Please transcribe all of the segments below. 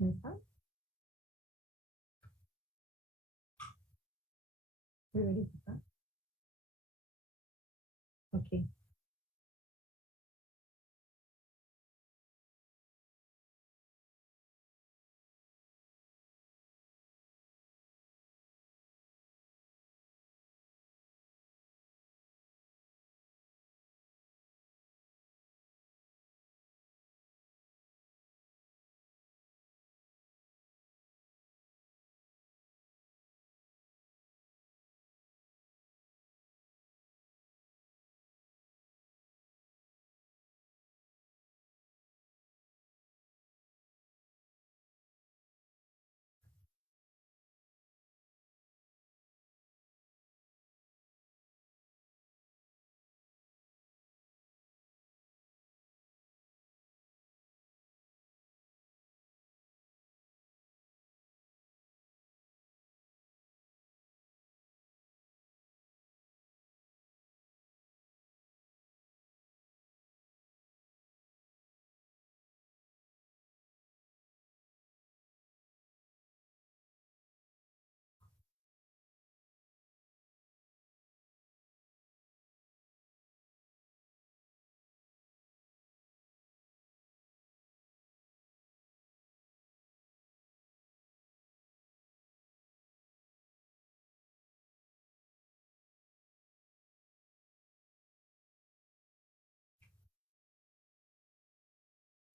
Nisa? We ready to start? Okay.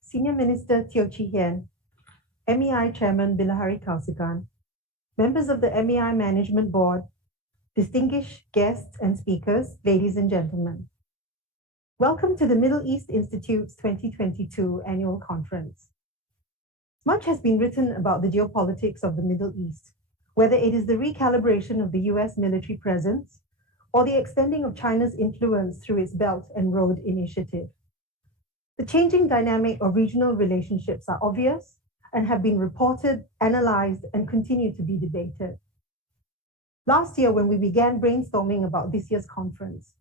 Senior Minister Teo Chee Hean, MEI Chairman Bilahari Kausikan, members of the MEI Management Board, distinguished guests and speakers, ladies and gentlemen. Welcome to the Middle East Institute's 2022 annual conference. Much has been written about the geopolitics of the Middle East, whether it is the recalibration of the US military presence or the extending of China's influence through its Belt and Road Initiative. The changing dynamic of regional relationships are obvious and have been reported, analyzed, and continue to be debated. Last year, when we began brainstorming about this year's conference,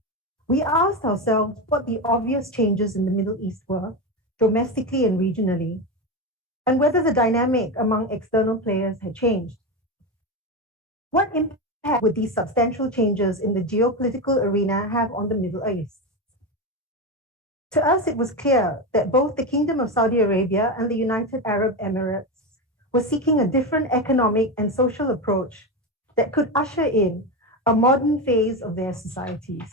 we asked ourselves what the obvious changes in the Middle East were, domestically and regionally, and whether the dynamic among external players had changed. What impact would these substantial changes in the geopolitical arena have on the Middle East? To us, it was clear that both the Kingdom of Saudi Arabia and the United Arab Emirates were seeking a different economic and social approach that could usher in a modern phase of their societies.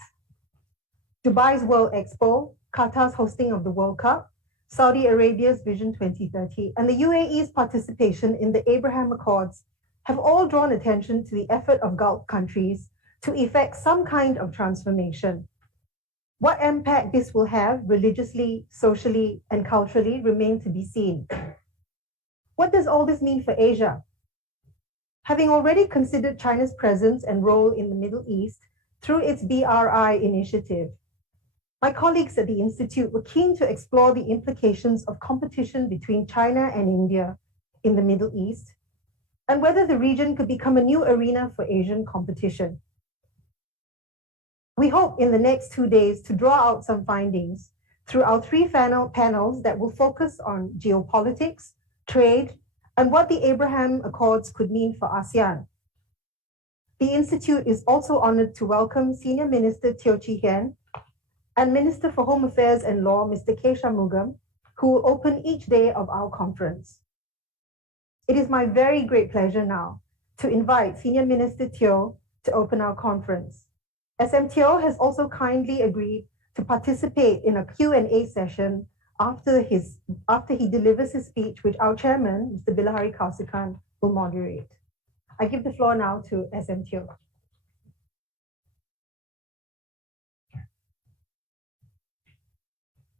Dubai's World Expo, Qatar's hosting of the World Cup, Saudi Arabia's Vision 2030, and the UAE's participation in the Abraham Accords have all drawn attention to the effort of Gulf countries to effect some kind of transformation. What impact this will have religiously, socially, and culturally remains to be seen. What does all this mean for Asia? Having already considered China's presence and role in the Middle East through its BRI initiative, my colleagues at the Institute were keen to explore the implications of competition between China and India in the Middle East, and whether the region could become a new arena for Asian competition. We hope in the next 2 days to draw out some findings through our three panels that will focus on geopolitics, trade, and what the Abraham Accords could mean for ASEAN. The Institute is also honored to welcome Senior Minister Teo Chee Hean and Minister for Home Affairs and Law, Mr. K. Shanmugam, who will open each day of our conference. It is my very great pleasure now to invite Senior Minister Teo to open our conference. SM Teo has also kindly agreed to participate in a Q&A session after he delivers his speech, which our chairman, Mr. Bilahari Kausikan, will moderate. I give the floor now to SM Teo.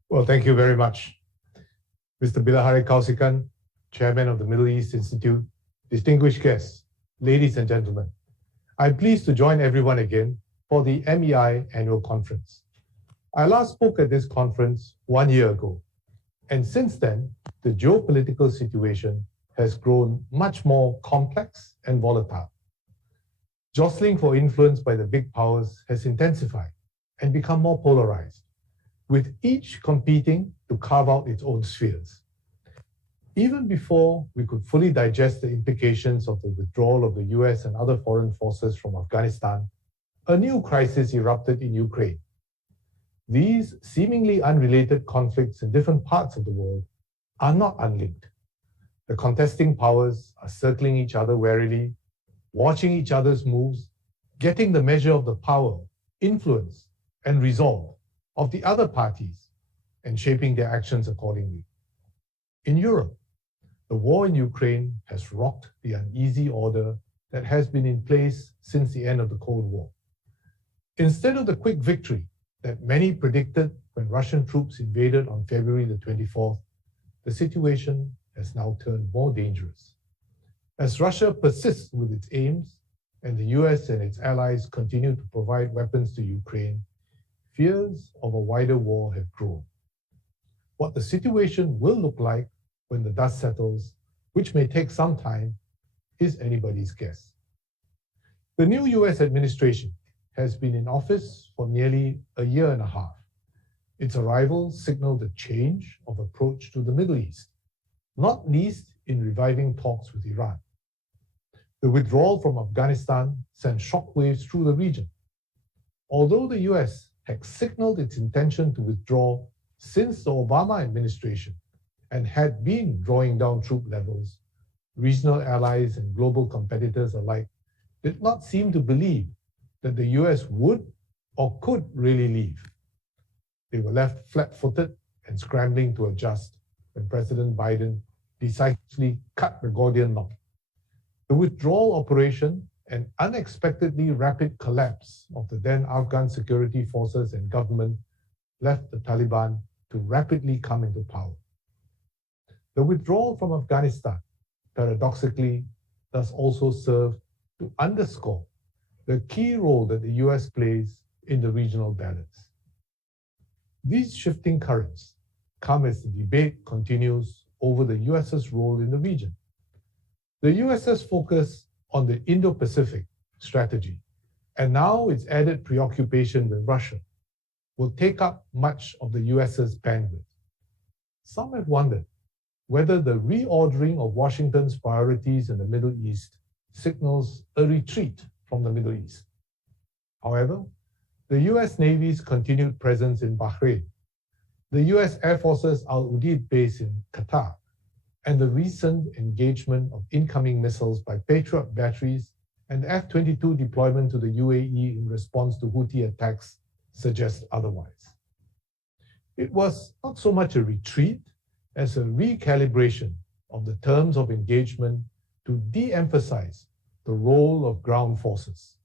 Well, thank you very much. Mr. Bilahari Kausikan, Chairman of the Middle East Institute, distinguished guests, ladies and gentlemen, I'm pleased to join everyone again for the MEI annual conference. I last spoke at this conference 1 year ago, and since then, the geopolitical situation has grown much more complex and volatile. Jostling for influence by the big powers has intensified and become more polarized, with each competing to carve out its own spheres. Even before we could fully digest the implications of the withdrawal of the US and other foreign forces from Afghanistan, a new crisis erupted in Ukraine. These seemingly unrelated conflicts in different parts of the world are not unlinked. The contesting powers are circling each other warily, watching each other's moves, getting the measure of the power, influence, and resolve of the other parties, and shaping their actions accordingly. In Europe, the war in Ukraine has rocked the uneasy order that has been in place since the end of the Cold War. Instead of the quick victory that many predicted when Russian troops invaded on February the 24th, the situation has now turned more dangerous. As Russia persists with its aims and the US and its allies continue to provide weapons to Ukraine, fears of a wider war have grown. What the situation will look like when the dust settles, which may take some time, is anybody's guess. The new US administration has been in office for nearly a year and a half. Its arrival signaled a change of approach to the Middle East, not least in reviving talks with Iran. The withdrawal from Afghanistan sent shockwaves through the region. Although the US had signaled its intention to withdraw since the Obama administration and had been drawing down troop levels, regional allies and global competitors alike did not seem to believe that the US would or could really leave. They were left flat-footed and scrambling to adjust when President Biden decisively cut the Gordian knot. The withdrawal operation and unexpectedly rapid collapse of the then Afghan security forces and government left the Taliban to rapidly come into power. The withdrawal from Afghanistan, paradoxically, does also serve to underscore the key role that the US plays in the regional balance. These shifting currents come as the debate continues over the US's role in the region. The US's focus on the Indo-Pacific strategy and now its added preoccupation with Russia will take up much of the US's bandwidth. Some have wondered whether the reordering of Washington's priorities in the Middle East signals a retreat from the Middle East. However, the US Navy's continued presence in Bahrain, the US Air Force's Al Udeid base in Qatar, and the recent engagement of incoming missiles by Patriot batteries and F-22 deployment to the UAE in response to Houthi attacks suggest otherwise. It was not so much a retreat as a recalibration of the terms of engagement to de-emphasize the role of ground forces.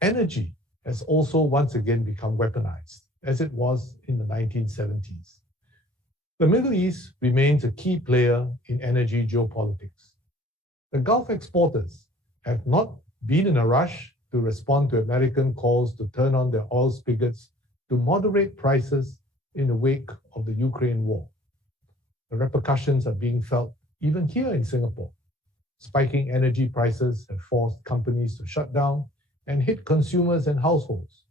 Energy has also once again become weaponized, as it was in the 1970s. The Middle East remains a key player in energy geopolitics. The Gulf exporters have not been in a rush to respond to American calls to turn on their oil spigots to moderate prices in the wake of the Ukraine war. The repercussions are being felt even here in Singapore. Spiking energy prices have forced companies to shut down and hit consumers and households.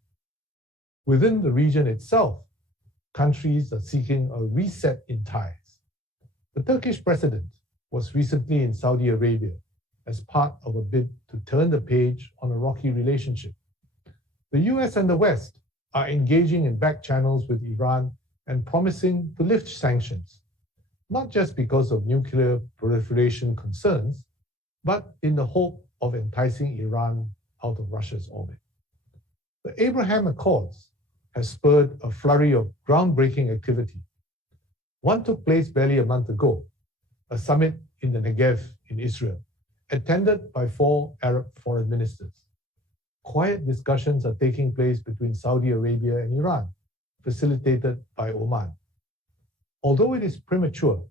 Within the region itself, countries are seeking a reset in ties. The Turkish president was recently in Saudi Arabia as part of a bid to turn the page on a rocky relationship. The US and the West are engaging in back channels with Iran and promising to lift sanctions, not just because of nuclear proliferation concerns, but in the hope of enticing Iran out of Russia's orbit. The Abraham Accords has spurred a flurry of groundbreaking activity. One took place barely a month ago, a summit in the Negev in Israel, attended by 4 Arab foreign ministers. Quiet discussions are taking place between Saudi Arabia and Iran, facilitated by Oman. Although it is premature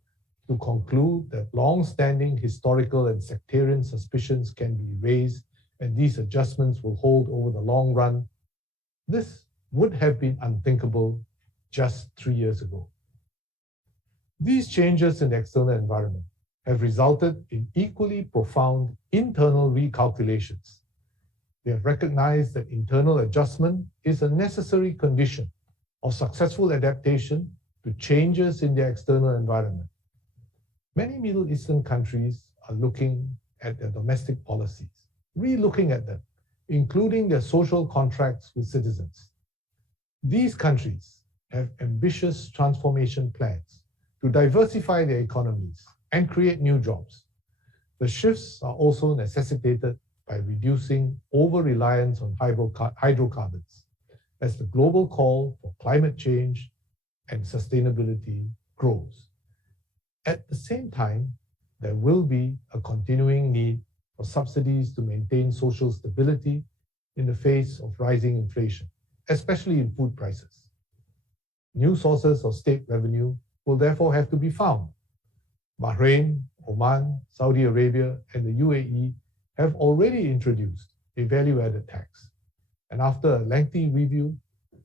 to conclude that long-standing historical and sectarian suspicions can be raised and these adjustments will hold over the long run, this would have been unthinkable just 3 years ago. These changes in the external environment have resulted in equally profound internal recalculations. They have recognized that internal adjustment is a necessary condition of successful adaptation to changes in their external environment. Many Middle Eastern countries are looking at their domestic policies, re-looking at them, including their social contracts with citizens. These countries have ambitious transformation plans to diversify their economies and create new jobs. The shifts are also necessitated by reducing over-reliance on hydrocarbons as the global call for climate change and sustainability grows. At the same time, there will be a continuing need for subsidies to maintain social stability in the face of rising inflation, especially in food prices. New sources of state revenue will therefore have to be found. Bahrain, Oman, Saudi Arabia, and the UAE have already introduced a value-added tax. And after a lengthy review,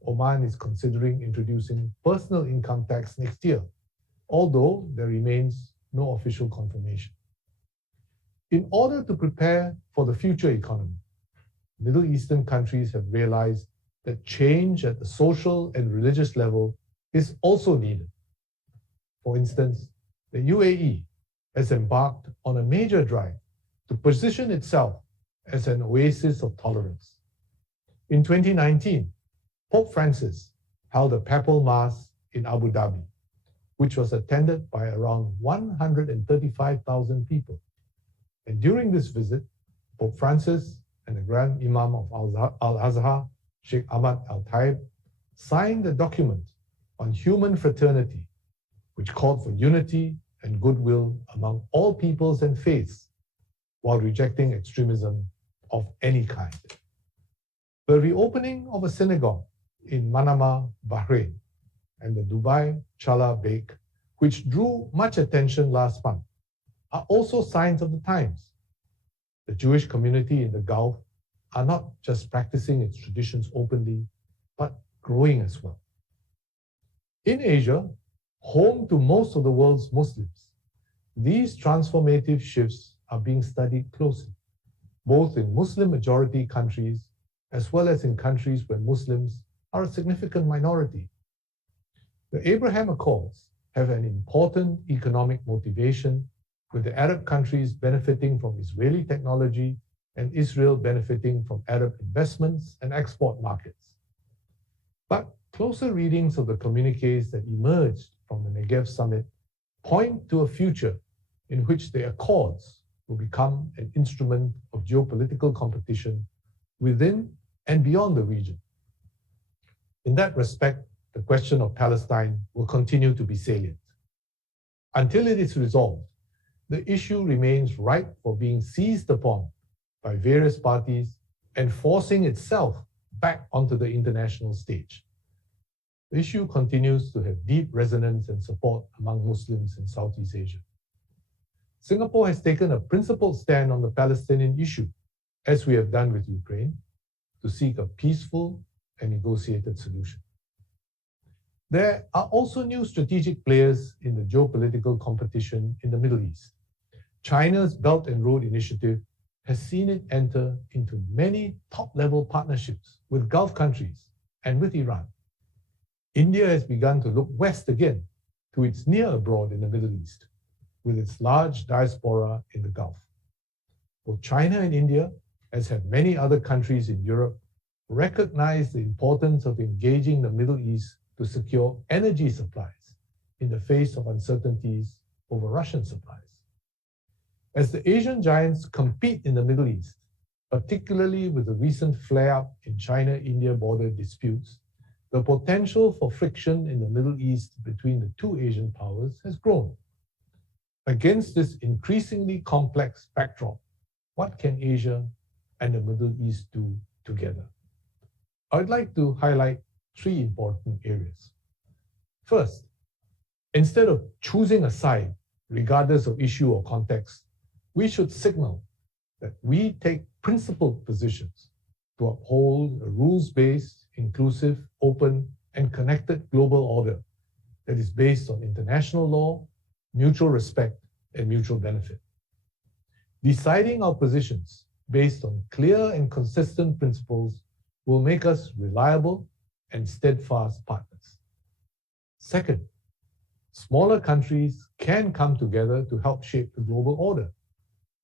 Oman is considering introducing personal income tax next year, although there remains no official confirmation. In order to prepare for the future economy, Middle Eastern countries have realized that change at the social and religious level is also needed. For instance, the UAE has embarked on a major drive to position itself as an oasis of tolerance. In 2019, Pope Francis held a papal mass in Abu Dhabi, which was attended by around 135,000 people. And during this visit, Pope Francis and the Grand Imam of Al-Azhar, Sheikh Ahmad Al-Taib, signed a document on human fraternity, which called for unity and goodwill among all peoples and faiths, while rejecting extremism of any kind. The reopening of a synagogue in Manama, Bahrain, and the Dubai Chala Bake, which drew much attention last month, are also signs of the times. The Jewish community in the Gulf are not just practicing its traditions openly, but growing as well. In Asia, home to most of the world's Muslims, these transformative shifts are being studied closely, both in Muslim-majority countries as well as in countries where Muslims are a significant minority. The Abraham Accords have an important economic motivation, with the Arab countries benefiting from Israeli technology and Israel benefiting from Arab investments and export markets. But closer readings of the communiques that emerged from the Negev summit point to a future in which the Accords will become an instrument of geopolitical competition within and beyond the region. In that respect, the question of Palestine will continue to be salient. Until it is resolved, the issue remains ripe for being seized upon by various parties and forcing itself back onto the international stage. The issue continues to have deep resonance and support among Muslims in Southeast Asia. Singapore has taken a principled stand on the Palestinian issue, as we have done with Ukraine, to seek a peaceful and negotiated solution. There are also new strategic players in the geopolitical competition in the Middle East. China's Belt and Road Initiative has seen it enter into many top-level partnerships with Gulf countries and with Iran. India has begun to look west again to its near abroad in the Middle East, with its large diaspora in the Gulf. Both China and India, as have many other countries in Europe, recognize the importance of engaging the Middle East to secure energy supplies in the face of uncertainties over Russian supplies. As the Asian giants compete in the Middle East, particularly with the recent flare-up in China-India border disputes, the potential for friction in the Middle East between the two Asian powers has grown. Against this increasingly complex backdrop, what can Asia and the Middle East do together? I'd like to highlight three important areas. First, instead of choosing a side, regardless of issue or context, we should signal that we take principled positions to uphold a rules-based, inclusive, open, and connected global order that is based on international law, mutual respect, and mutual benefit. Deciding our positions based on clear and consistent principles will make us reliable and steadfast partners. Second, smaller countries can come together to help shape the global order.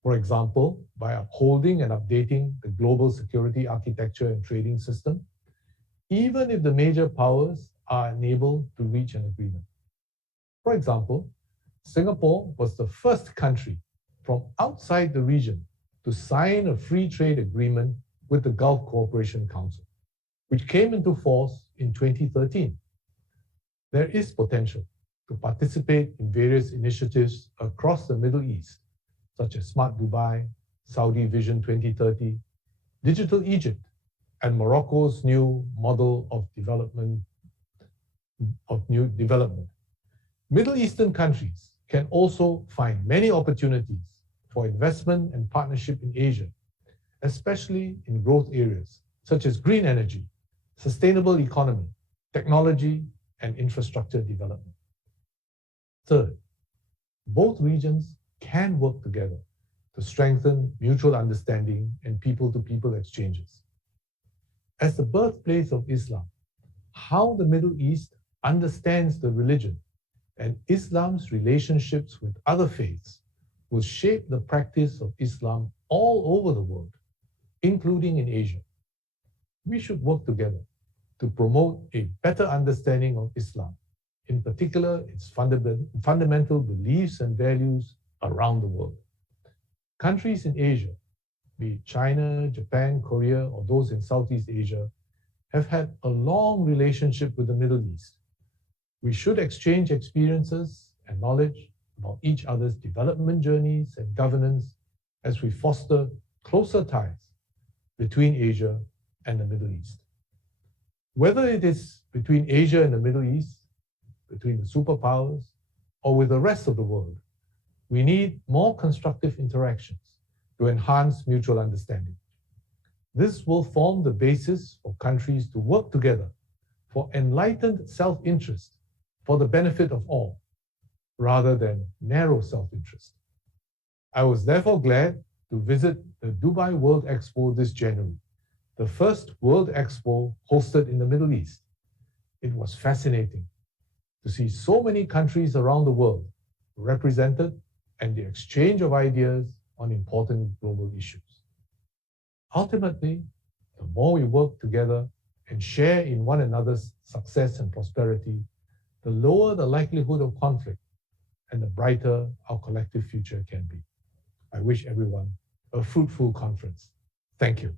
For example, by upholding and updating the global security architecture and trading system, even if the major powers are unable to reach an agreement. For example, Singapore was the first country from outside the region to sign a free trade agreement with the Gulf Cooperation Council, which came into force in 2013. There is potential to participate in various initiatives across the Middle East, such as Smart Dubai, Saudi Vision 2030, Digital Egypt, and Morocco's new model of development. Middle Eastern countries can also find many opportunities for investment and partnership in Asia, especially in growth areas such as green energy, sustainable economy, technology, and infrastructure development. Third, both regions can work together to strengthen mutual understanding and people-to-people exchanges. As the birthplace of Islam, how the Middle East understands the religion and Islam's relationships with other faiths will shape the practice of Islam all over the world, including in Asia. We should work together to promote a better understanding of Islam, in particular its fundamental beliefs and values around the world. Countries in Asia, be it China, Japan, Korea, or those in Southeast Asia, have had a long relationship with the Middle East. We should exchange experiences and knowledge about each other's development journeys and governance as we foster closer ties between Asia and the Middle East. Whether it is between Asia and the Middle East, between the superpowers, or with the rest of the world, we need more constructive interactions to enhance mutual understanding. This will form the basis for countries to work together for enlightened self-interest for the benefit of all, rather than narrow self-interest. I was therefore glad to visit the Dubai World Expo this January, the first World Expo hosted in the Middle East. It was fascinating to see so many countries around the world represented and the exchange of ideas on important global issues. Ultimately, the more we work together and share in one another's success and prosperity, the lower the likelihood of conflict and the brighter our collective future can be. I wish everyone a fruitful conference. Thank you.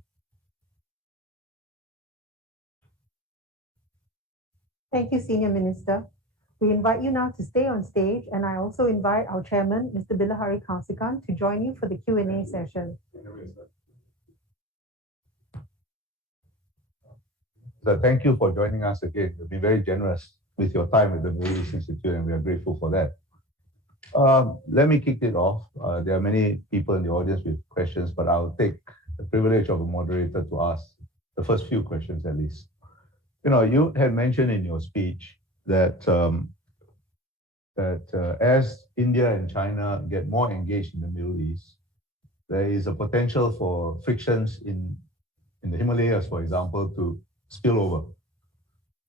Thank you, Senior Minister. We invite you now to stay on stage, and I also invite our chairman, Mr. Bilahari Kausikan, to join you for the Q&A session. So thank you for joining us again. You've been very generous with your time at the Middle East Institute, and we are grateful for that. Let me kick it off. There are many people in the audience with questions, but I'll take the privilege of a moderator to ask the first few questions at least. You had mentioned in your speech that as India and China get more engaged in the Middle East, there is a potential for frictions in the Himalayas, for example, to spill over.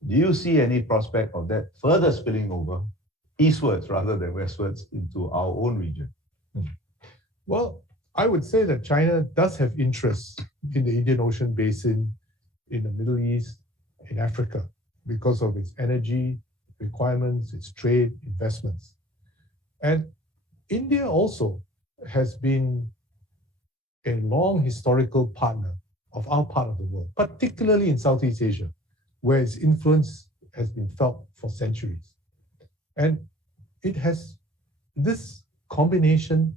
Do you see any prospect of that further spilling over eastwards rather than westwards into our own region? Well, I would say that China does have interests in the Indian Ocean basin, in the Middle East, in Africa, because of its energy requirements, its trade, investments. And India also has been a long historical partner of our part of the world, particularly in Southeast Asia, where its influence has been felt for centuries. And it has this combination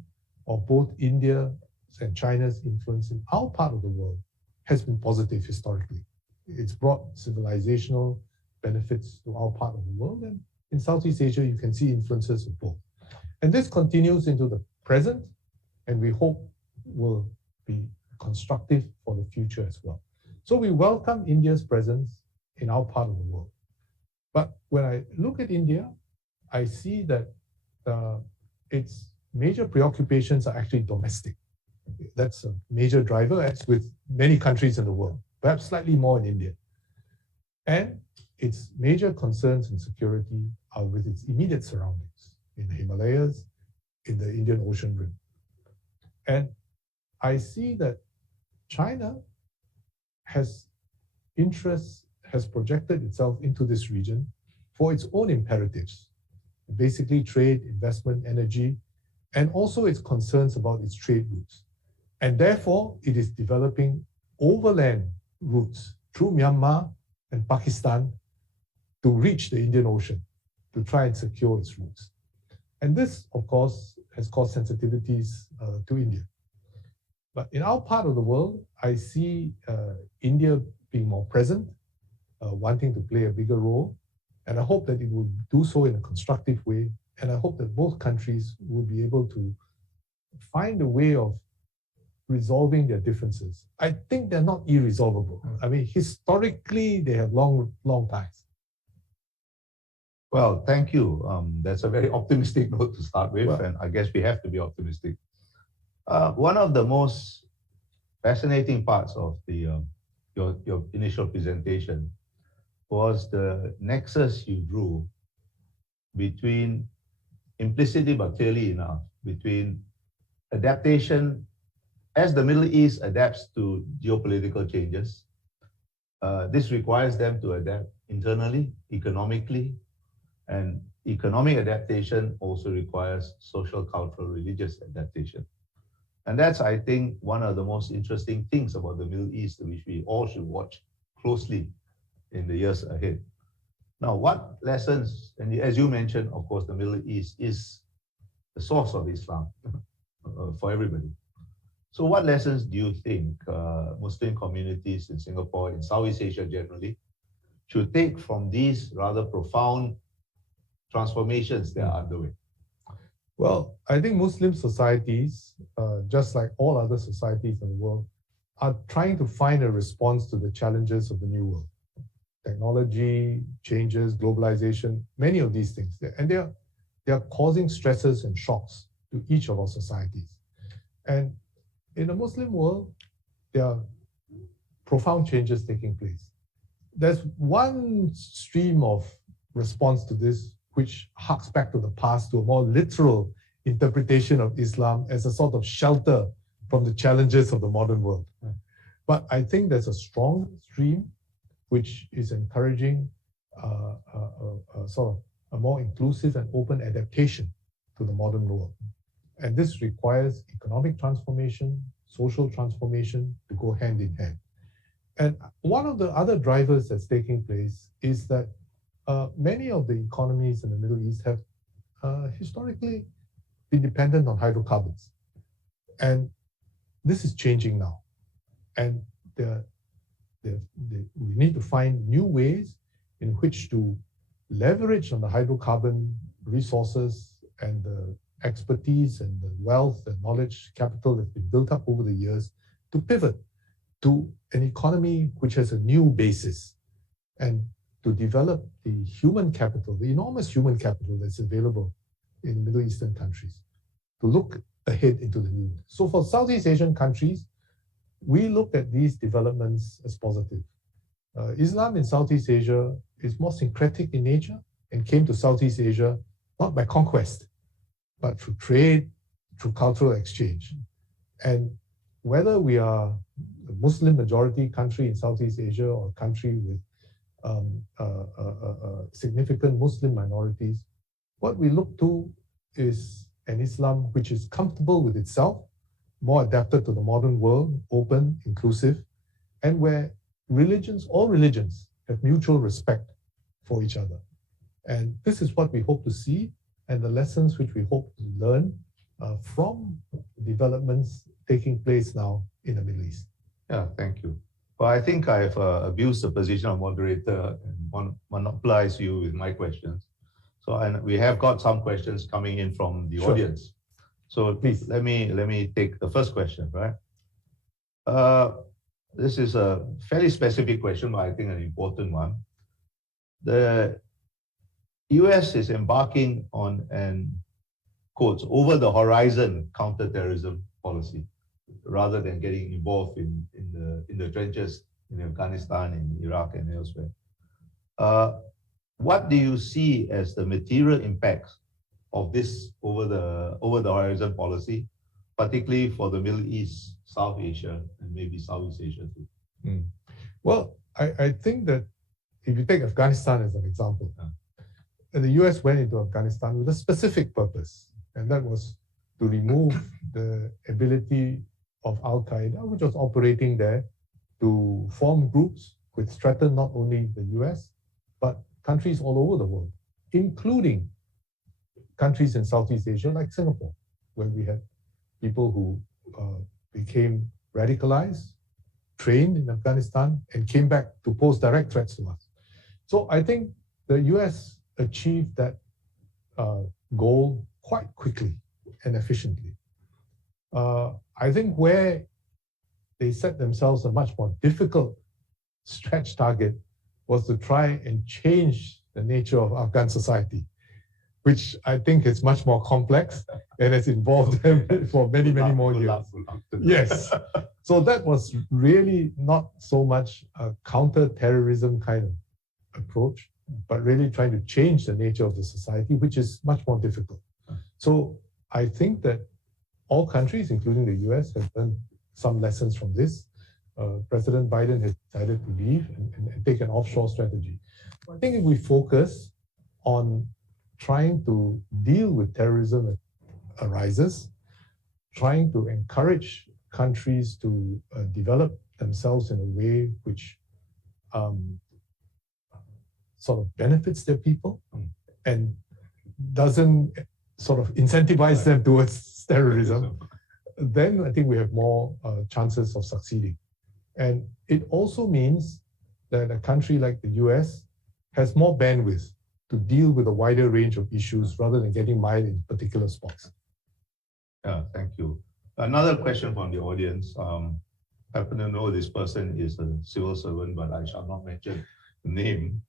of both India's and China's influence in our part of the world has been positive historically. It's brought civilizational benefits to our part of the world, and in Southeast Asia, you can see influences of both. And this continues into the present, and we hope will be constructive for the future as well. So we welcome India's presence in our part of the world. But when I look at India, I see that its major preoccupations are actually domestic. That's a major driver, as with many countries in the world, perhaps slightly more in India. And its major concerns in security are with its immediate surroundings in the Himalayas, in the Indian Ocean Rim. And I see that China has projected itself into this region for its own imperatives, basically trade, investment, energy, and also its concerns about its trade routes. And therefore, it is developing overland routes through Myanmar and Pakistan to reach the Indian Ocean, to try and secure its routes. And this, of course, has caused sensitivities to India. But in our part of the world, I see India being more present, wanting to play a bigger role. And I hope that it will do so in a constructive way. And I hope that both countries will be able to find a way of resolving their differences. I think they're not irresolvable. I mean, historically, they have long ties. Well, thank you. That's a very optimistic note to start with, Well, and I guess we have to be optimistic. One of the most fascinating parts of your initial presentation was the nexus you drew between, implicitly but clearly enough, between adaptation as the Middle East adapts to geopolitical changes. This requires them to adapt internally, economically, and economic adaptation also requires social, cultural, religious adaptation. And that's, I think, one of the most interesting things about the Middle East, which we all should watch closely in the years ahead. Now, what lessons, and as you mentioned, of course, the Middle East is the source of Islam for everybody. So what lessons do you think Muslim communities in Singapore, in Southeast Asia generally, should take from these rather profound transformations that are underway? Well, I think Muslim societies, just like all other societies in the world, are trying to find a response to the challenges of the new world. Technology, changes, globalization, many of these things. And they are causing stresses and shocks to each of our societies. And in the Muslim world, there are profound changes taking place. There's one stream of response to this which harks back to the past, to a more literal interpretation of Islam as a sort of shelter from the challenges of the modern world. But I think there's a strong stream which is encouraging sort of a more inclusive and open adaptation to the modern world. And this requires economic transformation, social transformation to go hand in hand. And one of the other drivers that's taking place is that many of the economies in the Middle East have historically been dependent on hydrocarbons. And this is changing now. And we need to find new ways in which to leverage on the hydrocarbon resources and the expertise and the wealth and knowledge capital that's been built up over the years to pivot to an economy which has a new basis, and to develop the human capital, the enormous human capital that's available in Middle Eastern countries, to look ahead into the new. So for Southeast Asian countries, we look at these developments as positive. Islam in Southeast Asia is more syncretic in nature and came to Southeast Asia not by conquest, but through trade, through cultural exchange. And whether we are a Muslim majority country in Southeast Asia or a country with significant Muslim minorities, what we look to is an Islam which is comfortable with itself, more adapted to the modern world, open, inclusive, and where all religions have mutual respect for each other. And this is what we hope to see, and the lessons which we hope to learn from developments taking place now in the Middle East. Yeah, thank you. Well, I think I've abused the position of moderator and monopolized you with my questions. So, and we have got some questions coming in from the Sure. audience. So Please. let me take the first question, right? This is a fairly specific question, but I think an important one. The US is embarking on an, quotes, over the horizon counterterrorism policy, rather than getting involved in the trenches in Afghanistan, in Iraq, and elsewhere. What do you see as the material impacts of this over the horizon policy, particularly for the Middle East, South Asia, and maybe Southeast Asia too? Well, I think that if you take Afghanistan as an example, the US went into Afghanistan with a specific purpose, and that was to remove the ability of Al-Qaeda, which was operating there, to form groups which threatened not only the US, but countries all over the world, including countries in Southeast Asia like Singapore, where we had people who became radicalized, trained in Afghanistan, and came back to pose direct threats to us. So I think the US achieved that goal quite quickly and efficiently. I think where they set themselves a much more difficult stretch target was to try and change the nature of Afghan society, which I think is much more complex and has involved them for many, many more years. Yes. So that was really not so much a counter-terrorism kind of approach, but really trying to change the nature of the society, which is much more difficult. So I think that all countries, including the US, have learned some lessons from this. President Biden has decided to leave and take an offshore strategy. I think if we focus on trying to deal with terrorism that arises, trying to encourage countries to develop themselves in a way which sort of benefits their people and doesn't sort of incentivize them towards terrorism, then I think we have more chances of succeeding. And it also means that a country like the US has more bandwidth to deal with a wider range of issues rather than getting mired in particular spots. Yeah, thank you. Another question from the audience. I happen to know this person is a civil servant, but I shall not mention the name.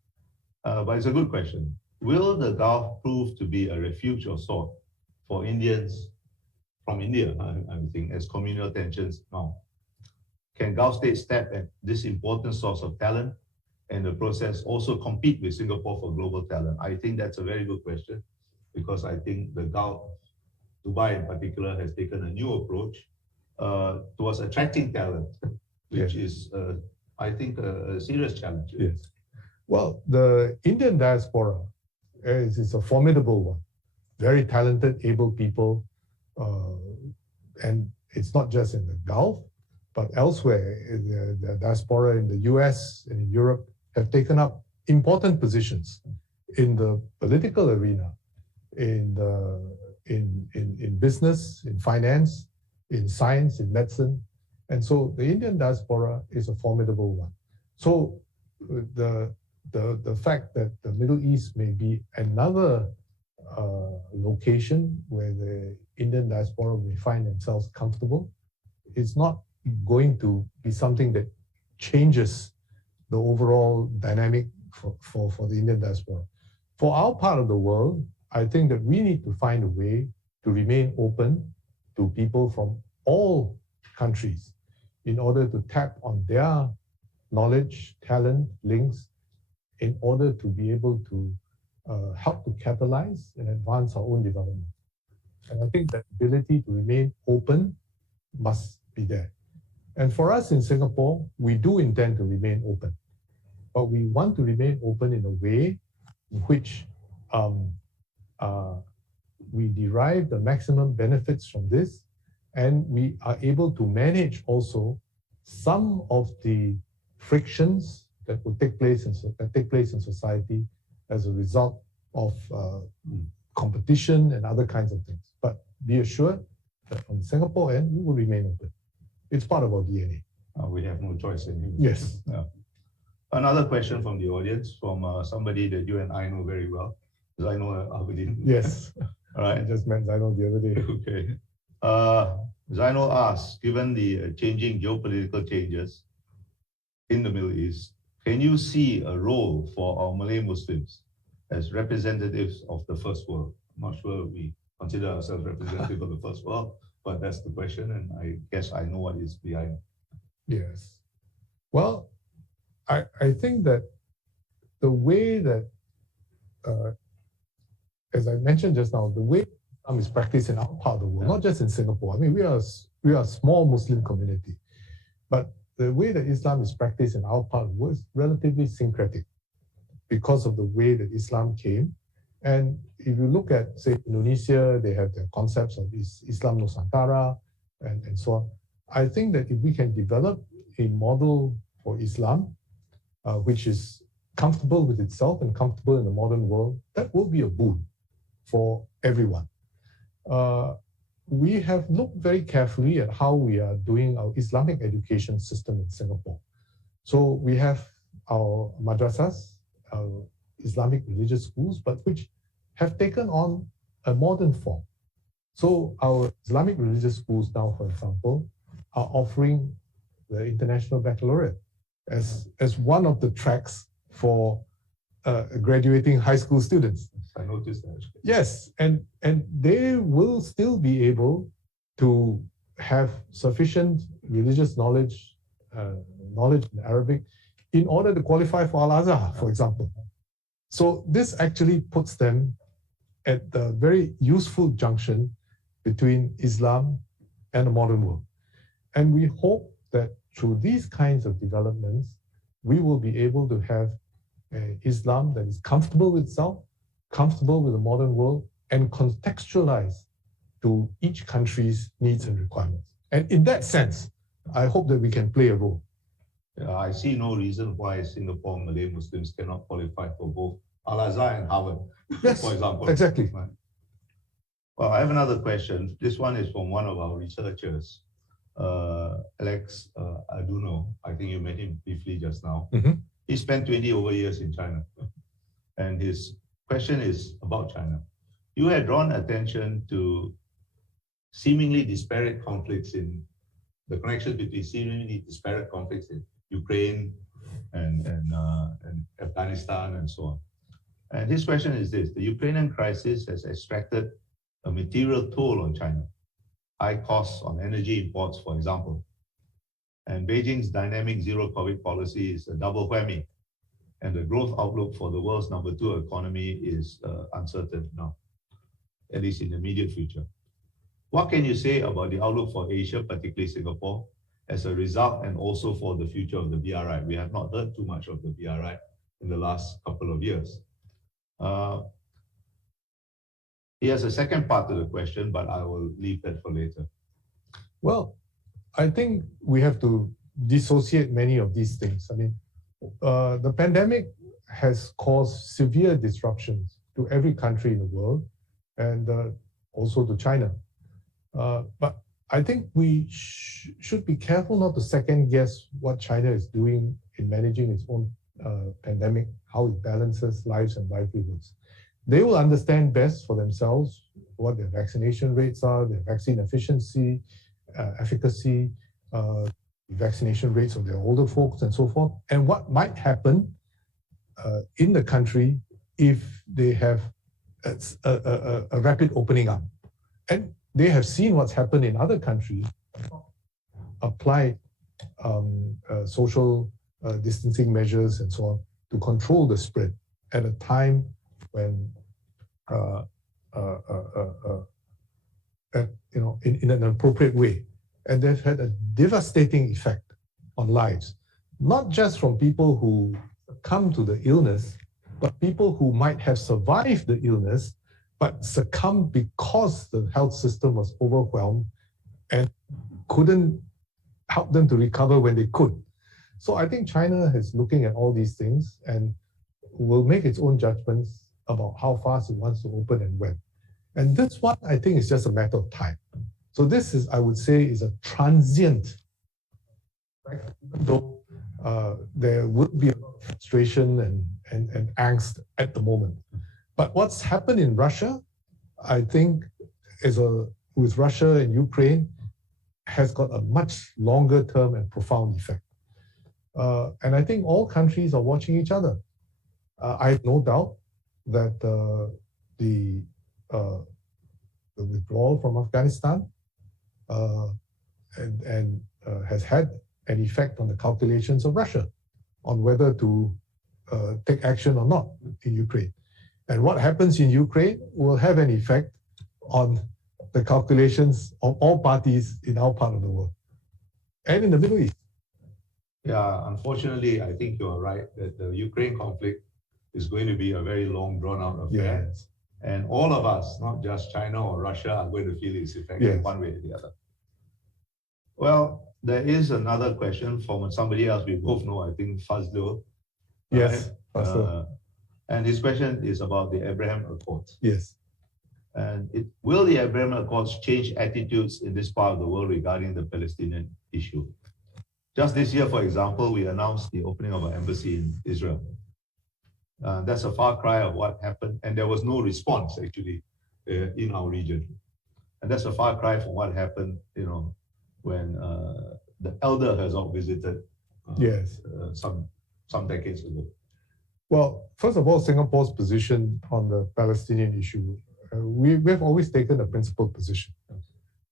But it's a good question. Will the Gulf prove to be a refuge of sort for Indians from India, I think, as communal tensions mount? Can Gulf states tap at this important source of talent and the process also compete with Singapore for global talent? I think that's a very good question, because I think the Gulf, Dubai in particular, has taken a new approach towards attracting talent, which is, I think, a serious challenge. Yes. Well, the Indian diaspora is a formidable one. Very talented, able people. And it's not just in the Gulf, but elsewhere. The diaspora in the US and in Europe have taken up important positions in the political arena, in business, in finance, in science, in medicine. And so the Indian diaspora is a formidable one. So the fact that the Middle East may be another location where the Indian diaspora may find themselves comfortable is not going to be something that changes the overall dynamic for the Indian diaspora. For our part of the world, I think that we need to find a way to remain open to people from all countries in order to tap on their knowledge, talent, links, in order to be able to help to catalyze and advance our own development. And I think that ability to remain open must be there. And for us in Singapore, we do intend to remain open, but we want to remain open in a way in which we derive the maximum benefits from this, and we are able to manage also some of the frictions that will take place in society as a result of competition and other kinds of things. But be assured that from the Singapore end, we will remain open. It's part of our DNA. We have no choice anymore. Yes. Yeah. Another question from the audience, from somebody that you and I know very well, Zainul Abidin. Yes. All right. I just met Zainul the other day. Okay. Zainul asks, given the changing geopolitical changes in the Middle East, can you see a role for our Malay Muslims as representatives of the First World? I'm not sure we consider ourselves representative of the First World, but that's the question, and I guess I know what is behind. Yes. Well, I think that the way that, as I mentioned just now, the way Islam is practiced in our part of the world, not just in Singapore. I mean, we are a small Muslim community, but the way that Islam is practiced in our part of the world is relatively syncretic because of the way that Islam came. And if you look at, say, Indonesia, they have their concepts of Islam Nusantara and so on. I think that if we can develop a model for Islam, which is comfortable with itself and comfortable in the modern world, that will be a boon for everyone. We have looked very carefully at how we are doing our Islamic education system in Singapore. So we have our madrasas, our Islamic religious schools, but which have taken on a modern form. So our Islamic religious schools now, for example, are offering the International Baccalaureate as one of the tracks for graduating high school students. I noticed that. Yes, and they will still be able to have sufficient religious knowledge, knowledge in Arabic, in order to qualify for Al-Azhar, for example. So this actually puts them at the very useful junction between Islam and the modern world. And we hope that through these kinds of developments, we will be able to have Islam that is comfortable with itself, comfortable with the modern world, and contextualized to each country's needs and requirements. And in that sense, I hope that we can play a role. I see no reason why Singapore Malay Muslims cannot qualify for both Al-Azhar and Harvard, Yes, for example. exactly. Well, I have another question. This one is from one of our researchers, Alex Aduno. I think you met him briefly just now. Mm-hmm. He spent 20 over years in China. And his question is about China. You had drawn attention to seemingly disparate conflicts in the connections between seemingly disparate conflicts in Ukraine and Afghanistan and so on. And his question is this: the Ukrainian crisis has extracted a material toll on China, high costs on energy imports, for example. And Beijing's dynamic zero COVID policy is a double whammy. And the growth outlook for the world's number 2 economy is uncertain now, at least in the immediate future. What can you say about the outlook for Asia, particularly Singapore, as a result, and also for the future of the BRI? We have not heard too much of the BRI in the last couple of years. He has a second part to the question, but I will leave that for later. Well, I think we have to dissociate many of these things. I mean, the pandemic has caused severe disruptions to every country in the world and also to China. But I think we should be careful not to second guess what China is doing in managing its own pandemic, how it balances lives and livelihoods. They will understand best for themselves what their vaccination rates are, their vaccine efficiency, efficacy, vaccination rates of their older folks and so forth, and what might happen in the country if they have a rapid opening up. And they have seen what's happened in other countries, apply social distancing measures and so on to control the spread at a time when, in an appropriate way. And they've had a devastating effect on lives, not just from people who succumb to the illness, but people who might have survived the illness, but succumbed because the health system was overwhelmed and couldn't help them to recover when they could. So I think China is looking at all these things and will make its own judgments about how fast it wants to open and when. And this one, I think, is just a matter of time. So this is, I would say, is a transient, even though there would be a lot of frustration and angst at the moment. But what's happened in Russia, I think, with Russia and Ukraine, has got a much longer term and profound effect. And I think all countries are watching each other. I have no doubt that the withdrawal from Afghanistan has had an effect on the calculations of Russia on whether to take action or not in Ukraine. And what happens in Ukraine will have an effect on the calculations of all parties in our part of the world and in the Middle East. Yeah, unfortunately, I think you're right that the Ukraine conflict is going to be a very long, drawn-out affair. Yes. And all of us, not just China or Russia, are going to feel its effect Yes. one way or the other. Well, there is another question from somebody else we both know, I think Fazlul. Yes. And his question is about the Abraham Accords. Yes. And will the Abraham Accords change attitudes in this part of the world regarding the Palestinian issue? Just this year, for example, we announced the opening of an embassy in Israel. That's a far cry of what happened, and there was no response actually in our region. And that's a far cry from what happened, when the elder Herzog visited some decades ago. Well, first of all, Singapore's position on the Palestinian issue, we've always taken a principled position.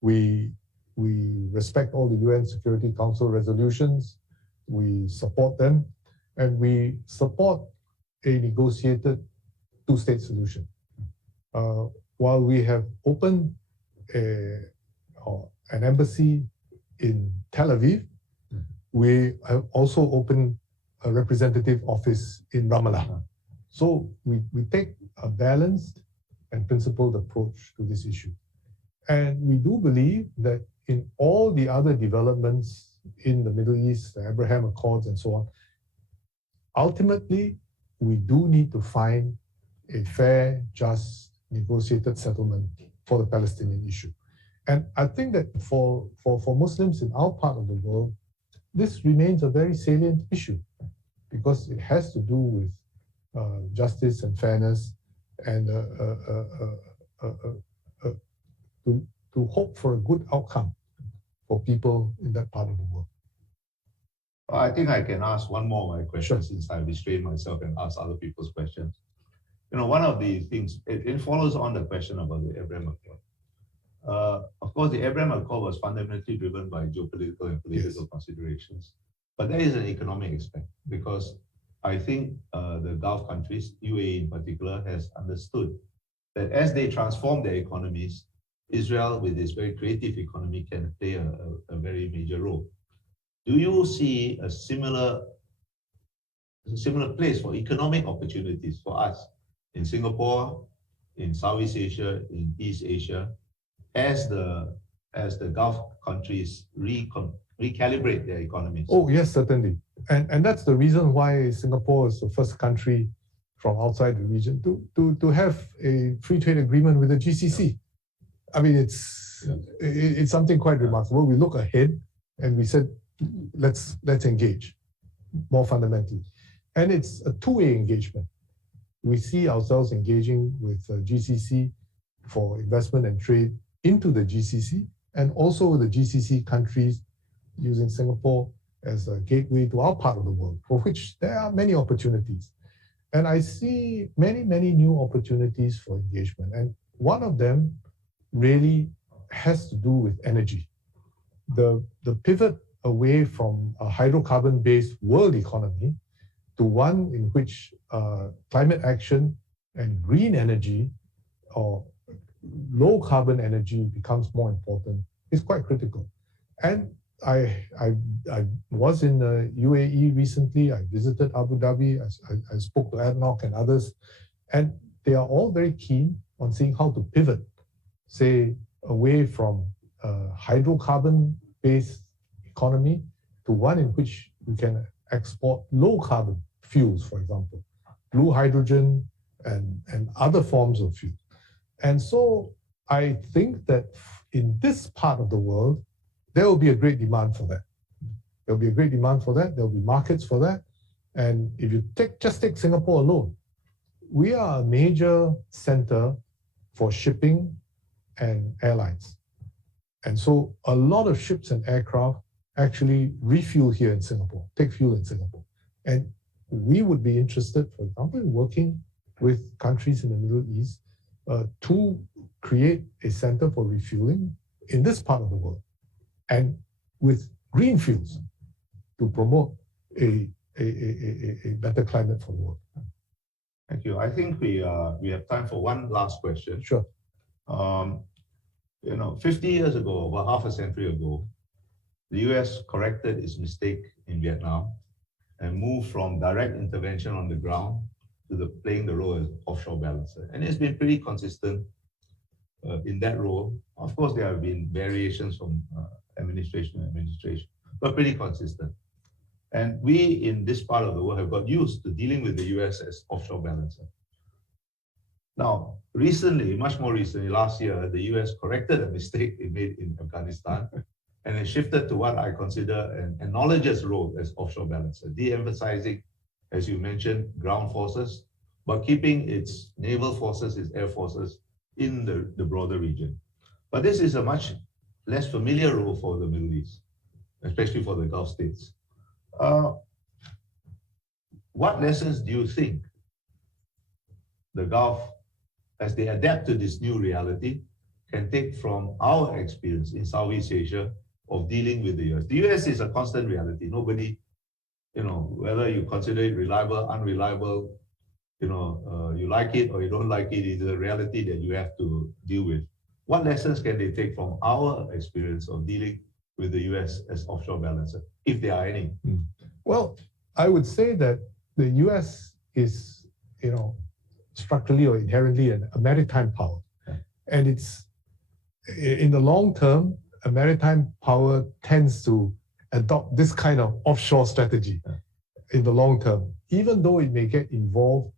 We respect all the UN Security Council resolutions, we support them, and we support a negotiated two-state solution. While we have opened an embassy in Tel Aviv, we have also opened a representative office in Ramallah. So we take a balanced and principled approach to this issue. And we do believe that in all the other developments in the Middle East, the Abraham Accords and so on, ultimately, we do need to find a fair, just, negotiated settlement for the Palestinian issue. And I think that for Muslims in our part of the world, this remains a very salient issue because it has to do with justice and fairness and to hope for a good outcome for people in that part of the world. I think I can ask one more of my questions since I restrained myself and asked other people's questions. One of the things, it follows on the question about the Abraham Accord. Of course, the Abraham Accord was fundamentally driven by geopolitical and political considerations. But there is an economic aspect because I think the Gulf countries, UAE in particular, has understood that as they transform their economies, Israel, with its very creative economy, can play a very major role. Do you see a similar place for economic opportunities for us in Singapore, in Southeast Asia, in East Asia, as the Gulf countries recalibrate their economies? Oh, yes, certainly. And that's the reason why Singapore is the first country from outside the region to have a free trade agreement with the GCC. I mean, it's something quite remarkable. We look ahead and we said, let's engage more fundamentally. And it's a two-way engagement. We see ourselves engaging with GCC for investment and trade into the GCC, and also the GCC countries using Singapore as a gateway to our part of the world, for which there are many opportunities. And I see many, many new opportunities for engagement. And one of them really has to do with energy. The pivot away from a hydrocarbon-based world economy to one in which climate action and green energy or low carbon energy becomes more important is quite critical. And I was in the UAE recently. I visited Abu Dhabi. I spoke to ADNOC and others, and they are all very keen on seeing how to pivot, say, away from hydrocarbon-based economy to one in which we can export low carbon fuels, for example, blue hydrogen and other forms of fuel. And so I think that in this part of the world, there will be a great demand for that. There will be a great demand for that. There will be markets for that. And if you just take Singapore alone, we are a major center for shipping and airlines. And so a lot of ships and aircraft actually refuel here in Singapore, take fuel in Singapore. And we would be interested, for example, in working with countries in the Middle East to create a center for refueling in this part of the world, and with green fuels to promote a a better climate for the world. Thank you. I think we have time for one last question. Sure. 50 years ago, about half a century ago, the US corrected its mistake in Vietnam and moved from direct intervention on the ground to playing the role as offshore balancer. And it's been pretty consistent in that role. Of course, there have been variations from administration to administration, but pretty consistent. And we in this part of the world have got used to dealing with the US as offshore balancer. Now, recently, much more recently, last year, the US corrected a mistake it made in Afghanistan and it shifted to what I consider an analogous role as offshore balancer, de-emphasizing, as you mentioned, ground forces, but keeping its naval forces, its air forces in the broader region. But this is a much less familiar role for the Middle East, especially for the Gulf states. What lessons do you think the Gulf, as they adapt to this new reality, can take from our experience in Southeast Asia of dealing with the US? The US is a constant reality. Nobody, whether you consider it reliable, unreliable, you like it or you don't like it, it's a reality that you have to deal with. What lessons can they take from our experience of dealing with the US as offshore balancer, if there are any? Well, I would say that the US is, structurally or inherently a maritime power. Yeah. And it's, in the long term, a maritime power tends to adopt this kind of offshore strategy in the long term, even though it may get involved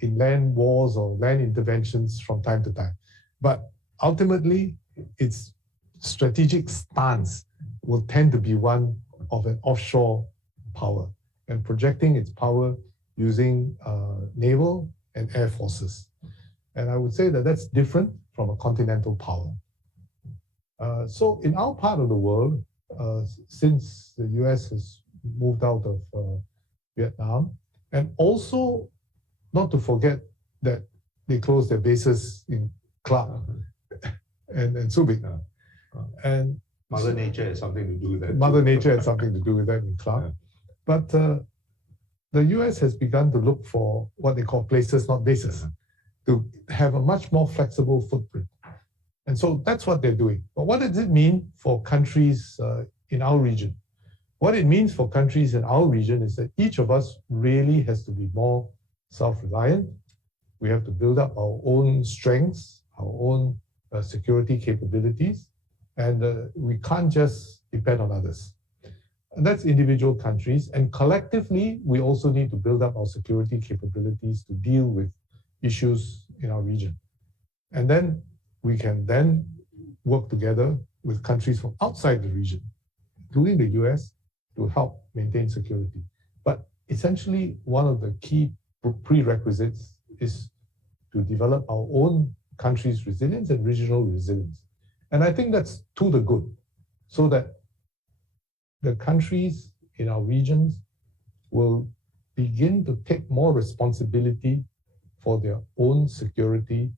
in land wars or land interventions from time to time. But ultimately, its strategic stance will tend to be one of an offshore power and projecting its power using naval and air forces. And I would say that that's different from a continental power. So in our part of the world, since the US has moved out of Vietnam, and also not to forget that they closed their bases in Clark and Subic. And Mother Nature has something to do with that. Mother Nature had something to do with that in Clark. Yeah. But the US has begun to look for what they call places, not bases, to have a much more flexible footprint. And so that's what they're doing. But what does it mean for countries in our region? What it means for countries in our region is that each of us really has to be more self-reliant. We have to build up our own strengths, our own security capabilities, and we can't just depend on others. And that's individual countries. And collectively, we also need to build up our security capabilities to deal with issues in our region. And then we can then work together with countries from outside the region, including the US, to help maintain security. But essentially, one of the key prerequisites is to develop our own country's resilience and regional resilience. And I think that's to the good, so that the countries in our regions will begin to take more responsibility for their own security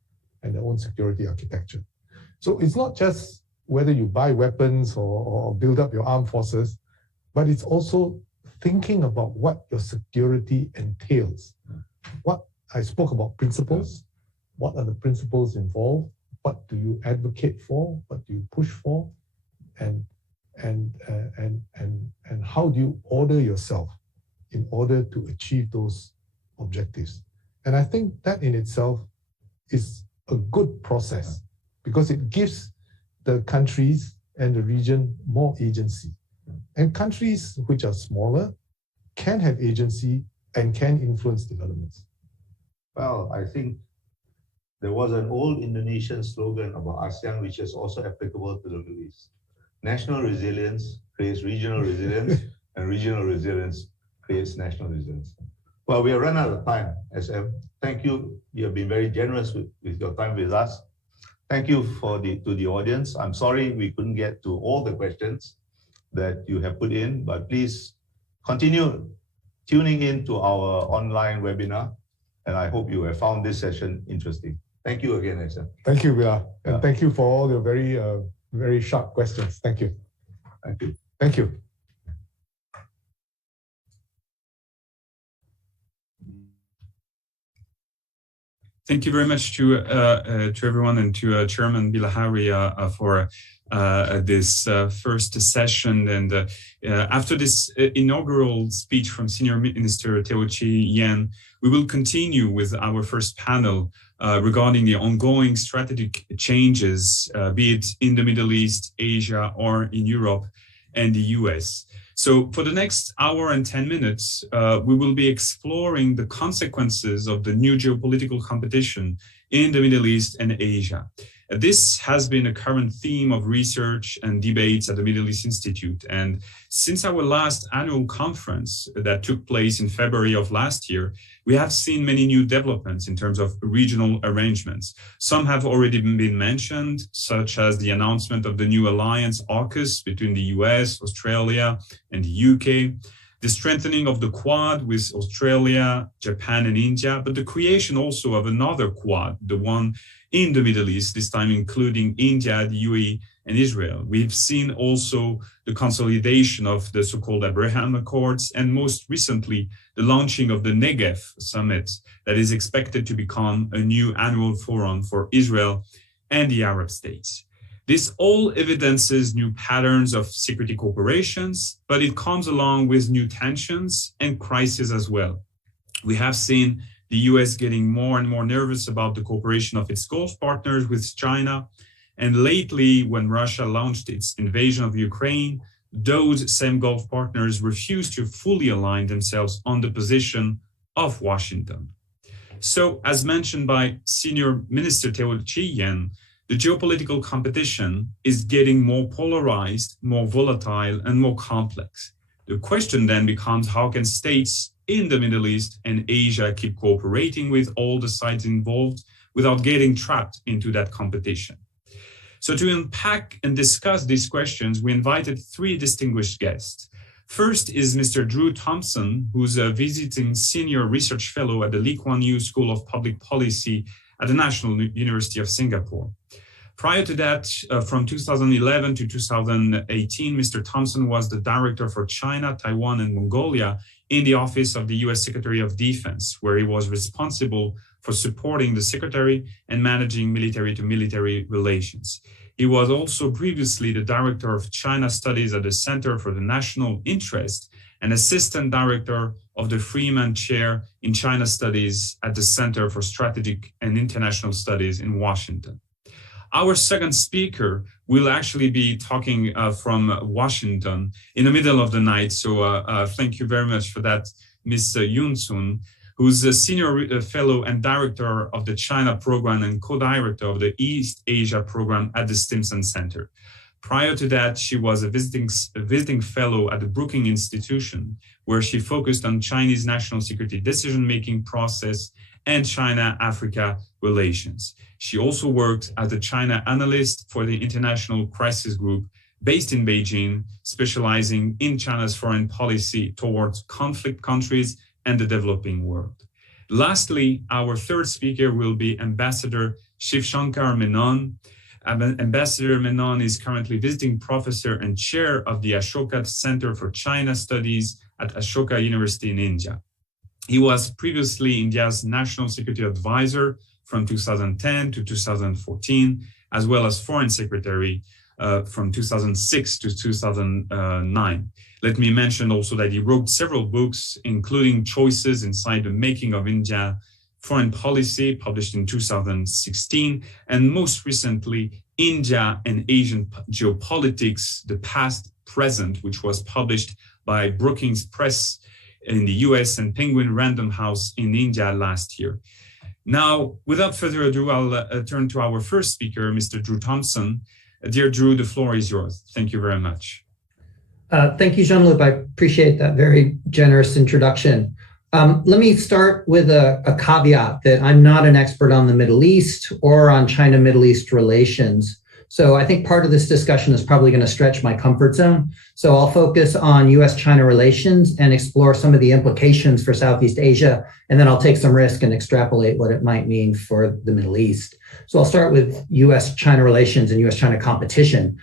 and their own security architecture. So it's not just whether you buy weapons or build up your armed forces, but it's also thinking about what your security entails. What I spoke about principles, what are the principles involved? What do you advocate for? What do you push for? And how do you order yourself in order to achieve those objectives? And I think that in itself is a good process because it gives the countries and the region more agency. And countries which are smaller can have agency and can influence developments. Well, I think there was an old Indonesian slogan about ASEAN, which is also applicable to the Middle East. National resilience creates regional resilience, and regional resilience creates national resilience. Well, we have run out of time, SM. Thank you. You have been very generous with your time with us. Thank you to the audience. I'm sorry we couldn't get to all the questions that you have put in, but please continue tuning in to our online webinar, and I hope you have found this session interesting. Thank you again, SM. Thank you, Bila. And thank you for all your very sharp questions. Thank you. Thank you. Thank you. Thank you very much to everyone and to Chairman Bilahari for this first session. And after this inaugural speech from Senior Minister Teo-Chi Yen, we will continue with our first panel regarding the ongoing strategic changes, be it in the Middle East, Asia, or in Europe and the US. So for the next hour and 10 minutes, we will be exploring the consequences of the new geopolitical competition in the Middle East and Asia. This has been a current theme of research and debates at the Middle East Institute. And since our last annual conference that took place in February of last year, we have seen many new developments in terms of regional arrangements. Some have already been mentioned, such as the announcement of the new alliance AUKUS between the US, Australia, and the UK, the strengthening of the Quad with Australia, Japan, and India, but the creation also of another Quad, the one in the Middle East, this time including India, the UAE, and Israel. We've seen also the consolidation of the so-called Abraham Accords, and most recently, the launching of the Negev Summit that is expected to become a new annual forum for Israel and the Arab states. This all evidences new patterns of security cooperations, but it comes along with new tensions and crises as well. We have seen the US getting more and more nervous about the cooperation of its Gulf partners with China. And lately, when Russia launched its invasion of Ukraine, those same Gulf partners refused to fully align themselves on the position of Washington. So, as mentioned by Senior Minister Teo-Chi Yen, the geopolitical competition is getting more polarized, more volatile, and more complex. The question then becomes, how can states in the Middle East and Asia keep cooperating with all the sides involved without getting trapped into that competition? So to unpack and discuss these questions, we invited three distinguished guests. First is Mr. Drew Thompson, who's a visiting senior research fellow at the Lee Kuan Yew School of Public Policy at the National University of Singapore. Prior to that, from 2011 to 2018, Mr. Thompson was the director for China, Taiwan, and Mongolia in the office of the US Secretary of Defense, where he was responsible for supporting the secretary and managing military-to-military relations. He was also previously the director of China Studies at the Center for the National Interest and assistant director of the Freeman Chair in China Studies at the Center for Strategic and International Studies in Washington. Our second speaker will actually be talking from Washington in the middle of the night. So thank you very much for that, Ms. Yoon Sun, who's a senior fellow and director of the China program and co-director of the East Asia program at the Stimson Center. Prior to that, she was a visiting fellow at the Brookings Institution, where she focused on Chinese national security decision-making process and China-Africa relations. She also worked as a China analyst for the International Crisis Group based in Beijing, specializing in China's foreign policy towards conflict countries and the developing world. Lastly, our third speaker will be Ambassador Shivshankar Menon. Ambassador Menon is currently visiting professor and chair of the Ashoka Center for China Studies at Ashoka University in India. He was previously India's National Security Advisor from 2010 to 2014, as well as Foreign Secretary from 2006 to 2009. Let me mention also that he wrote several books, including Choices Inside the Making of India Foreign Policy, published in 2016, and most recently, India and Asian Geopolitics, the Past, Present, which was published by Brookings Press in the US and Penguin Random House in India last year. Now, without further ado, I'll turn to our first speaker, Mr. Drew Thompson. Dear Drew, the floor is yours. Thank you very much. Thank you, Jean-Luc. I appreciate that very generous introduction. Let me start with a caveat that I'm not an expert on the Middle East or on China-Middle East relations. So I think part of this discussion is probably going to stretch my comfort zone. So I'll focus on US-China relations and explore some of the implications for Southeast Asia, and then I'll take some risk and extrapolate what it might mean for the Middle East. So I'll start with US-China relations and US-China competition,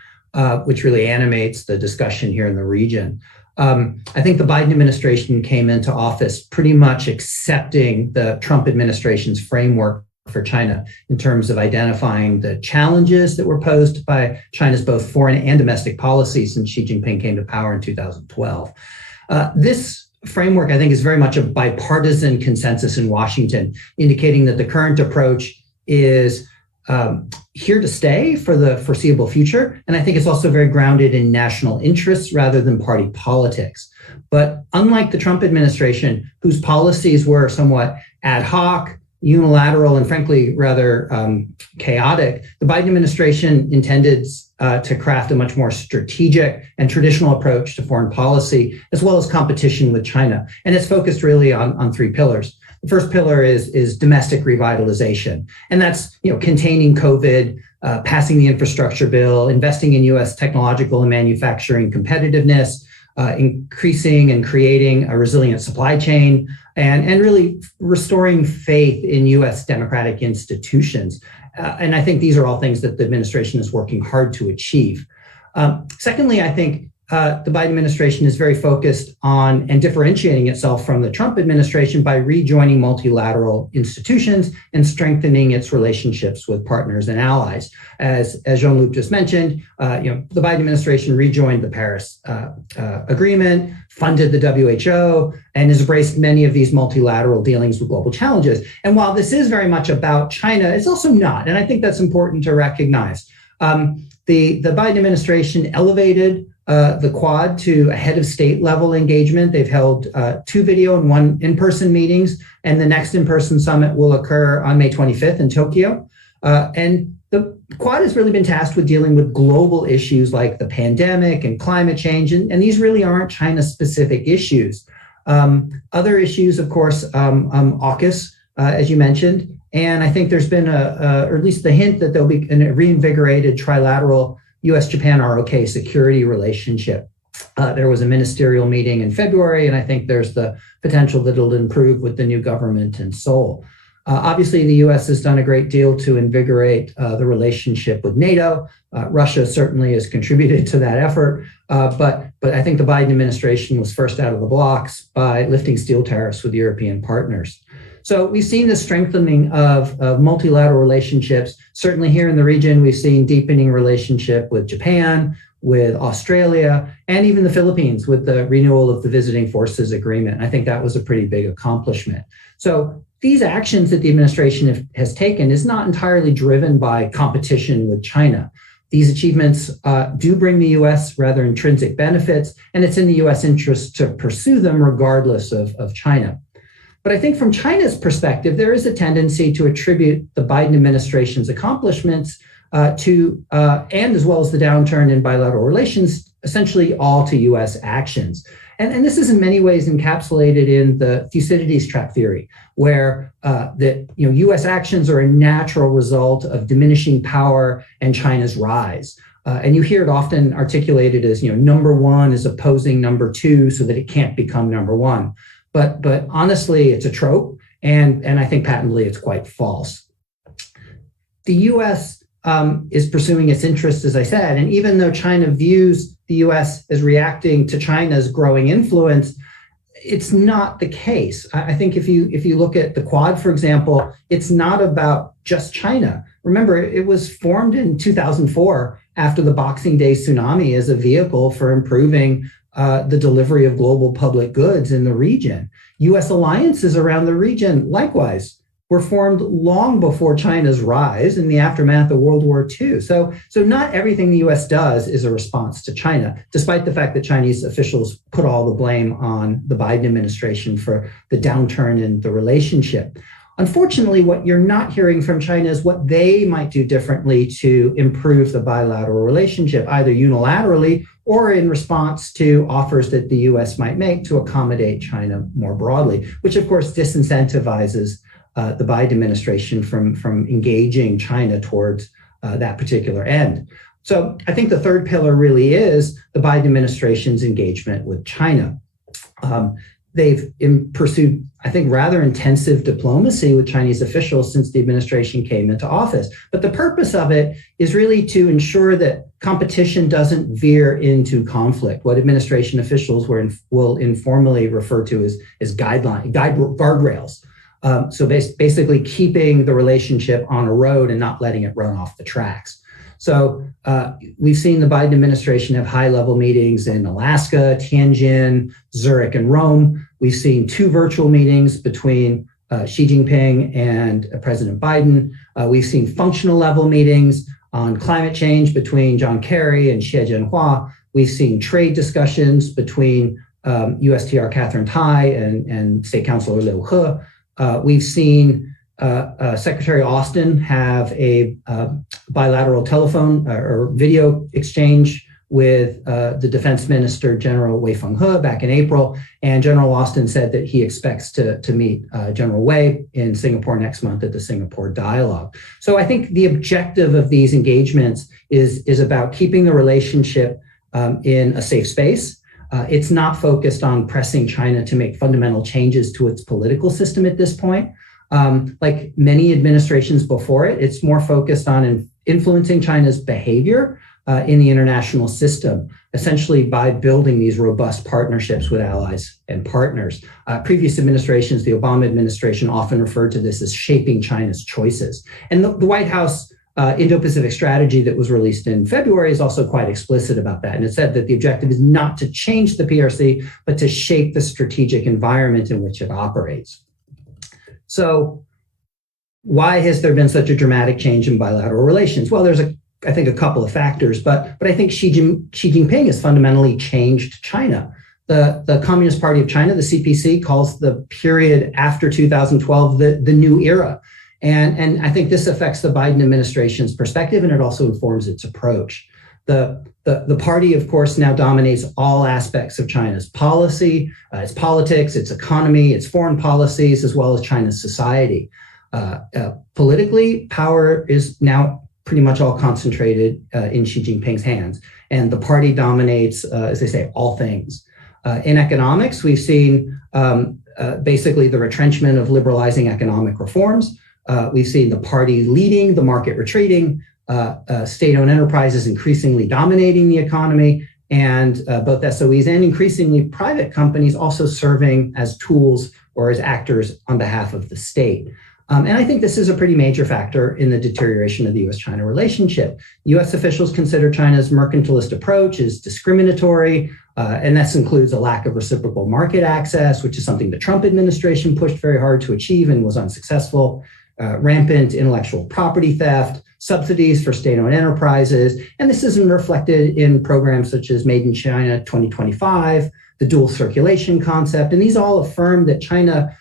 which really animates the discussion here in the region. I think the Biden administration came into office pretty much accepting the Trump administration's framework for China in terms of identifying the challenges that were posed by China's both foreign and domestic policies since Xi Jinping came to power in 2012. This framework, I think, is very much a bipartisan consensus in Washington, indicating that the current approach is here to stay for the foreseeable future. And I think it's also very grounded in national interests rather than party politics. But unlike the Trump administration, whose policies were somewhat ad hoc, unilateral, and frankly, rather chaotic, the Biden administration intended to craft a much more strategic and traditional approach to foreign policy, as well as competition with China. And it's focused really on three pillars. The first pillar is domestic revitalization, and that's containing COVID, passing the infrastructure bill, investing in U.S. technological and manufacturing competitiveness, increasing and creating a resilient supply chain, and really restoring faith in U.S. democratic institutions. And I think these are all things that the administration is working hard to achieve. Secondly, I think the Biden administration is very focused on and differentiating itself from the Trump administration by rejoining multilateral institutions and strengthening its relationships with partners and allies. As Jean-Luc just mentioned, the Biden administration rejoined the Paris Agreement, funded the WHO, and has embraced many of these multilateral dealings with global challenges. And while this is very much about China, it's also not. And I think that's important to recognize. The Biden administration elevated the Quad to a head of state level engagement. They've held 2 video and 1 in-person meetings, and the next in-person summit will occur on May 25th in Tokyo. And the Quad has really been tasked with dealing with global issues like the pandemic and climate change, and these really aren't China-specific issues. Other issues, of course, AUKUS, as you mentioned, and I think there's been or at least the hint that there'll be a reinvigorated trilateral U.S.-Japan ROK security relationship. There was a ministerial meeting in February, and I think there's the potential that it'll improve with the new government in Seoul. Obviously, the U.S. has done a great deal to invigorate the relationship with NATO. Russia certainly has contributed to that effort, but I think the Biden administration was first out of the blocks by lifting steel tariffs with European partners. So we've seen the strengthening of multilateral relationships. Certainly here in the region, we've seen deepening relationship with Japan, with Australia, and even the Philippines with the renewal of the Visiting Forces Agreement. I think that was a pretty big accomplishment. So these actions that the administration has taken is not entirely driven by competition with China. These achievements do bring the U.S. rather intrinsic benefits, and it's in the U.S. interest to pursue them regardless of China. But I think from China's perspective, there is a tendency to attribute the Biden administration's accomplishments and as well as the downturn in bilateral relations, essentially all to U.S. actions. And this is in many ways encapsulated in the Thucydides trap theory, where U.S. actions are a natural result of diminishing power and China's rise. And you hear it often articulated as, number one is opposing number two so that it can't become number one. But honestly, it's a trope, and I think patently it's quite false. The U.S. Is pursuing its interests, as I said, and even though China views the U.S. as reacting to China's growing influence, it's not the case. I think if you look at the Quad, for example, it's not about just China. Remember, it was formed in 2004 after the Boxing Day tsunami as a vehicle for improving the delivery of global public goods in the region. U.S. alliances around the region, likewise, were formed long before China's rise in the aftermath of World War II. So not everything the U.S. does is a response to China, despite the fact that Chinese officials put all the blame on the Biden administration for the downturn in the relationship. Unfortunately, what you're not hearing from China is what they might do differently to improve the bilateral relationship, either unilaterally or in response to offers that the U.S. might make to accommodate China more broadly, which of course disincentivizes the Biden administration from engaging China towards that particular end. So I think the third pillar really is the Biden administration's engagement with China. They've pursued, I think, rather intensive diplomacy with Chinese officials since the administration came into office. But the purpose of it is really to ensure that competition doesn't veer into conflict, what administration officials will informally refer to as guardrails. So basically keeping the relationship on a road and not letting it run off the tracks. So we've seen the Biden administration have high-level meetings in Alaska, Tianjin, Zurich, and Rome. We've seen 2 virtual meetings between Xi Jinping and President Biden. We've seen functional level meetings on climate change between John Kerry and Xie Zhenhua. We've seen trade discussions between USTR Catherine Tai and State Councilor Liu He. We've seen Secretary Austin have a bilateral telephone or video exchange with the Defense Minister, General Wei Fenghe, back in April. And General Austin said that he expects to meet General Wei in Singapore next month at the Singapore Dialogue. So I think the objective of these engagements is about keeping the relationship in a safe space. It's not focused on pressing China to make fundamental changes to its political system at this point. Like many administrations before it, it's more focused on influencing China's behavior in the international system, essentially by building these robust partnerships with allies and partners. Previous administrations, the Obama administration, often referred to this as shaping China's choices. And the White House Indo-Pacific strategy that was released in February is also quite explicit about that. And it said that the objective is not to change the PRC, but to shape the strategic environment in which it operates. So why has there been such a dramatic change in bilateral relations? Well, there's I think a couple of factors, but I think Xi Jinping has fundamentally changed China. The Communist Party of China, the CPC, calls the period after 2012 the new era. And I think this affects the Biden administration's perspective, and it also informs its approach. The party, of course, now dominates all aspects of China's policy, its politics, its economy, its foreign policies, as well as China's society. Politically, power is now pretty much all concentrated in Xi Jinping's hands. And the party dominates, as they say, all things. In economics, we've seen basically the retrenchment of liberalizing economic reforms. We've seen the party leading, the market retreating, state-owned enterprises increasingly dominating the economy, and both SOEs and increasingly private companies also serving as tools or as actors on behalf of the state. And I think this is a pretty major factor in the deterioration of the US-China relationship. US officials consider China's mercantilist approach as discriminatory, and this includes a lack of reciprocal market access, which is something the Trump administration pushed very hard to achieve and was unsuccessful, rampant intellectual property theft, subsidies for state-owned enterprises, and this isn't reflected in programs such as Made in China 2025, the dual circulation concept, and these all affirm that China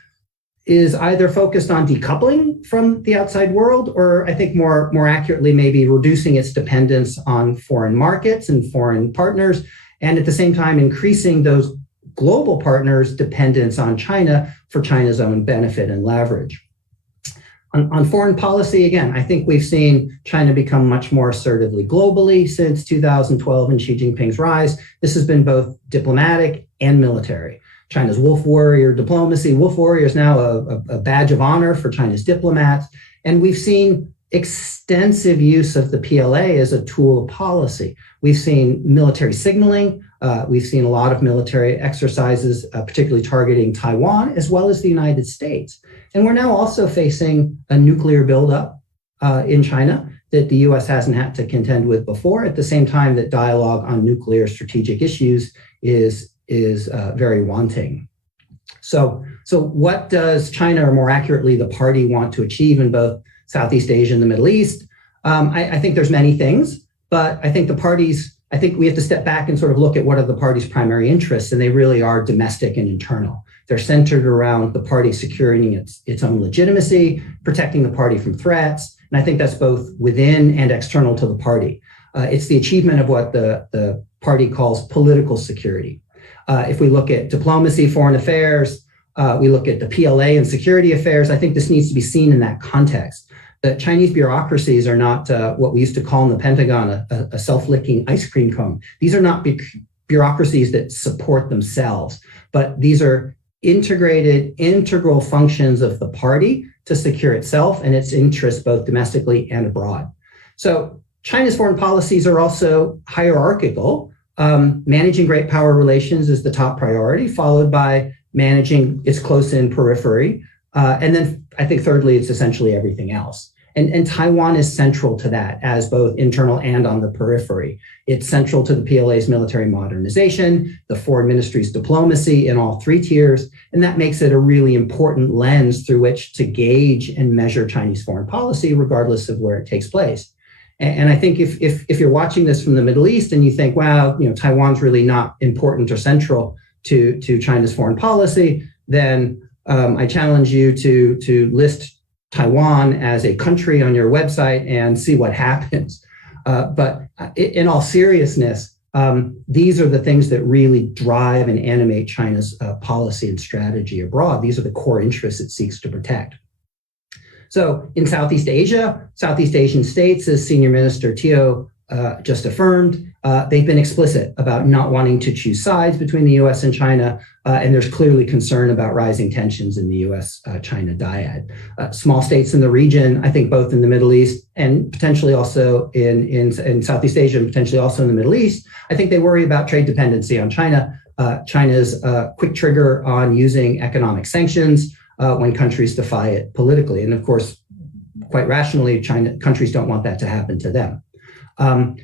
is either focused on decoupling from the outside world, or I think more accurately, maybe reducing its dependence on foreign markets and foreign partners, and at the same time increasing those global partners' dependence on China for China's own benefit and leverage. On foreign policy, again, I think we've seen China become much more assertively globally since 2012 and Xi Jinping's rise. This has been both diplomatic and military. China's wolf warrior diplomacy. Wolf warrior is now a badge of honor for China's diplomats. And we've seen extensive use of the PLA as a tool of policy. We've seen military signaling. We've seen a lot of military exercises, particularly targeting Taiwan, as well as the United States. And we're now also facing a nuclear buildup in China that the US hasn't had to contend with before, at the same time that dialogue on nuclear strategic issues is very wanting. So what does China, or more accurately, the party, want to achieve in both Southeast Asia and the Middle East? I think there's many things, but I think I think we have to step back and sort of look at what are the party's primary interests, and they really are domestic and internal. They're centered around the party securing its own legitimacy, protecting the party from threats, and I think that's both within and external to the party. It's the achievement of what the party calls political security. If we look at diplomacy, foreign affairs, we look at the PLA and security affairs, I think this needs to be seen in that context. The Chinese bureaucracies are not what we used to call in the Pentagon a self-licking ice cream cone. These are not bureaucracies that support themselves, but these are integrated, integral functions of the party to secure itself and its interests both domestically and abroad. So China's foreign policies are also hierarchical. Managing great power relations is the top priority, followed by managing its close-in periphery, And then I think thirdly, it's essentially everything else. And Taiwan is central to that as both internal and on the periphery. It's central to the PLA's military modernization, the foreign ministry's diplomacy in all three tiers, and that makes it a really important lens through which to gauge and measure Chinese foreign policy, regardless of where it takes place. And I think if you're watching this from the Middle East and you think, wow, Taiwan's really not important or central to China's foreign policy, then I challenge you to list Taiwan as a country on your website and see what happens. But in all seriousness, these are the things that really drive and animate China's policy and strategy abroad. These are the core interests it seeks to protect. So in Southeast Asia, Southeast Asian states, as Senior Minister Teo just affirmed, they've been explicit about not wanting to choose sides between the US and China, and there's clearly concern about rising tensions in the US-China dyad. Small states in the region, I think both in the Middle East and potentially also in Southeast Asia and potentially also in the Middle East, I think they worry about trade dependency on China, China's quick trigger on using economic sanctions when countries defy it politically. And of course, quite rationally, countries don't want that to happen to them.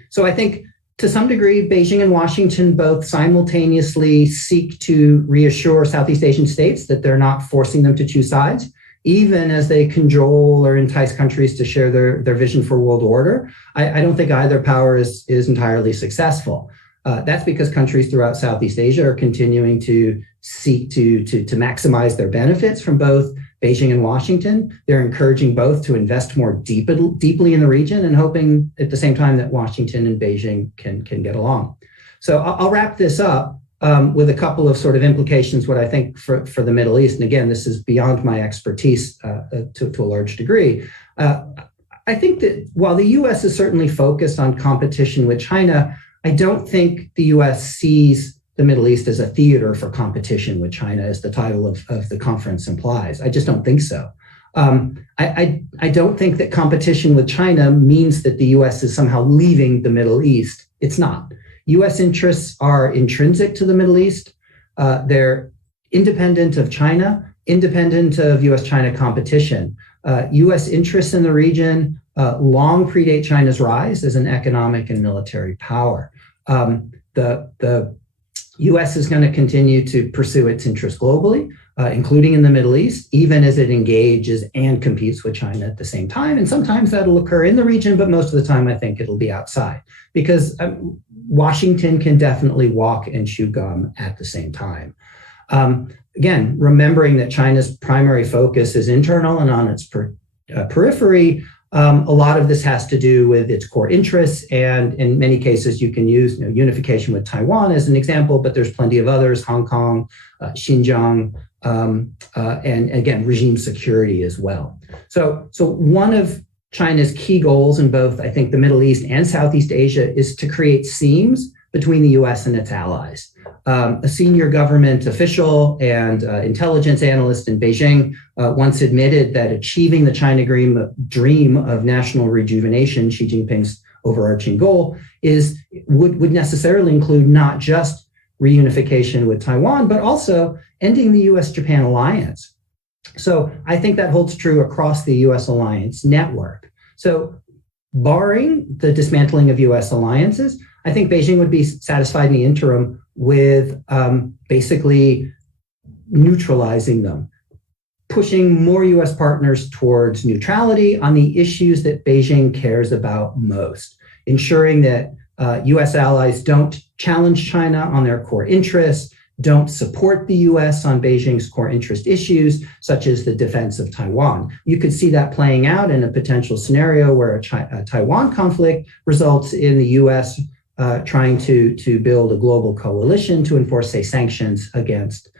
So I think to some degree, Beijing and Washington both simultaneously seek to reassure Southeast Asian states that they're not forcing them to choose sides, even as they cajole or entice countries to share their vision for world order. I don't think either power is entirely successful. That's because countries throughout Southeast Asia are continuing to seek to maximize their benefits from both Beijing and Washington. They're encouraging both to invest more deeply in the region and hoping at the same time that Washington and Beijing can get along. So I'll wrap this up with a couple of sort of implications, what I think for the Middle East. And again, this is beyond my expertise to a large degree. I think that while the US is certainly focused on competition with China, I don't think the US sees the Middle East as a theater for competition with China, as the title of the conference implies. I just don't think so. I don't think that competition with China means that the US is somehow leaving the Middle East. It's not. US interests are intrinsic to the Middle East. They're independent of China, independent of US-China competition. US interests in the region long predate China's rise as an economic and military power. The US is going to continue to pursue its interests globally, including in the Middle East, even as it engages and competes with China at the same time. And sometimes that'll occur in the region, but most of the time I think it'll be outside, because Washington can definitely walk and chew gum at the same time. Again, remembering that China's primary focus is internal and on its periphery, a lot of this has to do with its core interests, and in many cases you can use unification with Taiwan as an example, but there's plenty of others, Hong Kong, Xinjiang, and again, regime security as well. So one of China's key goals in both, I think, the Middle East and Southeast Asia is to create seams between the US and its allies. A senior government official and intelligence analyst in Beijing once admitted that achieving the China dream of national rejuvenation, Xi Jinping's overarching goal, would necessarily include not just reunification with Taiwan, but also ending the US-Japan alliance. So I think that holds true across the US alliance network. So barring the dismantling of US alliances, I think Beijing would be satisfied in the interim with basically neutralizing them, pushing more US partners towards neutrality on the issues that Beijing cares about most, ensuring that US allies don't challenge China on their core interests, don't support the US on Beijing's core interest issues, such as the defense of Taiwan. You could see that playing out in a potential scenario where a Taiwan conflict results in the US trying to build a global coalition to enforce, say, sanctions against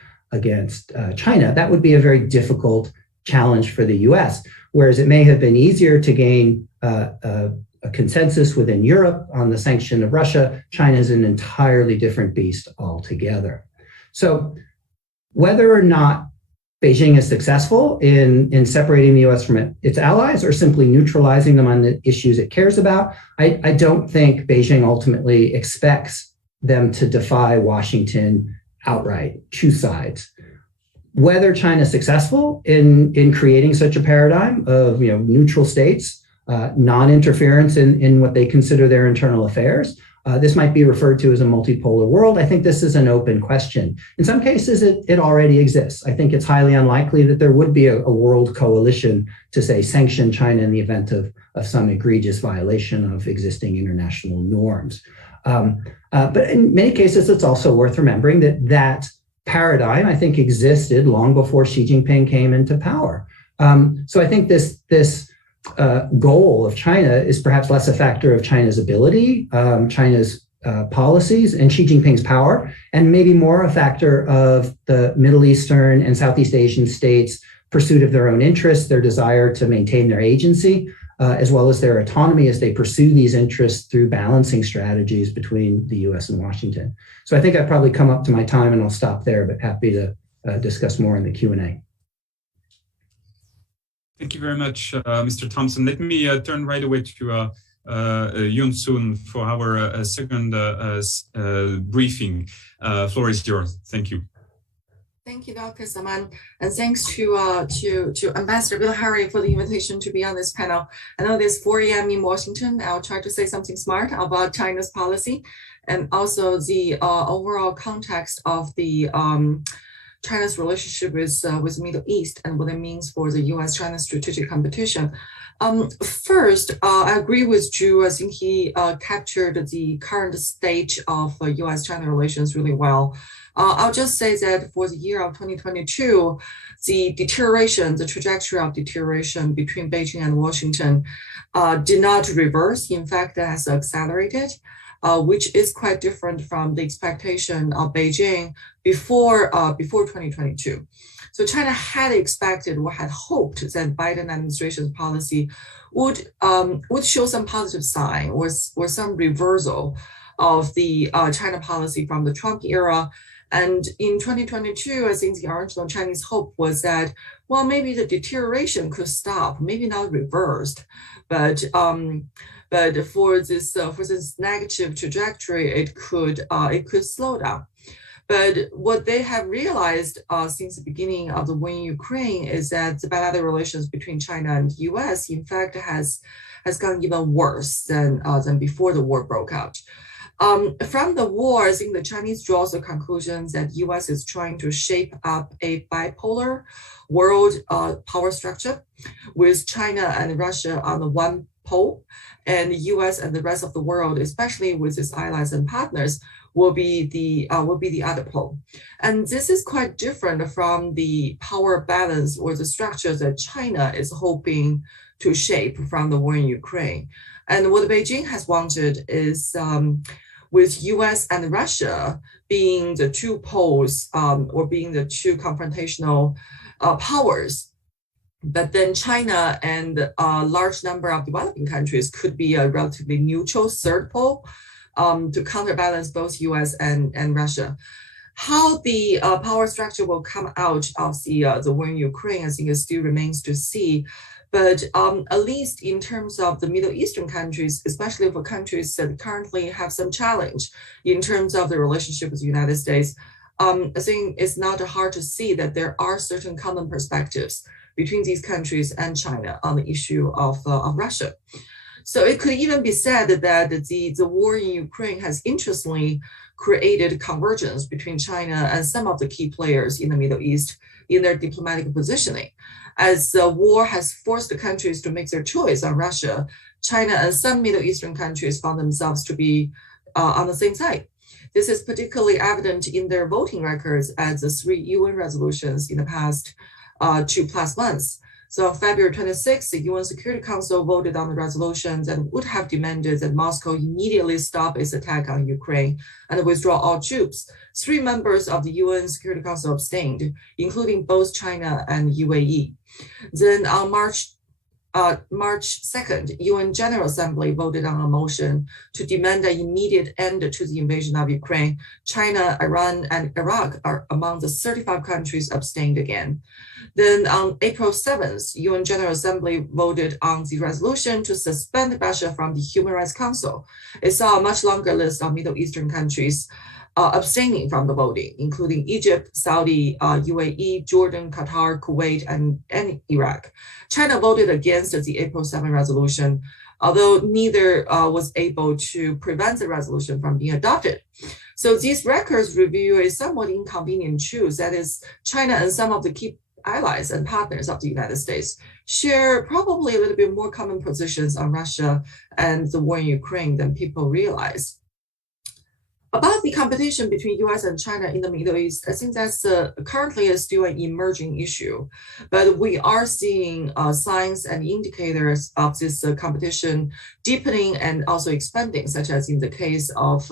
China. That would be a very difficult challenge for the US, whereas it may have been easier to gain a consensus within Europe on the sanction of Russia. China is an entirely different beast altogether. So whether or not Beijing is successful in separating the US from its allies or simply neutralizing them on the issues it cares about, I don't think Beijing ultimately expects them to defy Washington outright, choose sides. Whether China is successful in creating such a paradigm of neutral states, non-interference in what they consider their internal affairs, this might be referred to as a multipolar world. I think this is an open question. In some cases, it already exists. I think it's highly unlikely that there would be a world coalition to, say, sanction China in the event of some egregious violation of existing international norms. But in many cases, it's also worth remembering that paradigm, I think, existed long before Xi Jinping came into power. So I think this goal of China is perhaps less a factor of China's ability, China's policies, and Xi Jinping's power, and maybe more a factor of the Middle Eastern and Southeast Asian states' pursuit of their own interests, their desire to maintain their agency, as well as their autonomy as they pursue these interests through balancing strategies between the US and Washington. So I think I've probably come up to my time, and I'll stop there, but happy to discuss more in the Q&A. Thank you very much, Mr. Thompson. Let me turn right away to Yoon Soon for our second briefing. Floor is yours. Thank you. Thank you, Dr. Saman, and thanks to Ambassador Bilahari for the invitation to be on this panel. I know there's 4 a.m. in Washington. I'll try to say something smart about China's policy and also the overall context of the China's relationship with Middle East and what it means for the U.S.-China strategic competition. First, I agree with Drew. I think he captured the current stage of U.S.-China relations really well. I'll just say that for the year of 2022, the trajectory of deterioration between Beijing and Washington did not reverse. In fact, that has accelerated, which is quite different from the expectation of Beijing before 2022. So China had expected or had hoped that Biden administration's policy would show some positive sign or some reversal of the China policy from the Trump era. And in 2022, I think the original Chinese hope was that, well, maybe the deterioration could stop, maybe not reversed, but for this negative trajectory, it could slow down. But what they have realized since the beginning of the war in Ukraine is that the bilateral relations between China and the U.S. in fact has gone even worse than before the war broke out. From the war, I think the Chinese draws the conclusion that U.S. is trying to shape up a bipolar world power structure with China and Russia on the one pole, and the U.S. and the rest of the world, especially with its allies and partners, will be the other pole. And this is quite different from the power balance or the structure that China is hoping to shape from the war in Ukraine. And what Beijing has wanted is with US and Russia being the two poles or being the two confrontational powers, but then China and a large number of developing countries could be a relatively neutral third pole to counterbalance both US and Russia. How the power structure will come out of the war in Ukraine, I think it still remains to see. But at least in terms of the Middle Eastern countries, especially for countries that currently have some challenge in terms of the relationship with the United States, I think it's not hard to see that there are certain common perspectives between these countries and China on the issue of Russia. So it could even be said that the war in Ukraine has interestingly created convergence between China and some of the key players in the Middle East in their diplomatic positioning. As the war has forced the countries to make their choice on Russia, China and some Middle Eastern countries found themselves to be on the same side. This is particularly evident in their voting records as the 3 UN resolutions in the past 2+ months. So on February 26th, the UN Security Council voted on the resolutions and would have demanded that Moscow immediately stop its attack on Ukraine and withdraw all troops. 3 members of the UN Security Council abstained, including both China and UAE. Then on March 2nd, UN General Assembly voted on a motion to demand an immediate end to the invasion of Ukraine. China, Iran, and Iraq are among the 35 countries abstained again. Then on April 7th, UN General Assembly voted on the resolution to suspend Russia from the Human Rights Council. It saw a much longer list of Middle Eastern countries abstaining from the voting, including Egypt, Saudi, UAE, Jordan, Qatar, Kuwait, and Iraq. China voted against the April 7 resolution, although neither was able to prevent the resolution from being adopted. So these records reveal a somewhat inconvenient truth, that is, China and some of the key allies and partners of the United States share probably a little bit more common positions on Russia and the war in Ukraine than people realize. About the competition between US and China in the Middle East, I think that's currently still an emerging issue, but we are seeing signs and indicators of this competition deepening and also expanding, such as in the case of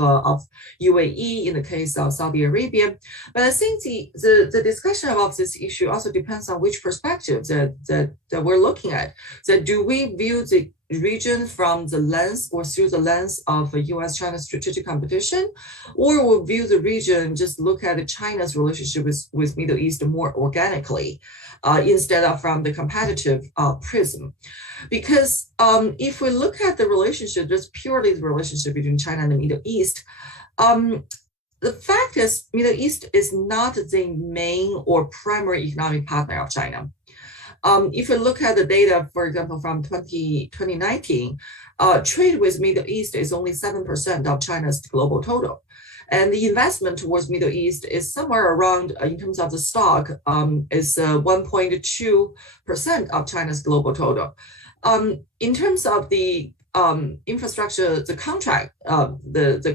UAE, in the case of Saudi Arabia. But I think the discussion about this issue also depends on which perspective that we're looking at. So do we view the region from the lens or through the lens of US-China strategic competition, or will view the region, just look at China's relationship with Middle East more organically, instead of from the competitive prism? Because if we look at the relationship, just purely the relationship between China and the Middle East, the fact is Middle East is not the main or primary economic partner of China. If you look at the data, for example, from 2019, trade with Middle East is only 7% of China's global total. And the investment towards Middle East is somewhere around, in terms of the stock, is 1.2% of China's global total. In terms of the infrastructure, the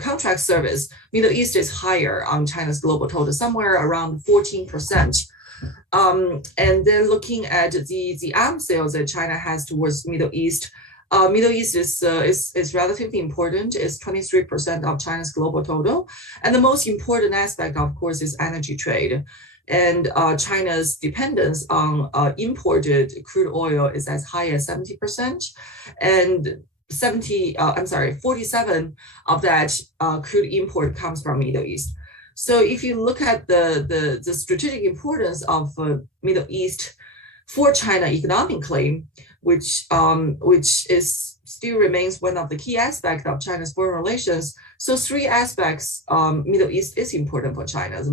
contract service, Middle East is higher on China's global total, somewhere around 14%. And then looking at the arms sales that China has towards Middle East is relatively important. It's 23% of China's global total. And the most important aspect, of course, is energy trade. And China's dependence on imported crude oil is as high as 70%. And 47 of that crude import comes from Middle East. So if you look at the strategic importance of Middle East for China economically, which is still remains one of the key aspects of China's foreign relations. So three aspects, Middle East is important for China. The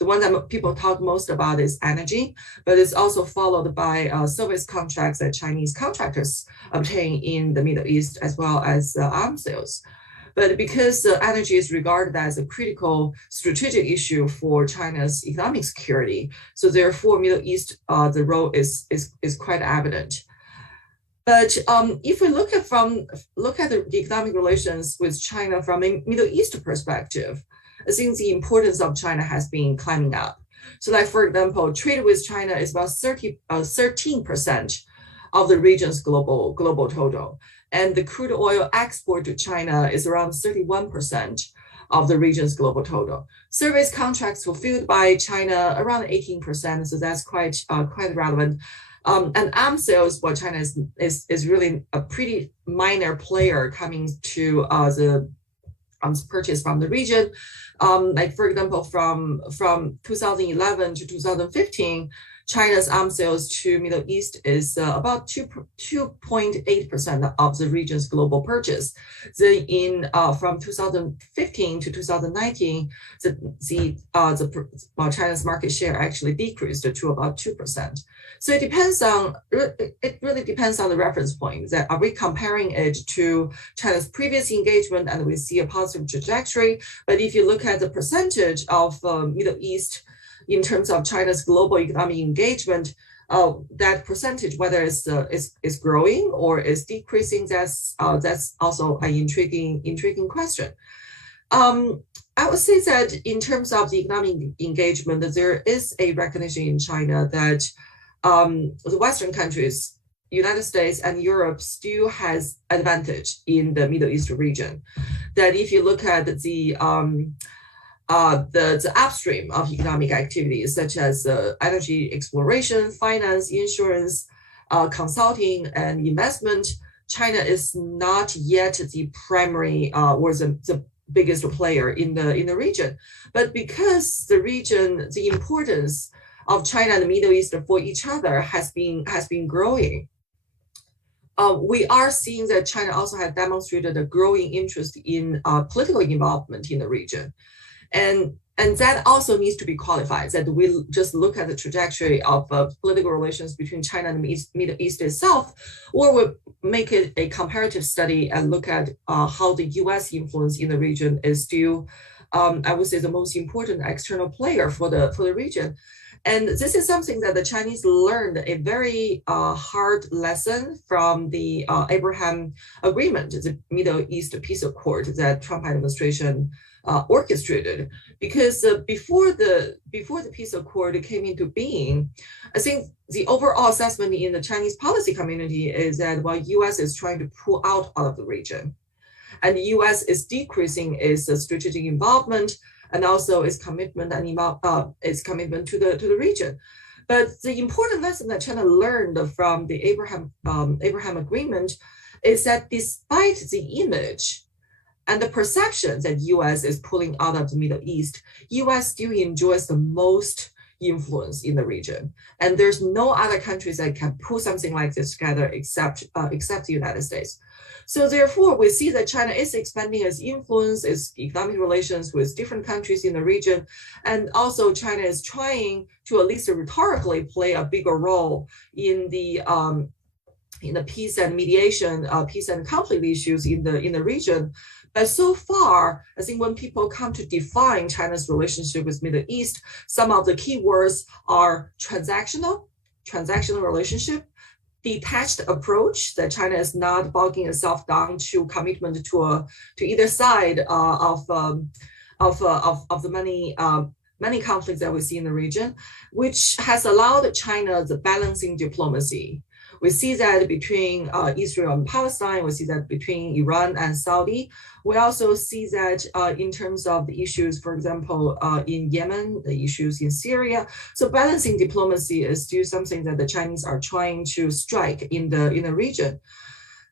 one that people talk most about is energy, but it's also followed by service contracts that Chinese contractors obtain in the Middle East, as well as arms sales. But because energy is regarded as a critical strategic issue for China's economic security, so therefore Middle East, the role is quite evident. But if we look at the economic relations with China from a Middle East perspective, I think the importance of China has been climbing up. So, like for example, trade with China is about 13% of the region's global total. And the crude oil export to China is around 31% of the region's global total. Service contracts fulfilled by China around 18%, so that's quite relevant. And arms sales, well, China is really a pretty minor player coming to the purchase from the region. Like for example, from 2011 to 2015. China's arms sales to Middle East is about 2.8% of the region's global purchase. Then from 2015 to 2019, China's market share actually decreased to about 2%. So it really depends on the reference point. That are we comparing it to China's previous engagement, and we see a positive trajectory? But if you look at the percentage of Middle East in terms of China's global economic engagement, that percentage, whether it's growing or is decreasing, that's also an intriguing question. I would say that in terms of the economic engagement, that there is a recognition in China that the Western countries, United States and Europe, still has advantage in the Middle East region. That if you look at the upstream of economic activities, such as energy exploration, finance, insurance, consulting, and investment, China is not yet the primary or the biggest player in the region. But because the region, the importance of China and the Middle East for each other has been growing, we are seeing that China also has demonstrated a growing interest in political involvement in the region. And that also needs to be qualified, that we just look at the trajectory of political relations between China and the Middle East itself, or we make it a comparative study and look at how the US influence in the region is still, I would say, the most important external player for the region. And this is something that the Chinese learned a very hard lesson from the Abraham Agreement, the Middle East Peace Accord that Trump administration orchestrated. Because before the peace accord came into being, I think the overall assessment in the Chinese policy community is that while US is trying to pull out of the region, and the US is decreasing its strategic involvement and also its commitment to the region. But the important lesson that China learned from the Abraham Agreement is that despite the image and the perception that US is pulling out of the Middle East, US still enjoys the most influence in the region. And there's no other countries that can pull something like this together except the United States. So therefore, we see that China is expanding its influence, its economic relations with different countries in the region. And also China is trying to at least rhetorically play a bigger role in the peace and mediation, peace and conflict issues in the region. But so far, I think when people come to define China's relationship with Middle East, some of the key words are transactional relationship, detached approach, that China is not bogging itself down to commitment to either side of the many conflicts that we see in the region, which has allowed China the balancing diplomacy. We see that between Israel and Palestine. We see that between Iran and Saudi. We also see that in terms of the issues, for example, in Yemen, the issues in Syria. So balancing diplomacy is still something that the Chinese are trying to strike in the region.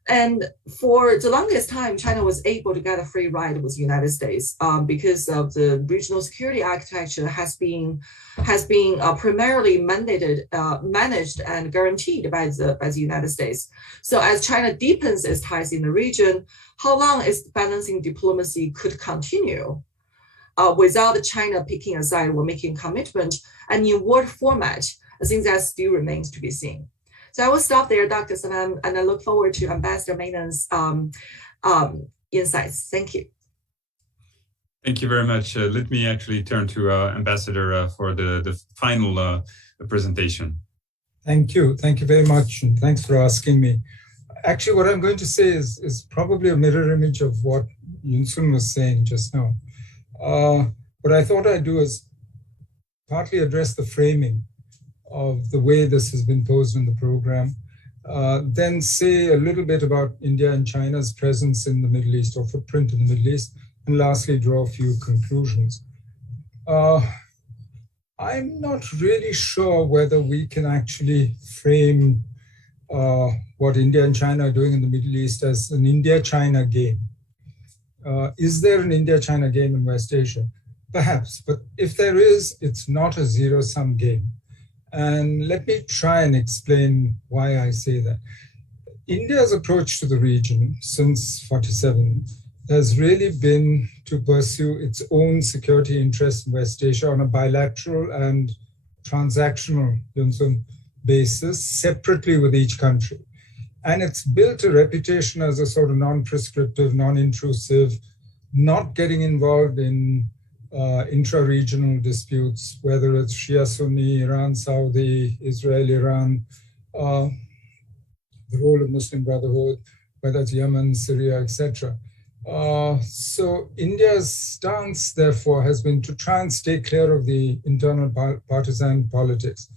And for the longest time, China was able to get a free ride with the United States because of the regional security architecture has been primarily managed and guaranteed by the United States. So as China deepens its ties in the region, how long is balancing diplomacy could continue without China picking a side or making commitment, and in what format? I think that still remains to be seen. So I will stop there, Dr. Saman, and I look forward to Ambassador MEI-NUS' insights. Thank you. Thank you very much. Let me actually turn to Ambassador for the final presentation. Thank you. Thank you very much. And thanks for asking me. Actually, what I'm going to say is probably a mirror image of what Yunsun was saying just now. What I thought I'd do is partly address the framing of the way this has been posed in the program, then say a little bit about India and China's presence in the Middle East or footprint in the Middle East, and lastly, draw a few conclusions. I'm not really sure whether we can actually frame what India and China are doing in the Middle East as an India-China game. Is there an India-China game in West Asia? Perhaps, but if there is, it's not a zero-sum game. And let me try and explain why I say that. India's approach to the region since 1947 has really been to pursue its own security interests in West Asia on a bilateral and transactional basis, separately with each country. And it's built a reputation as a sort of non-prescriptive, non-intrusive, not getting involved in intra-regional disputes, whether it's Shia, Sunni, Iran, Saudi, Israel, Iran, the role of Muslim Brotherhood, whether it's Yemen, Syria, etc. So India's stance, therefore, has been to try and stay clear of the internal partisan politics,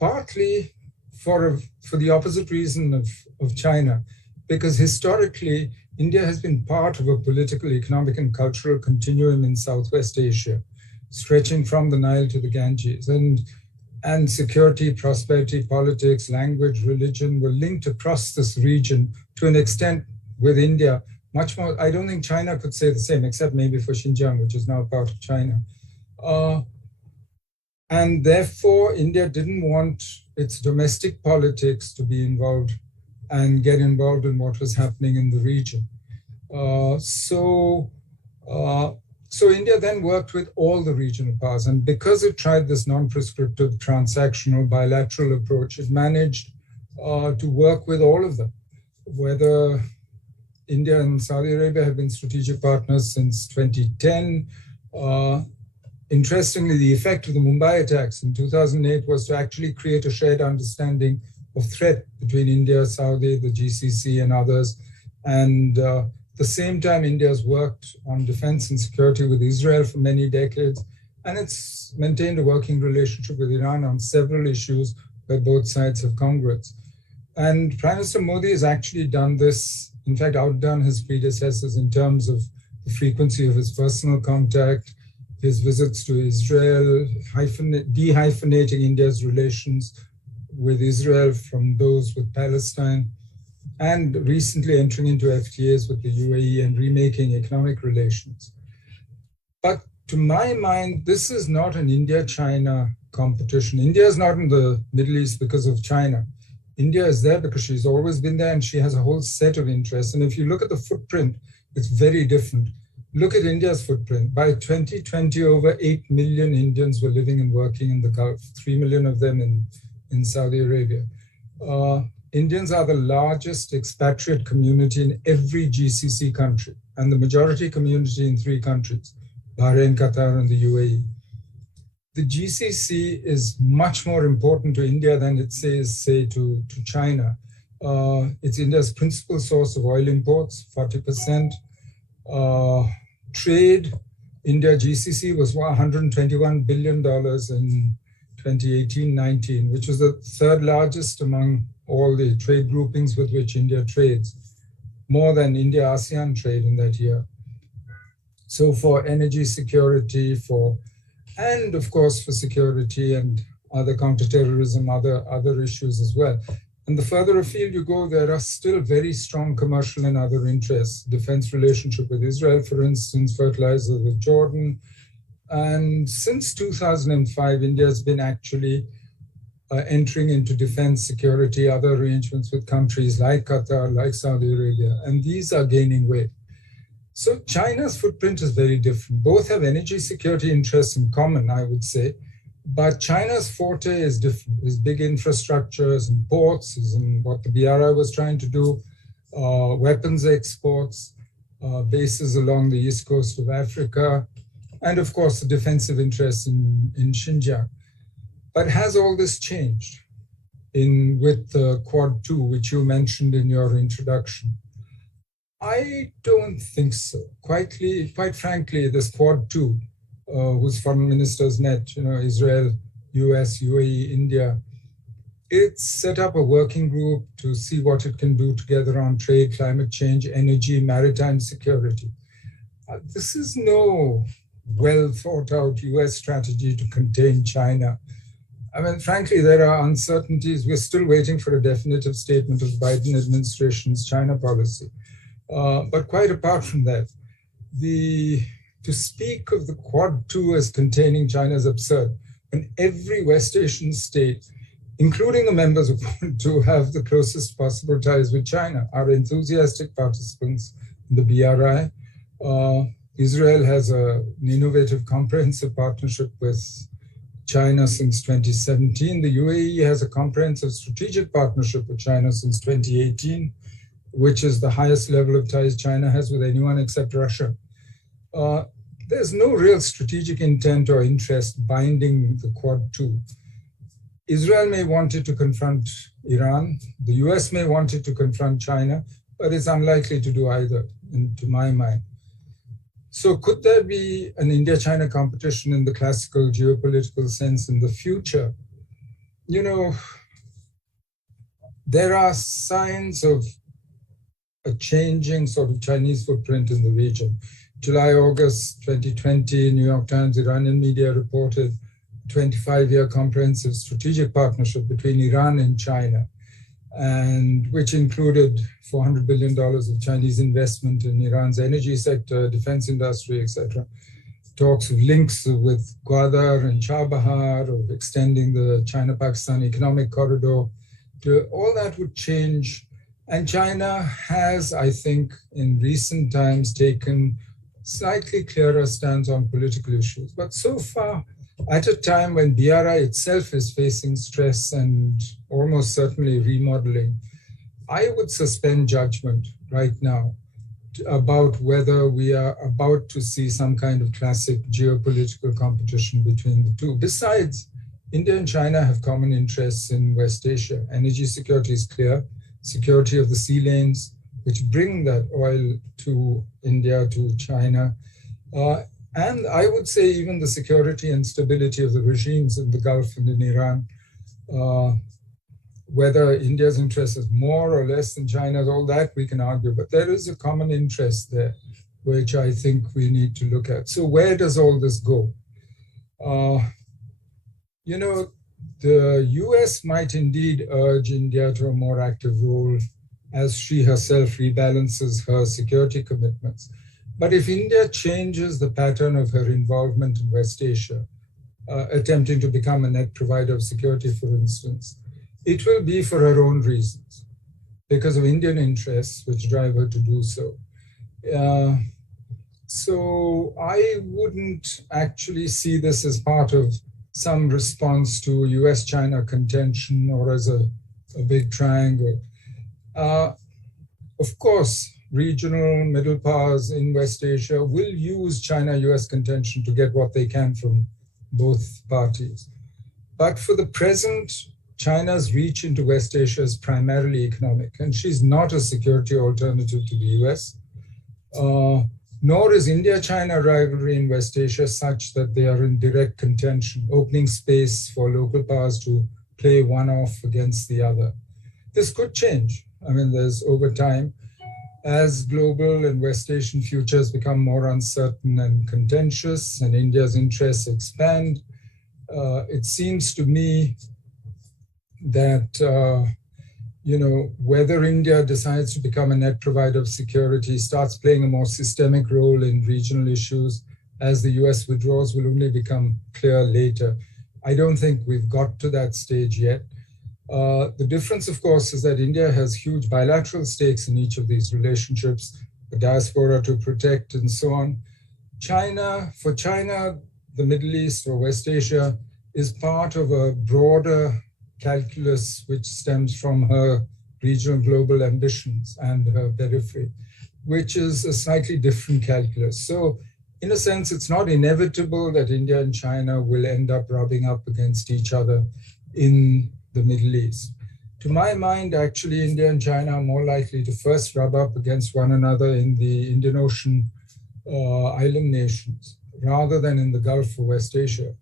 partly for the opposite reason of China, because historically, India has been part of a political, economic, and cultural continuum in Southwest Asia, stretching from the Nile to the Ganges. And security, prosperity, politics, language, religion were linked across this region to an extent with India, much more. I don't think China could say the same, except maybe for Xinjiang, which is now part of China. And therefore, India didn't want its domestic politics to be involved and get involved in what was happening in the region. So India then worked with all the regional powers, and because it tried this non-prescriptive, transactional, bilateral approach, it managed to work with all of them. Whether India and Saudi Arabia have been strategic partners since 2010. Interestingly, the effect of the Mumbai attacks in 2008 was to actually create a shared understanding of threat between India, Saudi, the GCC, and others. And at the same time, India has worked on defense and security with Israel for many decades, and it's maintained a working relationship with Iran on several issues where both sides have congrats. And Prime Minister Modi has actually done this, in fact, outdone his predecessors in terms of the frequency of his personal contact, his visits to Israel, dehyphenating India's relations with Israel from those with Palestine, and recently entering into FTAs with the UAE and remaking economic relations. But to my mind, this is not an India-China competition. India is not in the Middle East because of China. India is there because she's always been there and she has a whole set of interests. And if you look at the footprint, it's very different. Look at India's footprint. By 2020, over 8 million Indians were living and working in the Gulf, 3 million of them in Saudi Arabia. Indians are the largest expatriate community in every GCC country, and the majority community in 3 countries, Bahrain, Qatar, and the UAE. The GCC is much more important to India than it says, say, to China. It's India's principal source of oil imports, 40%. Trade, India GCC was $121 billion in 2018-19, which was the 3rd largest among all the trade groupings with which India trades, more than India-ASEAN trade in that year. So for energy security, and of course for security and other counterterrorism, other issues as well. And the further afield you go, there are still very strong commercial and other interests. Defense relationship with Israel, for instance, fertilizer with Jordan. And since 2005, India has been actually entering into defense, security, other arrangements with countries like Qatar, like Saudi Arabia, and these are gaining weight. So China's footprint is very different. Both have energy security interests in common, I would say, but China's forte is different. It's big infrastructures and ports, is in what the BRI was trying to do, weapons exports, bases along the east coast of Africa, and of course the defensive interests in Xinjiang. But has all this changed with Quad 2, which you mentioned in your introduction? I don't think so. Quite frankly, this Quad 2, whose foreign ministers met, Israel, US, UAE, India, it's set up a working group to see what it can do together on trade, climate change, energy, maritime security. This is no well thought out US strategy to contain China. I mean, frankly, there are uncertainties. We're still waiting for a definitive statement of the Biden administration's China policy. But quite apart from that, to speak of the Quad 2 as containing China is absurd. And every West Asian state, including the members of Quad 2, have the closest possible ties with China, are enthusiastic participants in the BRI. Israel has an innovative, comprehensive partnership with China since 2017. The UAE has a comprehensive strategic partnership with China since 2018, which is the highest level of ties China has with anyone except Russia. There's no real strategic intent or interest binding the Quad 2. Israel may want it to confront Iran. The US may want it to confront China, but it's unlikely to do either, to my mind. So could there be an India-China competition in the classical geopolitical sense in the future? There are signs of a changing sort of Chinese footprint in the region. July, August 2020, New York Times, Iranian media reported a 25-year comprehensive strategic partnership between Iran and China, and which included $400 billion of Chinese investment in Iran's energy sector, defense industry, etc. Talks of links with Gwadar and Chabahar, of extending the China-Pakistan economic corridor. All that would change. And China has, I think, in recent times taken slightly clearer stance on political issues. But so far, at a time when BRI itself is facing stress and almost certainly remodeling, I would suspend judgment right now about whether we are about to see some kind of classic geopolitical competition between the two. Besides, India and China have common interests in West Asia. Energy security is clear, security of the sea lanes, which bring that oil to India, to China. And I would say even the security and stability of the regimes in the Gulf and in Iran. Whether India's interest is more or less than China's, all that we can argue, but there is a common interest there, which I think we need to look at. So where does all this go? You know, the US might indeed urge India to a more active role as she herself rebalances her security commitments. But if India changes the pattern of her involvement in West Asia, attempting to become a net provider of security, for instance, it will be for her own reasons, because of Indian interests, which drive her to do so. So I wouldn't actually see this as part of some response to US-China contention or as a big triangle. Of course, regional middle powers in West Asia will use China-US contention to get what they can from both parties. But for the present, China's reach into West Asia is primarily economic, and she's not a security alternative to the US. Nor is India-China rivalry in West Asia such that they are in direct contention, opening space for local powers to play one off against the other. This could change. I mean, there's over time, as global and West Asian futures become more uncertain and contentious and India's interests expand, it seems to me that you know, whether India decides to become a net provider of security, starts playing a more systemic role in regional issues as the US withdraws, will only become clear later. I don't think we've got to that stage yet. The difference, of course, is that India has huge bilateral stakes in each of these relationships, the diaspora to protect and so on. For China, the Middle East or West Asia is part of a broader calculus which stems from her regional global ambitions and her periphery, which is a slightly different calculus. So in a sense, it's not inevitable that India and China will end up rubbing up against each other in the Middle East. To my mind, actually, India and China are more likely to first rub up against one another in the Indian Ocean island nations, rather than in the Gulf or West Asia,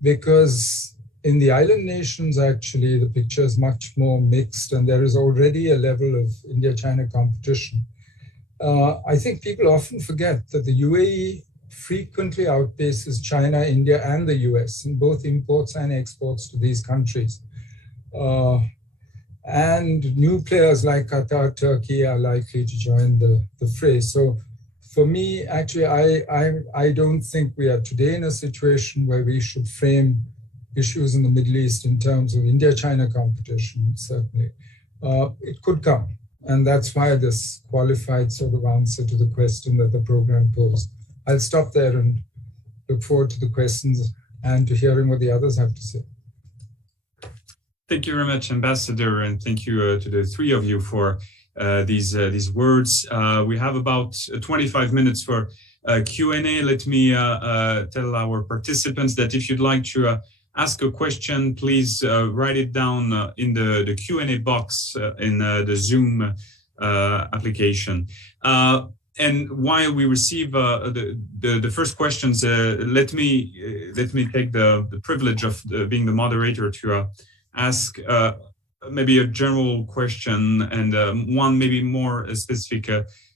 because in the island nations, actually, the picture is much more mixed, and there is already a level of India-China competition. I think people often forget that the UAE frequently outpaces China, India, and the US in both imports and exports to these countries. And new players like Qatar, Turkey are likely to join the fray. So for me, actually, I don't think we are today in a situation where we should frame issues in the Middle East in terms of India-China competition, certainly. It could come, and that's why this qualified sort of answer to the question that the program posed. I'll stop there and look forward to the questions and to hearing what the others have to say. Thank you very much, Ambassador, and thank you to the three of you for these words. We have about 25 minutes for Q&A. Let me tell our participants that if you'd like to ask a question, please write it down in the Q&A box in the Zoom application. And while we receive the first questions, let me take the privilege of being the moderator to ask maybe a general question and one maybe more specific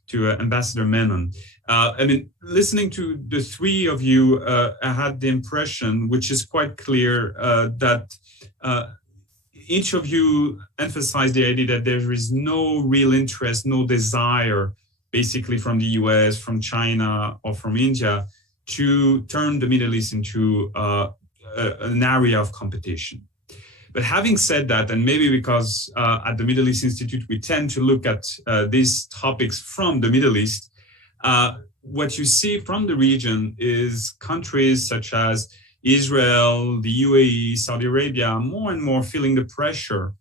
to Ambassador Menon. I mean, listening to the three of you, I had the impression, which is quite clear, that each of you emphasized the idea that there is no real interest, no desire, basically from the US, from China, or from India, to turn the Middle East into an area of competition. But having said that, and maybe because at the Middle East Institute, we tend to look at these topics from the Middle East, what you see from the region is countries such as Israel, the UAE, Saudi Arabia, more and more feeling the pressure,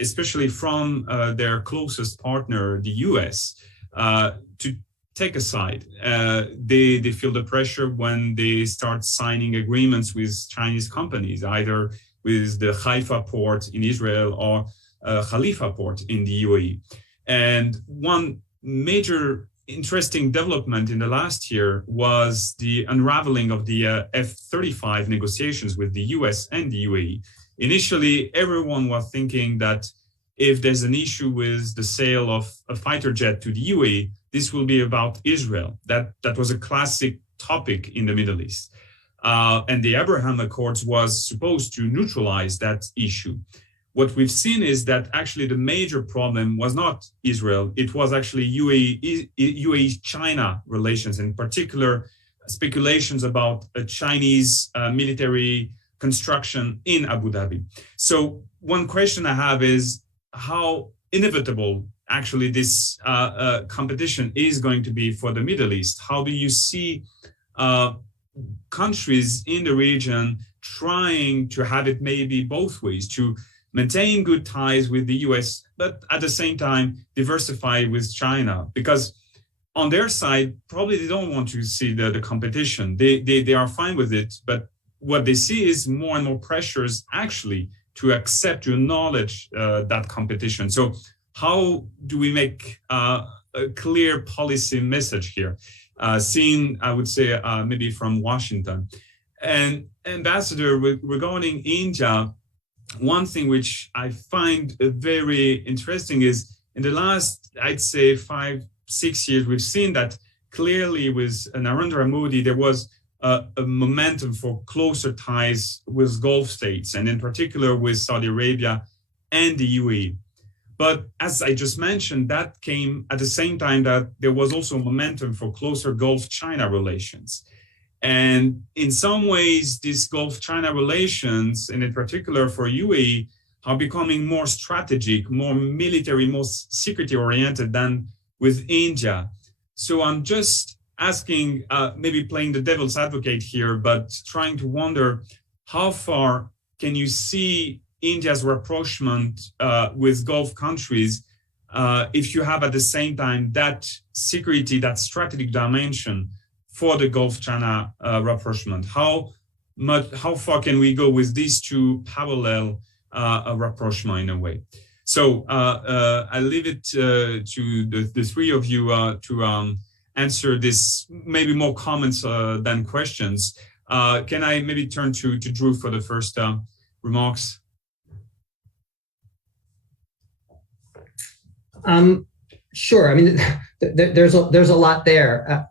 especially from their closest partner, the US, to take a side. They feel the pressure when they start signing agreements with Chinese companies, either with the Haifa port in Israel or Khalifa port in the UAE. And one major interesting development in the last year was the unraveling of the F-35 negotiations with the US and the UAE. Initially, everyone was thinking that if there's an issue with the sale of a fighter jet to the UAE, this will be about Israel. That was a classic topic in the Middle East. And the Abraham Accords was supposed to neutralize that issue. What we've seen is that actually the major problem was not Israel, it was actually UAE-China relations, in particular speculations about a Chinese military construction in Abu Dhabi. So one question I have is how inevitable actually this competition is going to be for the Middle East. How do you see countries in the region trying to have it maybe both ways, to maintain good ties with the US, but at the same time diversify with China? Because on their side, probably they don't want to see the competition. They are fine with it, but what they see is more and more pressures actually to accept, to acknowledge that competition. So how do we make a clear policy message here? Seen, I would say, maybe from Washington. And Ambassador, regarding India, one thing which I find very interesting is in the last, I'd say 5-6 years, we've seen that clearly with Narendra Modi, there was a momentum for closer ties with Gulf states, and in particular with Saudi Arabia and the UAE. But as I just mentioned, that came at the same time that there was also momentum for closer Gulf-China relations. And in some ways, these Gulf-China relations, and in particular for UAE, are becoming more strategic, more military, more security-oriented than with India. So I'm just asking, maybe playing the devil's advocate here, but trying to wonder how far can you see India's rapprochement with Gulf countries if you have at the same time that security, that strategic dimension for the Gulf-China rapprochement? How far can we go with these two parallel rapprochement in a way? So I leave it to the three of you to answer this, maybe more comments than questions. Can I maybe turn to Drew for the first remarks? Sure. I mean, there's a lot there.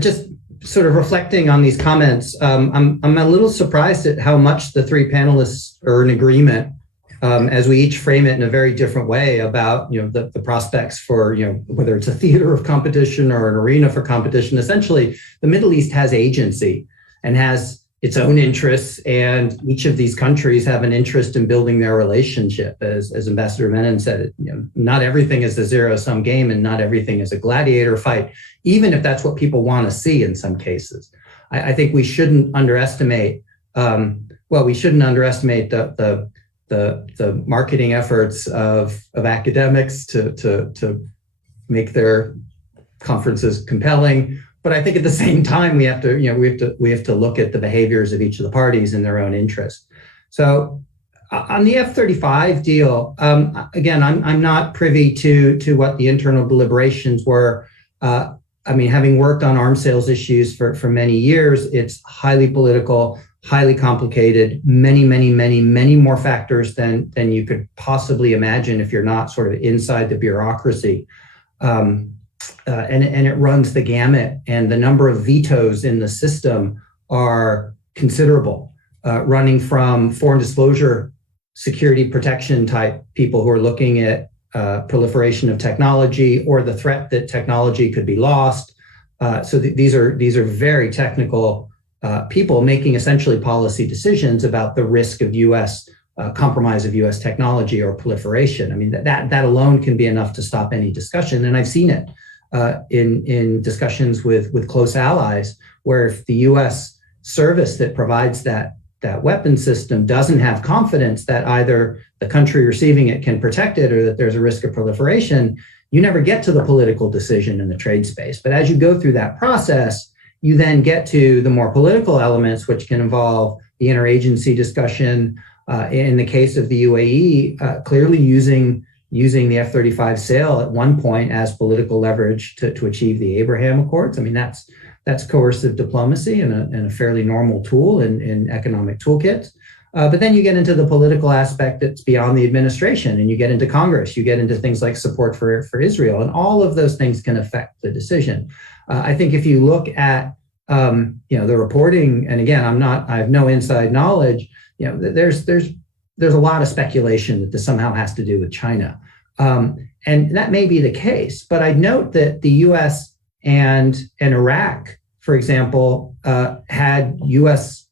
Just sort of reflecting on these comments, I'm a little surprised at how much the three panelists are in agreement, as we each frame it in a very different way about the prospects for whether it's a theater of competition or an arena for competition. Essentially, the Middle East has agency and has its own interests, and each of these countries have an interest in building their relationship. As Ambassador Menon said, not everything is a zero-sum game, and not everything is a gladiator fight, even if that's what people want to see in some cases. I think we shouldn't underestimate. We shouldn't underestimate the marketing efforts of academics to make their conferences compelling. But I think at the same time, we have to look at the behaviors of each of the parties in their own interest. So on the F-35 deal, again, I'm not privy to what the internal deliberations were. Having worked on arms sales issues for many years, it's highly political, highly complicated, many more factors than you could possibly imagine if you're not sort of inside the bureaucracy. And it runs the gamut, and the number of vetoes in the system are considerable, running from foreign disclosure, security protection type people who are looking at proliferation of technology or the threat that technology could be lost. So these are very technical people making essentially policy decisions about the risk of U.S. compromise of U.S. technology or proliferation. I mean, that alone can be enough to stop any discussion. And I've seen it in discussions with close allies, where if the U.S. service that provides that weapon system doesn't have confidence that either the country receiving it can protect it or that there's a risk of proliferation, you never get to the political decision in the trade space. But as you go through that process, you then get to the more political elements, which can involve the interagency discussion. In the case of the UAE, clearly using the F-35 sale at one point as political leverage to achieve the Abraham Accords. I mean, that's coercive diplomacy and a fairly normal tool in economic toolkits. But then you get into the political aspect that's beyond the administration, and you get into Congress, you get into things like support for Israel, and all of those things can affect the decision. I think if you look at the reporting, and again, I have no inside knowledge. There's a lot of speculation that this somehow has to do with China, and that may be the case. But I'd note that the U.S. and Iraq, for example, had U.S.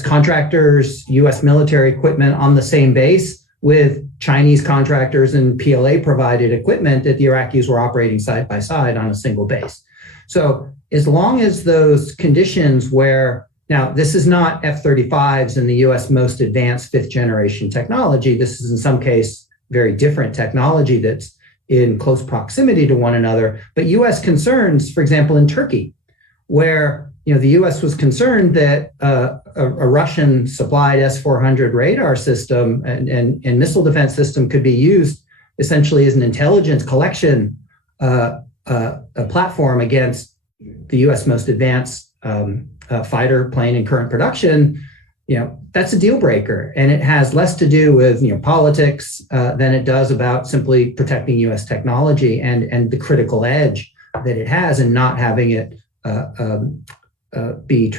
contractors, U.S. military equipment on the same base with Chinese contractors and PLA provided equipment that the Iraqis were operating side by side on a single base. So as long as those conditions where, now this is not F-35s and the U.S. most advanced fifth generation technology, this is in some case very different technology that's in close proximity to one another, but U.S. concerns, for example, in Turkey, where the U.S. was concerned that a Russian supplied S-400 radar system and missile defense system could be used essentially as an intelligence collection a platform against the U.S. most advanced fighter plane in current production. That's a deal breaker, and it has less to do with politics than it does about simply protecting U.S. technology and the critical edge that it has, and not having it be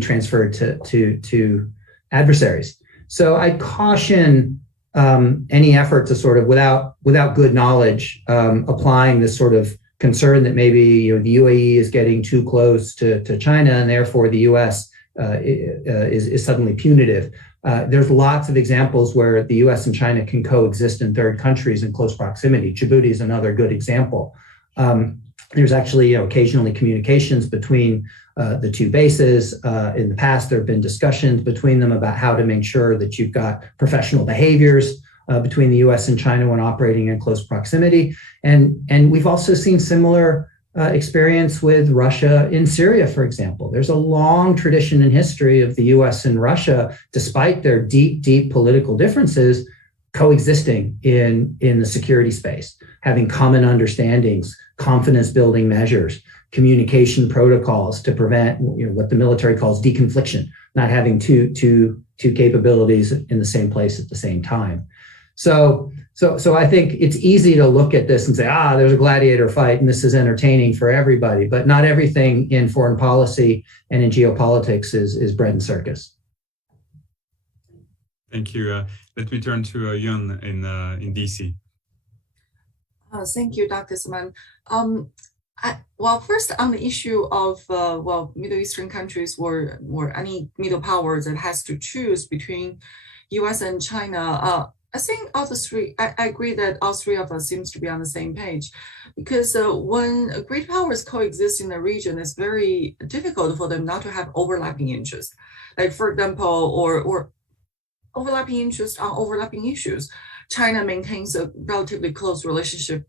transferred to adversaries. So I caution any effort to sort of without good knowledge applying this sort of concern that maybe the UAE is getting too close to China and therefore the U.S. Is suddenly punitive. There's lots of examples where the U.S. and China can coexist in third countries in close proximity. Djibouti is another good example. There's actually occasionally communications between the two bases. In the past, there have been discussions between them about how to make sure that you've got professional behaviors between the U.S. and China when operating in close proximity. And we've also seen similar experience with Russia in Syria, for example. There's a long tradition and history of the U.S. and Russia, despite their deep political differences, coexisting in the security space, having common understandings, confidence-building measures, communication protocols to prevent what the military calls deconfliction, not having two capabilities in the same place at the same time. So I think it's easy to look at this and say, there's a gladiator fight and this is entertaining for everybody, but not everything in foreign policy and in geopolitics is bread and circus. Thank you. Let me turn to Yun in DC. Thank you, Dr. Saman. First on the issue of Middle Eastern countries or any middle power that has to choose between U.S. and China. I think all the three, I agree that all three of us seems to be on the same page, because when great powers coexist in a region, it's very difficult for them not to have overlapping interests. Like, for example, or overlapping interests on overlapping issues. China maintains a relatively close relationship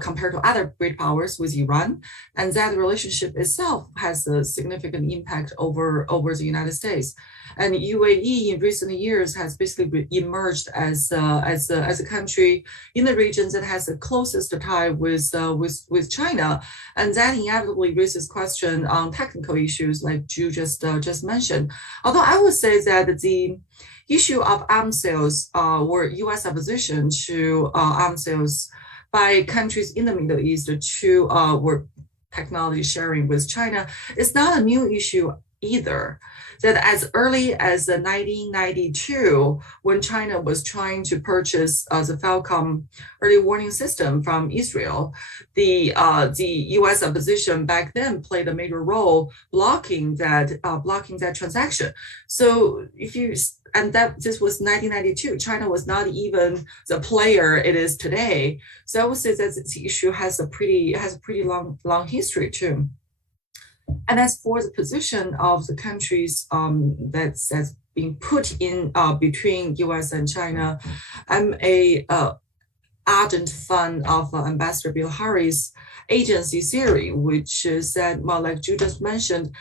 compared to other great powers with Iran, and that relationship itself has a significant impact over the United States. And UAE in recent years has basically emerged as a country in the region that has the closest tie with China, and that inevitably raises question on technical issues like Ju just mentioned. Although I would say that the issue of arms sales or U.S. opposition to arms sales by countries in the Middle East to work technology sharing with China is not a new issue either. That as early as 1992, when China was trying to purchase the Falcon early warning system from Israel, the U.S. opposition back then played a major role blocking that transaction. So this was 1992. China was not even the player it is today. So I would say that this issue has a pretty long history too. And as for the position of the countries that's being put in between U.S. and China, I'm a ardent fan of Ambassador Bilahari's agency theory, which is that, well, like you just mentioned,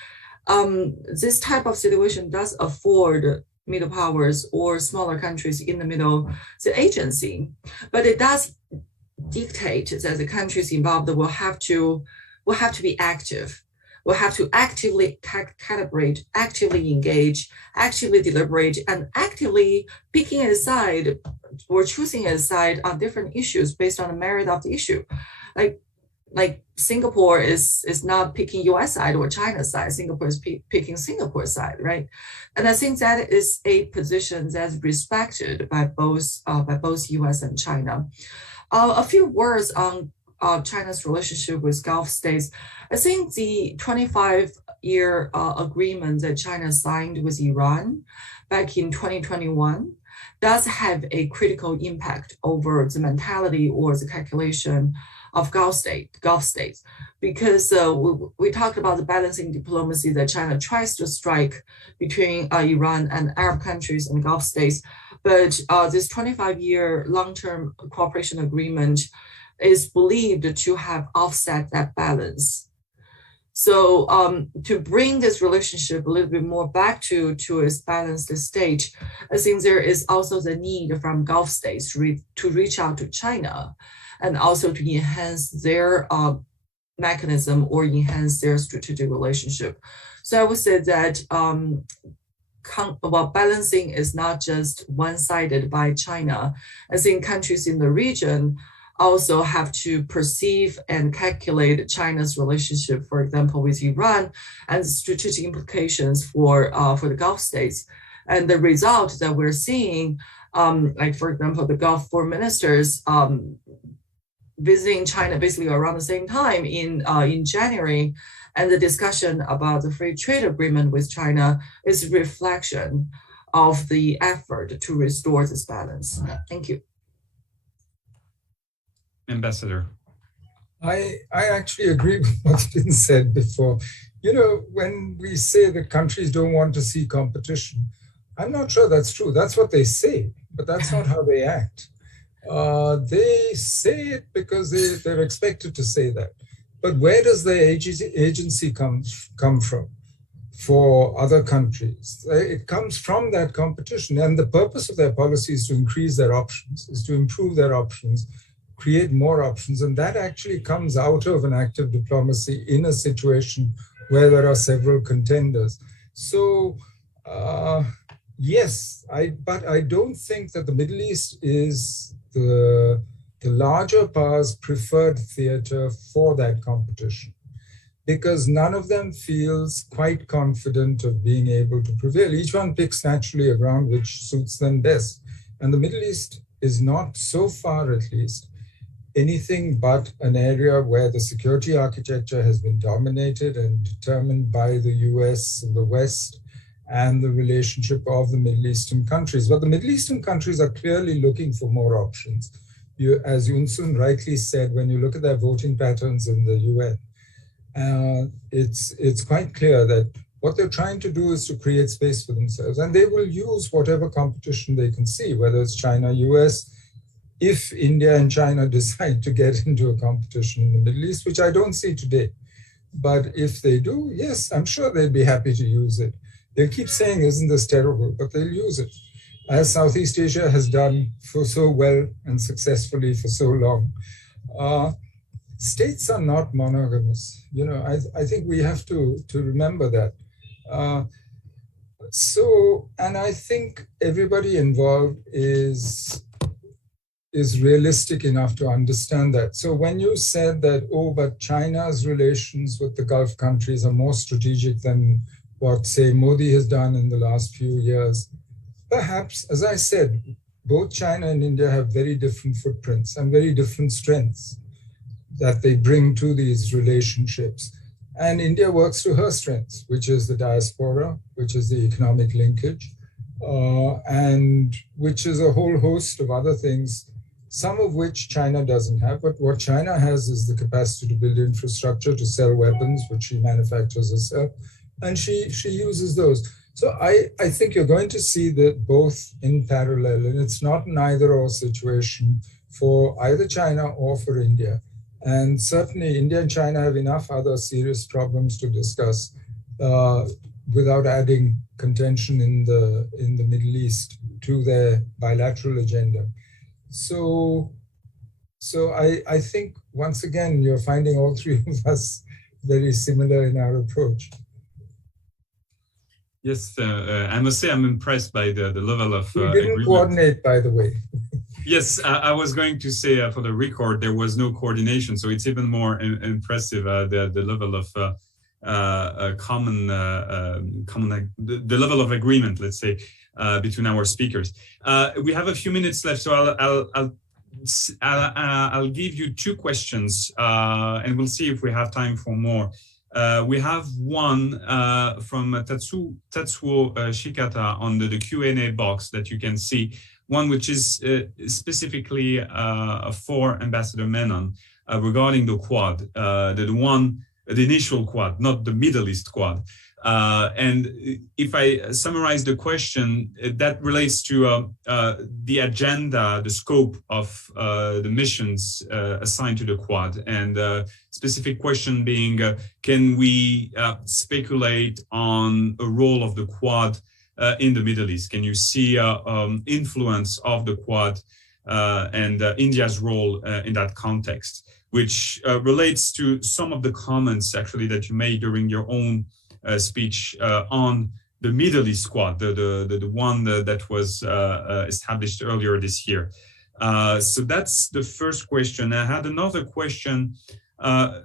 this type of situation does afford middle powers or smaller countries in the middle the agency, but it does dictate that the countries involved will have to be active. We'll have to actively calibrate, actively engage, actively deliberate, and actively picking a side or choosing a side on different issues based on the merit of the issue. Like Singapore is not picking US side or China's side. Singapore is picking Singapore's side, right? And I think that is a position that's respected by both US and China. A few words on China's relationship with Gulf states. I think the 25-year agreement that China signed with Iran back in 2021 does have a critical impact over the mentality or the calculation of Gulf states, because we talked about the balancing diplomacy that China tries to strike between Iran and Arab countries and Gulf states. But this 25-year long-term cooperation agreement is believed to have offset that balance. So to bring this relationship a little bit more back to its balanced state, I think there is also the need from Gulf states to reach out to China and also to enhance their mechanism or enhance their strategic relationship. So I would say that balancing is not just one-sided by China. I think countries in the region also have to perceive and calculate China's relationship, for example, with Iran, and the strategic implications for the Gulf states. And the result that we're seeing, like for example, the Gulf foreign ministers visiting China basically around the same time in January, and the discussion about the free trade agreement with China is a reflection of the effort to restore this balance. Thank you. Ambassador. I actually agree with what's been said before. You know, when we say that countries don't want to see competition, I'm not sure that's true. That's what they say, but that's not how they act. They say it because they're expected to say that. But where does the agency come from for other countries? It comes from that competition. And the purpose of their policy is to increase their options, is to improve their options, create more options. And that actually comes out of an active diplomacy in a situation where there are several contenders. So yes, but I don't think that the Middle East is the larger powers' preferred theater for that competition, because none of them feels quite confident of being able to prevail. Each one picks naturally a ground which suits them best. And the Middle East is not, so far at least, anything but an area where the security architecture has been dominated and determined by the US and the West and the relationship of the Middle Eastern countries. But the Middle Eastern countries are clearly looking for more options. As Yunsun rightly said, when you look at their voting patterns in the UN, it's quite clear that what they're trying to do is to create space for themselves. And they will use whatever competition they can see, whether it's China, US, if India and China decide to get into a competition in the Middle East, which I don't see today. But if they do, yes, I'm sure they'd be happy to use it. They'll keep saying, isn't this terrible? But they'll use it, as Southeast Asia has done for so well and successfully for so long. States are not monogamous. You know, I think we have to remember that. And I think everybody involved is realistic enough to understand that. So when you said that, oh, but China's relations with the Gulf countries are more strategic than what, say, Modi has done in the last few years. Perhaps, as I said, both China and India have very different footprints and very different strengths that they bring to these relationships. And India works to her strengths, which is the diaspora, which is the economic linkage, and which is a whole host of other things, some of which China doesn't have. But what China has is the capacity to build infrastructure, to sell weapons, which she manufactures herself, and she uses those. So I think you're going to see that both in parallel, and it's not an either-or situation for either China or for India. And certainly India and China have enough other serious problems to discuss without adding contention in the Middle East to their bilateral agenda. So I think, once again, you're finding all three of us very similar in our approach. Yes, I must say I'm impressed by the level of We didn't coordinate, by the way. Yes, I was going to say for the record, there was no coordination. So it's even more impressive, the level of the level of agreement, let's say, between our speakers. We have a few minutes left, so I'll give you two questions, and we'll see if we have time for more. We have one from Tatsuo Shikata on the Q&A box that you can see, one which is specifically for Ambassador Menon regarding the Quad, the initial Quad, not the Middle East Quad. And if I summarize the question, that relates to the agenda, the scope of the missions assigned to the Quad, and specific question being, can we speculate on a role of the Quad in the Middle East? Can you see influence of the Quad and India's role in that context, which relates to some of the comments actually that you made during your own speech on the Middle East Quad, the one that was established earlier this year. So that's the first question. I had another question, a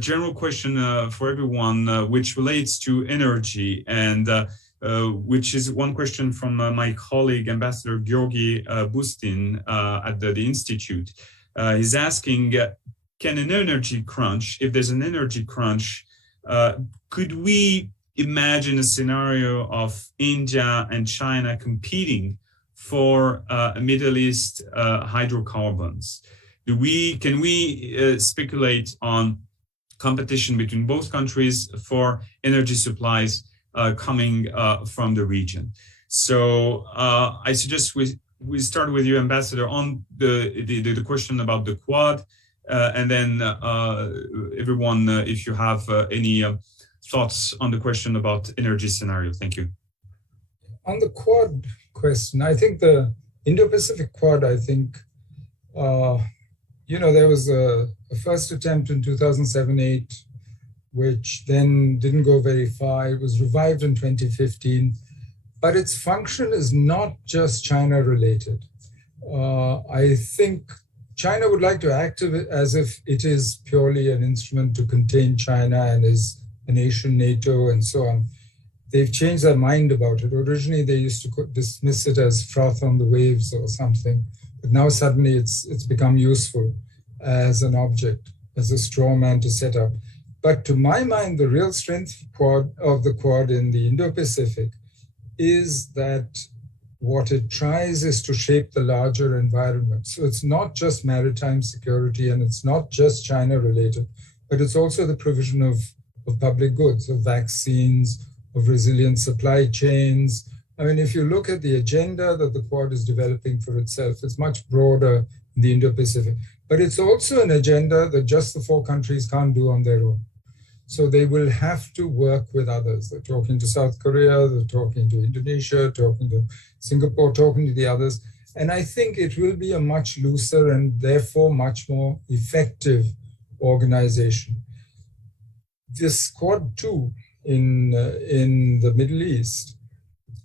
general question for everyone, which relates to energy, and which is one question from my colleague, Ambassador Georgi Bustin at the Institute. He's asking, can an energy crunch, if there's an energy crunch, could we imagine a scenario of India and China competing for Middle East hydrocarbons? Can we speculate on competition between both countries for energy supplies coming from the region? So I suggest we start with you, Ambassador, on the question about the Quad, and then everyone, if you have any thoughts on the question about energy scenario. Thank you. On the Quad question, I think the Indo-Pacific Quad, I think, there was a first attempt in 2007-8, which then didn't go very far. It was revived in 2015, but its function is not just China related. I think China would like to act as if it is purely an instrument to contain China and is a nation, NATO, and so on. They've changed their mind about it. Originally, they used to dismiss it as froth on the waves or something, but now suddenly it's become useful as an object, as a straw man to set up. But to my mind, the real strength of the Quad in the Indo-Pacific is that what it tries is to shape the larger environment. So it's not just maritime security, and it's not just China related, but it's also the provision of public goods, of vaccines, of resilient supply chains. I mean, if you look at the agenda that the Quad is developing for itself, it's much broader in the Indo-Pacific. But it's also an agenda that just the four countries can't do on their own. So they will have to work with others. They're talking to South Korea, they're talking to Indonesia, talking to Singapore, talking to the others. And I think it will be a much looser and therefore much more effective organization. This Quad 2 in the Middle East,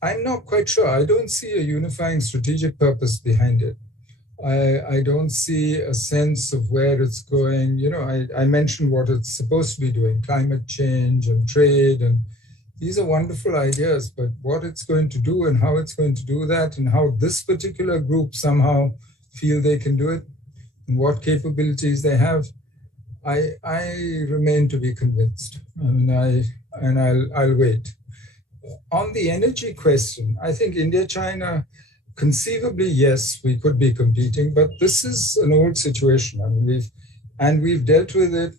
I'm not quite sure. I don't see a unifying strategic purpose behind it. I don't see a sense of where it's going. I mentioned what it's supposed to be doing, climate change and trade. And, these are wonderful ideas, but what it's going to do and how it's going to do that and how this particular group somehow feel they can do it and what capabilities they have, I remain to be convinced. I mean, I'll wait. On the energy question, I think India, China, conceivably, yes, we could be competing, but this is an old situation. I mean, we've dealt with it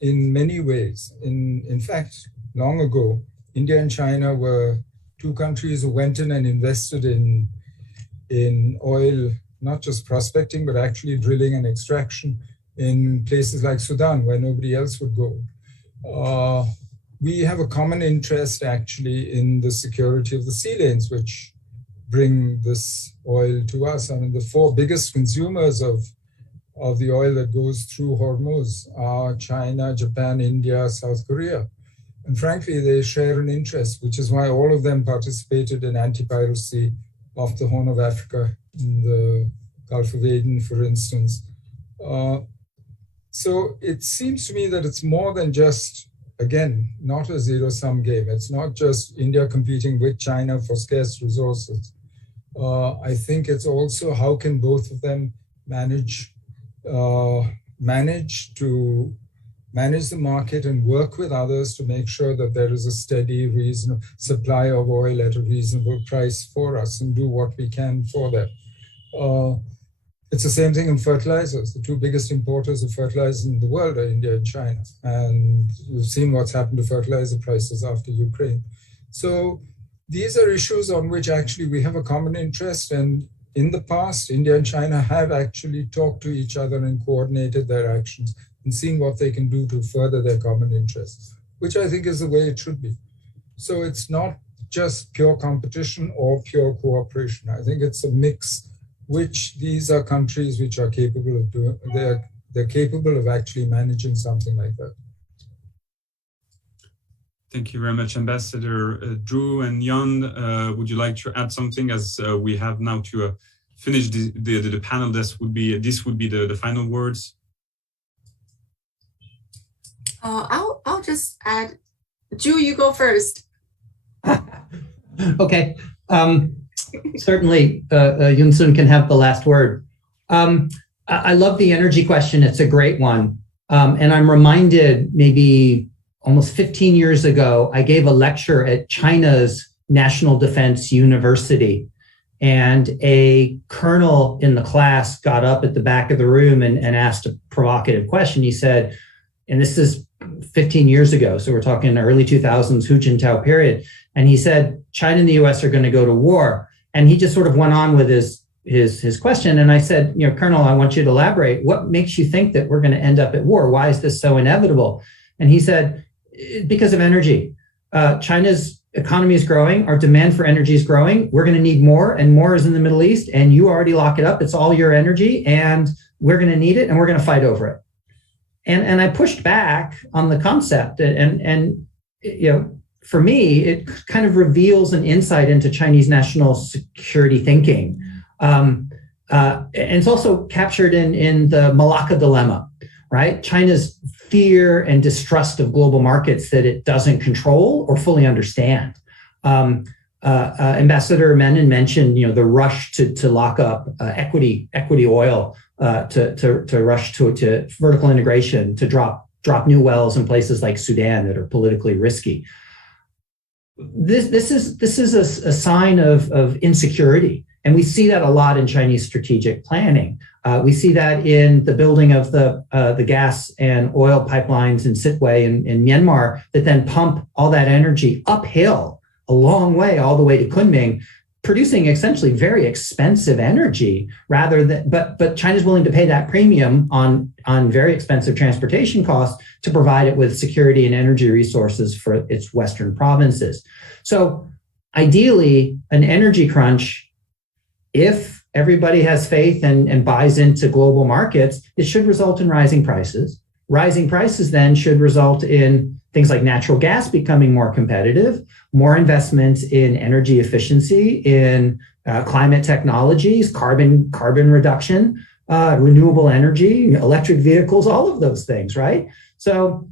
in many ways. In fact, long ago, India and China were two countries who went in and invested in oil, not just prospecting, but actually drilling and extraction in places like Sudan, where nobody else would go. We have a common interest actually in the security of the sea lanes, which bring this oil to us. I mean, the four biggest consumers of the oil that goes through Hormuz are China, Japan, India, South Korea. And frankly, they share an interest, which is why all of them participated in anti-piracy off the Horn of Africa, in the Gulf of Aden, for instance. So it seems to me that it's more than just, again, not a zero-sum game. It's not just India competing with China for scarce resources. I think it's also how can both of them manage the market and work with others to make sure that there is a steady, reasonable supply of oil at a reasonable price for us and do what we can for that. It's the same thing in fertilizers. The two biggest importers of fertilizers in the world are India and China. And you've seen what's happened to fertilizer prices after Ukraine. So these are issues on which actually we have a common interest. And in the past, India and China have actually talked to each other and coordinated their actions and seen what they can do to further their common interests, which I think is the way it should be. So it's not just pure competition or pure cooperation. I think it's a mix, which these are countries which are capable of doing. They're capable of actually managing something like that. Thank you very much, Ambassador. Drew and Jan, would you like to add something, as we have now to finish the panel? This would be the final words. I'll just add, Drew, you go first. Okay. Certainly, Yoon Sun can have the last word. I love the energy question. It's a great one. And I'm reminded maybe almost 15 years ago, I gave a lecture at China's National Defense University. And a colonel in the class got up at the back of the room and asked a provocative question. He said, and this is 15 years ago, so we're talking early 2000s, Hu Jintao period. And he said, China and the US are going to go to war. And he just sort of went on with his question. And I said, Colonel, I want you to elaborate. What makes you think that we're going to end up at war? Why is this so inevitable? And he said, because of energy. China's economy is growing. Our demand for energy is growing. We're going to need more, and more is in the Middle East. And you already lock it up. It's all your energy, and we're going to need it, and we're going to fight over it. And I pushed back on the concept. And for me, it kind of reveals an insight into Chinese national security thinking. And it's also captured in the Malacca dilemma, right? China's fear and distrust of global markets that it doesn't control or fully understand. Ambassador Menon mentioned, the rush to lock up equity oil, to rush to vertical integration, to drop new wells in places like Sudan that are politically risky. This is a sign of insecurity, and we see that a lot in Chinese strategic planning. We see that in the building of the gas and oil pipelines in Sittwe in Myanmar that then pump all that energy uphill a long way, all the way to Kunming, producing essentially very expensive energy but China's willing to pay that premium on very expensive transportation costs to provide it with security and energy resources for its Western provinces. So ideally, an energy crunch, if everybody has faith and buys into global markets, it should result in rising prices. Rising prices then should result in things like natural gas becoming more competitive, more investments in energy efficiency, in climate technologies, carbon reduction, renewable energy, electric vehicles, all of those things, right? So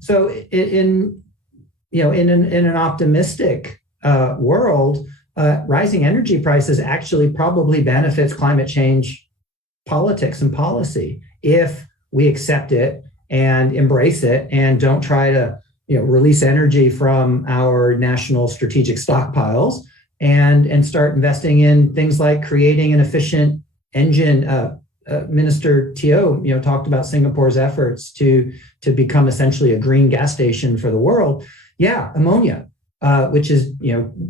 in an optimistic world, rising energy prices actually probably benefits climate change politics and policy if we accept it and embrace it and don't try to release energy from our national strategic stockpiles and start investing in things like creating an efficient engine. Minister Teo, talked about Singapore's efforts to become essentially a green gas station for the world. Yeah, ammonia, which is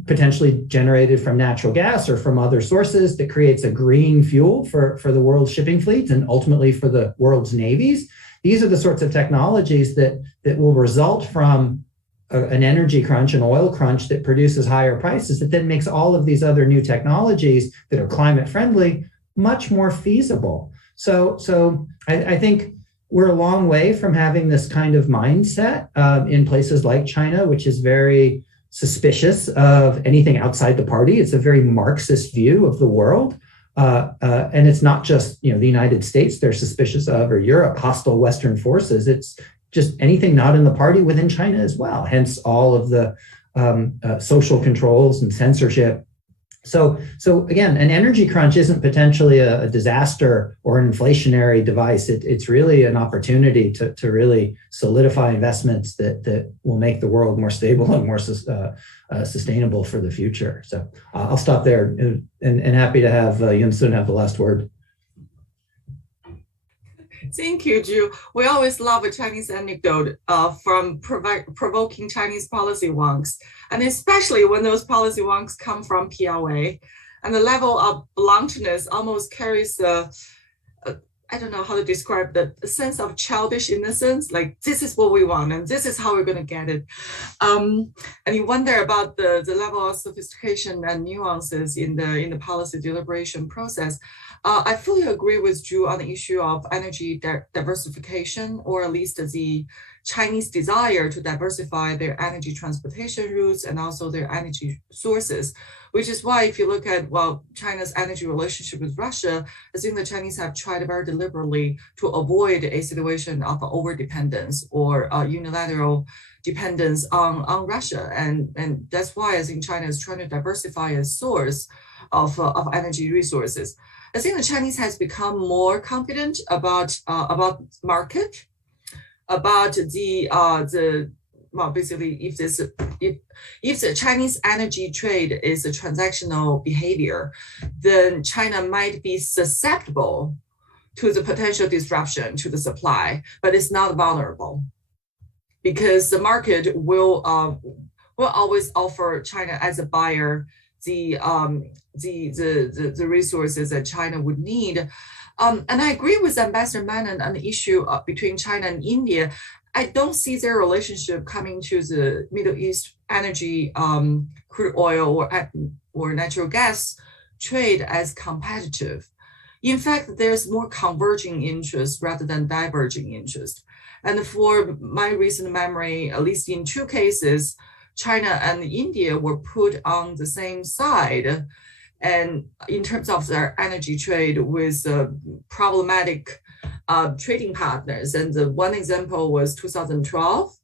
potentially generated from natural gas or from other sources that creates a green fuel for the world's shipping fleets and ultimately for the world's navies. These are the sorts of technologies that will result from an energy crunch, an oil crunch that produces higher prices, that then makes all of these other new technologies that are climate friendly much more feasible. So I think we're a long way from having this kind of mindset in places like China, which is very suspicious of anything outside the party. It's a very Marxist view of the world. And it's not just the United States they're suspicious of, or Europe, hostile Western forces. It's just anything not in the party within China as well. Hence all of the social controls and censorship. So again, an energy crunch isn't potentially a disaster or an inflationary device. It's really an opportunity to really solidify investments that will make the world more stable and more sustainable for the future. So I'll stop there and happy to have Yun Sun have the last word. Thank you, Ju. We always love a Chinese anecdote from provoking Chinese policy wonks, and especially when those policy wonks come from PLA. And the level of bluntness almost carries I don't know how to describe the sense of childish innocence, like this is what we want and this is how we're going to get it. And you wonder about the level of sophistication and nuances in the policy deliberation process. I fully agree with Drew on the issue of energy diversification, or at least the Chinese desire to diversify their energy transportation routes and also their energy sources, which is why if you look at, China's energy relationship with Russia, I think the Chinese have tried very deliberately to avoid a situation of overdependence or unilateral dependence on Russia. And that's why I think China is trying to diversify its source of energy resources. I think the Chinese has become more confident about market, about basically if the Chinese energy trade is a transactional behavior, then China might be susceptible to the potential disruption to the supply, but it's not vulnerable because the market will always offer China as a buyer the resources that China would need. And I agree with Ambassador Manon on the issue between China and India. I don't see their relationship coming to the Middle East energy, crude oil or natural gas trade as competitive. In fact, there's more converging interest rather than diverging interest. And for my recent memory, at least in two cases, China and India were put on the same side, and in terms of their energy trade with problematic trading partners. And the one example was 2012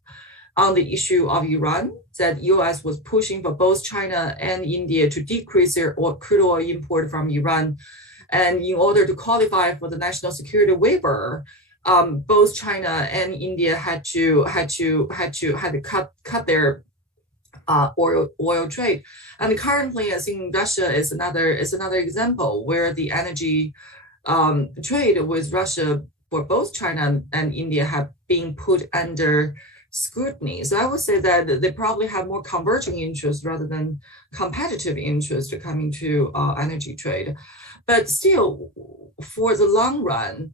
on the issue of Iran, that US was pushing for both China and India to decrease their crude oil import from Iran. And in order to qualify for the national security waiver, both China and India had to cut their oil trade. And currently, I think Russia is another example where the energy trade with Russia for both China and India have been put under scrutiny. So I would say that they probably have more converging interests rather than competitive interests coming to energy trade. But still, for the long run,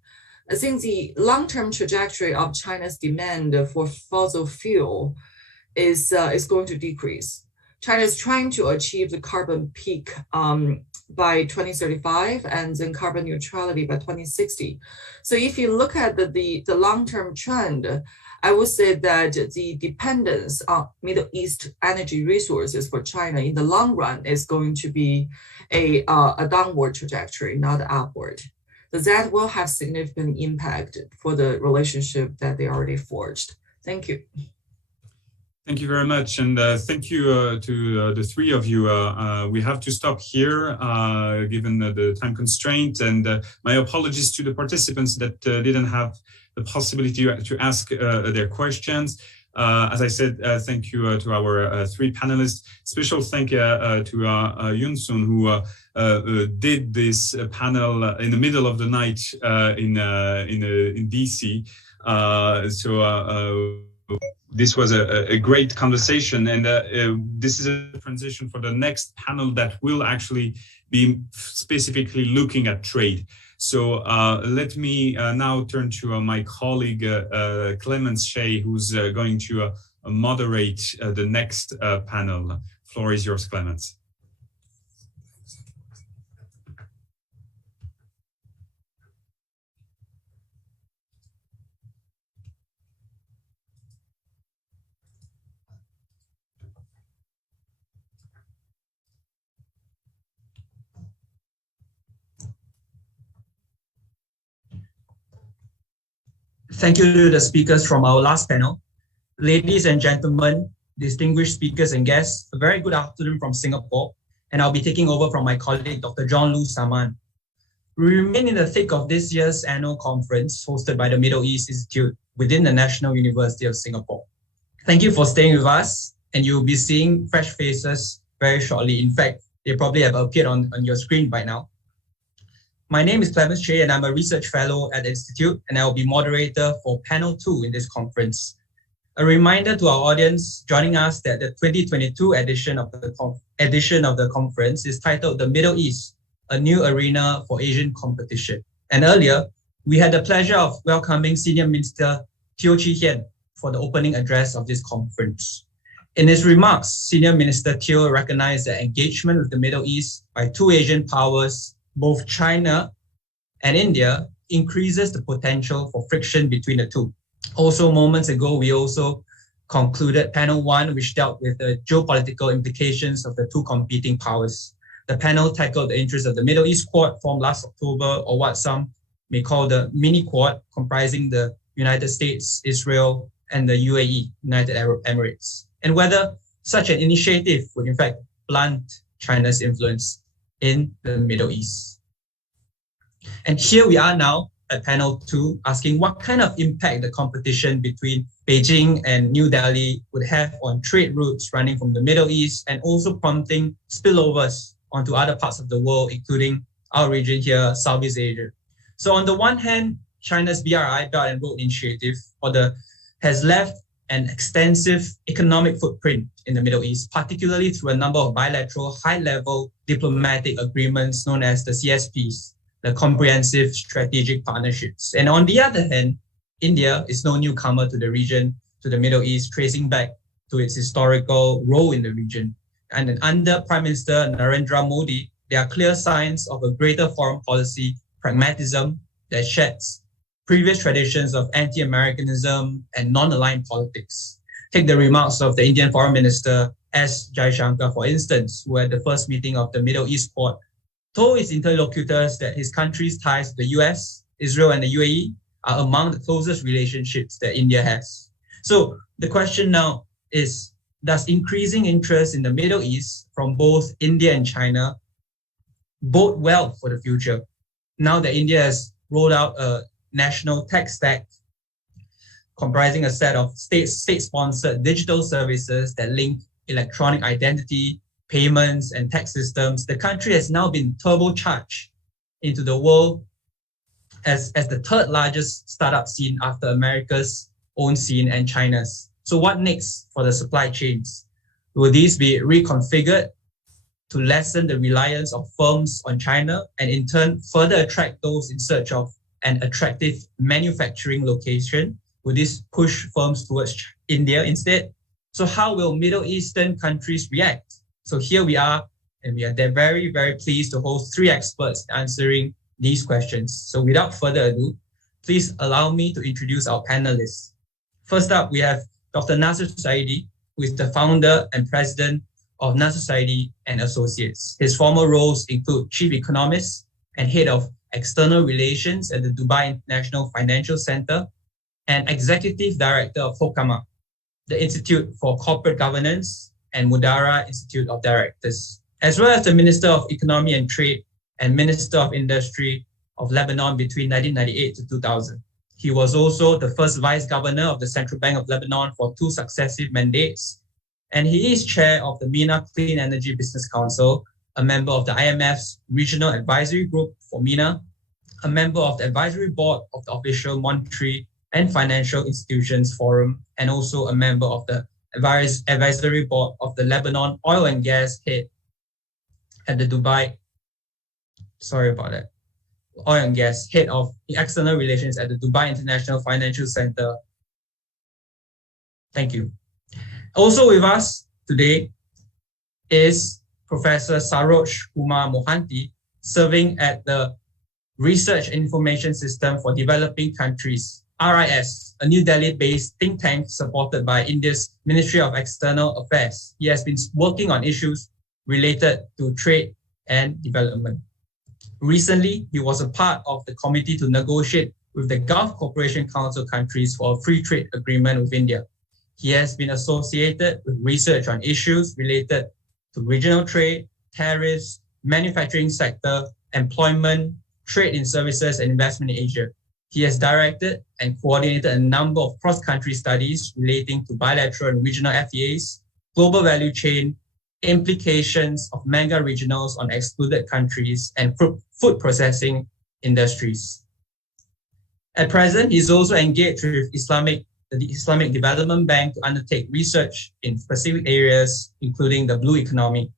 I think the long-term trajectory of China's demand for fossil fuel is going to decrease. China is trying to achieve the carbon peak by 2035 and then carbon neutrality by 2060. So if you look at the long-term trend, I would say that the dependence on Middle East energy resources for China in the long run is going to be a downward trajectory, not upward. So that will have significant impact for the relationship that they already forged. Thank you. Thank you very much, and thank you to the three of you. We have to stop here, given the time constraint, and my apologies to the participants that didn't have the possibility to ask their questions. As I said, thank you to our three panelists. Special thank you to Yoon Sun, who did this panel in the middle of the night in DC. This was a great conversation, and this is a transition for the next panel that will actually be specifically looking at trade. So let me now turn to my colleague, Clemens Shea, who's going to moderate the next panel. Floor is yours, Clemens. Thank you to the speakers from our last panel. Ladies and gentlemen, distinguished speakers and guests, a very good afternoon from Singapore, and I'll be taking over from my colleague, Dr. John Lu Saman. We remain in the thick of this year's annual conference hosted by the Middle East Institute within the National University of Singapore. Thank you for staying with us, and you'll be seeing fresh faces very shortly. In fact, they probably have appeared on your screen by now. My name is Clemens Shea, and I'm a research fellow at the Institute, and I will be moderator for panel 2 in this conference. A reminder to our audience joining us that the 2022 edition of the conference is titled The Middle East, a New Arena for Asian Competition. And earlier, we had the pleasure of welcoming Senior Minister Teo Chee Hean for the opening address of this conference. In his remarks, Senior Minister Teo recognized the engagement with the Middle East by two Asian powers, both China and India, increases the potential for friction between the two. Also, moments ago, we also concluded panel 1, which dealt with the geopolitical implications of the two competing powers. The panel tackled the interests of the Middle East Quad formed last October, or what some may call the mini Quad, comprising the United States, Israel, and the UAE, United Arab Emirates, and whether such an initiative would in fact blunt China's influence in the Middle East. And here we are now at panel 2, asking what kind of impact the competition between Beijing and New Delhi would have on trade routes running from the Middle East, and also prompting spillovers onto other parts of the world, including our region here, Southeast Asia. So on the one hand, China's BRI, Belt and Road Initiative, has left an extensive economic footprint in the Middle East, particularly through a number of bilateral high-level diplomatic agreements known as the CSPs, the Comprehensive Strategic Partnerships. And on the other hand, India is no newcomer to the region, to the Middle East, tracing back to its historical role in the region. And under Prime Minister Narendra Modi, there are clear signs of a greater foreign policy pragmatism that sheds previous traditions of anti-Americanism and non-aligned politics. Take the remarks of the Indian Foreign Minister S. Jaishankar, for instance, who at the first meeting of the Middle East Quad told his interlocutors that his country's ties to the US, Israel, and the UAE are among the closest relationships that India has. So the question now is, does increasing interest in the Middle East from both India and China bode well for the future? Now that India has rolled out a national tech stack comprising a set of state-sponsored digital services that link electronic identity, payments, and tax systems, the country has now been turbocharged into the world as the third largest startup scene after America's own scene and China's. So what next for the supply chains? Will these be reconfigured to lessen the reliance of firms on China and in turn further attract those in search of an attractive manufacturing location? Will this push firms towards India instead? So how will Middle Eastern countries react? So here we are, and we are very, very pleased to host 3 experts answering these questions. So without further ado, please allow me to introduce our panelists. First up, we have Dr. Nasser Saidi, who is the founder and president of Nasser Saidi and Associates. His former roles include chief economist and head of external relations at the Dubai International Financial Center and executive director of Hokama, the Institute for Corporate Governance, and Mudara Institute of Directors, as well as the Minister of Economy and Trade and Minister of Industry of Lebanon between 1998 to 2000. He was also the first Vice Governor of the Central Bank of Lebanon for 2 successive mandates, and he is chair of the MENA Clean Energy Business Council, a member of the IMF's Regional Advisory Group for MENA, a member of the Advisory Board of the Official Monetary and Financial Institutions Forum, and also a member of the Advisory Board of the Lebanon Oil and Gas Head at the Oil and Gas Head of External Relations at the Dubai International Financial Center. Thank you. Also with us today is Professor Saroj Kumar Mohanty, serving at the Research Information System for Developing Countries, RIS, a New Delhi-based think tank supported by India's Ministry of External Affairs. He has been working on issues related to trade and development. Recently, he was a part of the committee to negotiate with the Gulf Cooperation Council countries for a free trade agreement with India. He has been associated with research on issues related to regional trade, tariffs, manufacturing sector, employment, trade in services, and investment in Asia. He has directed and coordinated a number of cross-country studies relating to bilateral and regional FTAs, global value chain, implications of mega regionals on excluded countries, and food processing industries. At present, he is also engaged with the Islamic Development Bank to undertake research in specific areas, including the blue economy.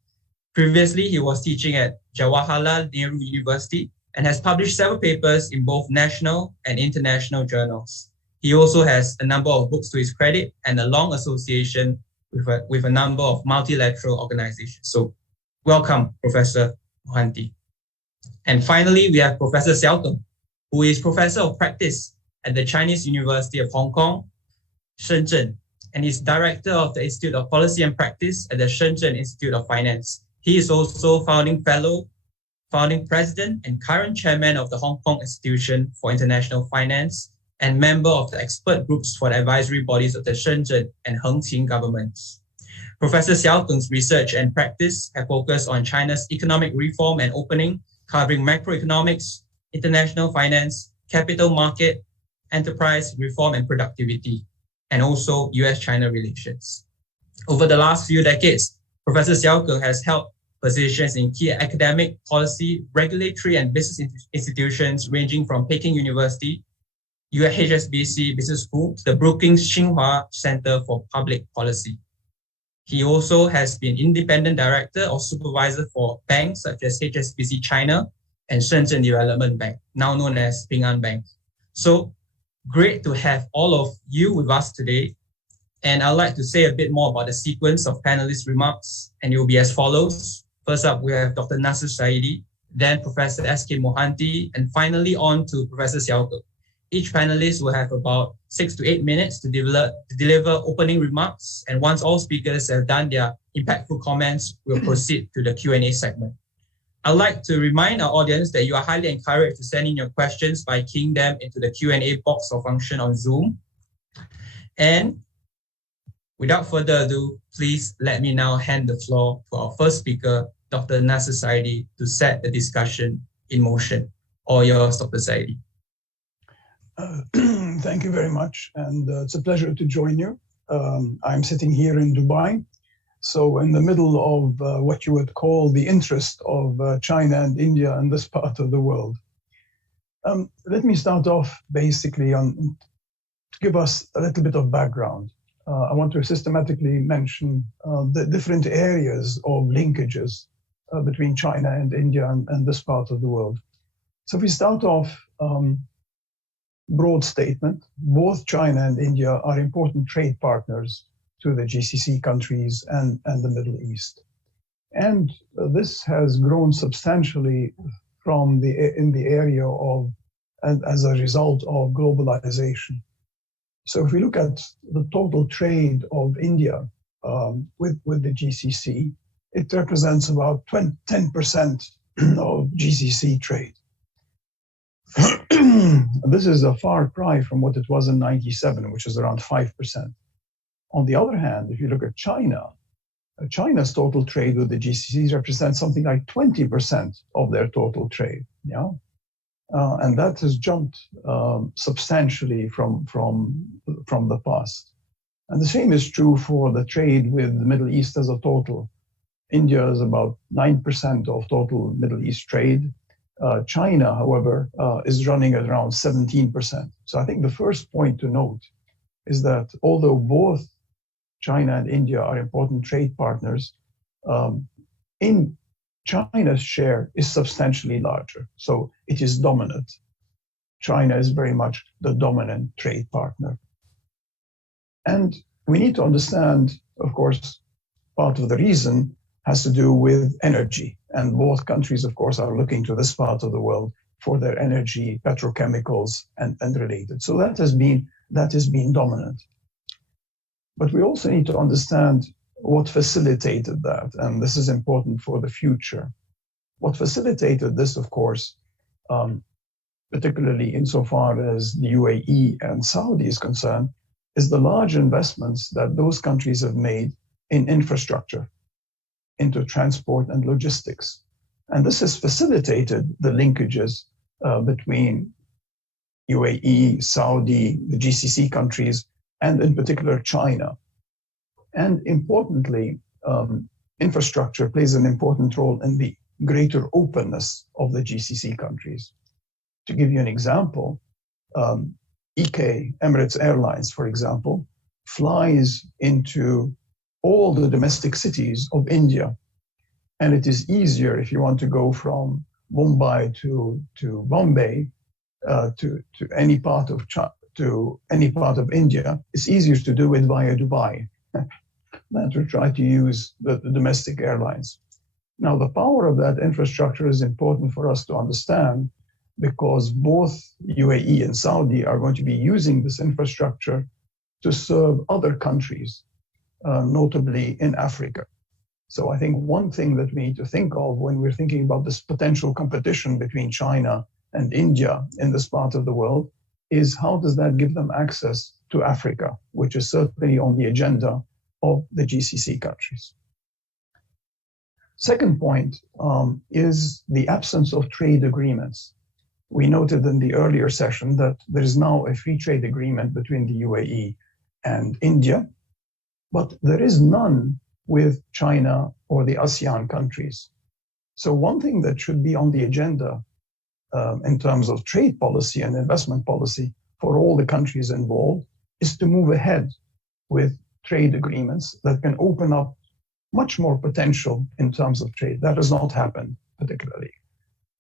Previously, he was teaching at Jawaharlal Nehru University and has published several papers in both national and international journals. He also has a number of books to his credit and a long association with a number of multilateral organizations. So welcome, Professor Mohanty. And finally, we have Professor Xiao Geng, who is Professor of Practice at the Chinese University of Hong Kong, Shenzhen, and is Director of the Institute of Policy and Practice at the Shenzhen Institute of Finance. He is also founding fellow, founding president, and current chairman of the Hong Kong Institution for International Finance, and member of the expert groups for the advisory bodies of the Shenzhen and Hengqin governments. Professor Xiao Geng's research and practice have focused on China's economic reform and opening, covering macroeconomics, international finance, capital market, enterprise reform and productivity, and also US-China relations. Over the last few decades, Professor Xiao Geng has held positions in key academic, policy, regulatory, and business institutions ranging from Peking University, HSBC Business School, to the Brookings Tsinghua Center for Public Policy. He also has been independent director or supervisor for banks such as HSBC China and Shenzhen Development Bank, now known as Ping An Bank. So great to have all of you with us today. And I'd like to say a bit more about the sequence of panelists' remarks, and it will be as follows. First up, we have Dr. Nasser Saidi, then Professor S.K. Mohanty, and finally on to Professor Xiao Geng. Each panelist will have about 6 to 8 minutes to deliver opening remarks, and once all speakers have done their impactful comments, we'll proceed to the Q&A segment. I'd like to remind our audience that you are highly encouraged to send in your questions by keying them into the Q&A box or function on Zoom. And without further ado, please let me now hand the floor to our first speaker, Dr. Nasser Saidi, to set the discussion in motion. All yours, Dr. Saidi. Thank you very much, and it's a pleasure to join you. I'm sitting here in Dubai, so in the middle of what you would call the interest of China and India in this part of the world. Let me start off basically to give us a little bit of background. I want to systematically mention the different areas of linkages between China and India and this part of the world. So if we start off, broad statement, both China and India are important trade partners to the GCC countries and the Middle East. And this has grown substantially in the area of, and as a result of globalization. So if we look at the total trade of India with the GCC, it represents about 10% of GCC trade. This is a far cry from what it was in '97, which is around 5%. On the other hand, if you look at China, China's total trade with the GCCs represents something like 20% of their total trade. Yeah, and that has jumped substantially from the past. And the same is true for the trade with the Middle East as a total. India is about 9% of total Middle East trade. China, however, is running at around 17%. So I think the first point to note is that although both China and India are important trade partners, in China's share is substantially larger. So it is dominant. China is very much the dominant trade partner. And we need to understand, of course, part of the reason has to do with energy. And both countries, of course, are looking to this part of the world for their energy, petrochemicals, and related. So that has been dominant. But we also need to understand what facilitated that, and this is important for the future. What facilitated this, of course, particularly insofar as the UAE and Saudi is concerned, is the large investments that those countries have made in infrastructure, into transport and logistics. And this has facilitated the linkages between UAE, Saudi, the GCC countries, and in particular China. And importantly, infrastructure plays an important role in the greater openness of the GCC countries. To give you an example, EK, Emirates Airlines, for example, flies into all the domestic cities of India. And it is easier if you want to go from Mumbai to Bombay, to any part of India. It's easier to do it via Dubai than to try to use the domestic airlines. Now, the power of that infrastructure is important for us to understand, because both UAE and Saudi are going to be using this infrastructure to serve other countries, notably in Africa. So I think one thing that we need to think of when we're thinking about this potential competition between China and India in this part of the world is how does that give them access to Africa, which is certainly on the agenda of the GCC countries. Second point is the absence of trade agreements. We noted in the earlier session that there is now a free trade agreement between the UAE and India, but there is none with China or the ASEAN countries. So one thing that should be on the agenda in terms of trade policy and investment policy for all the countries involved is to move ahead with trade agreements that can open up much more potential in terms of trade. That has not happened particularly.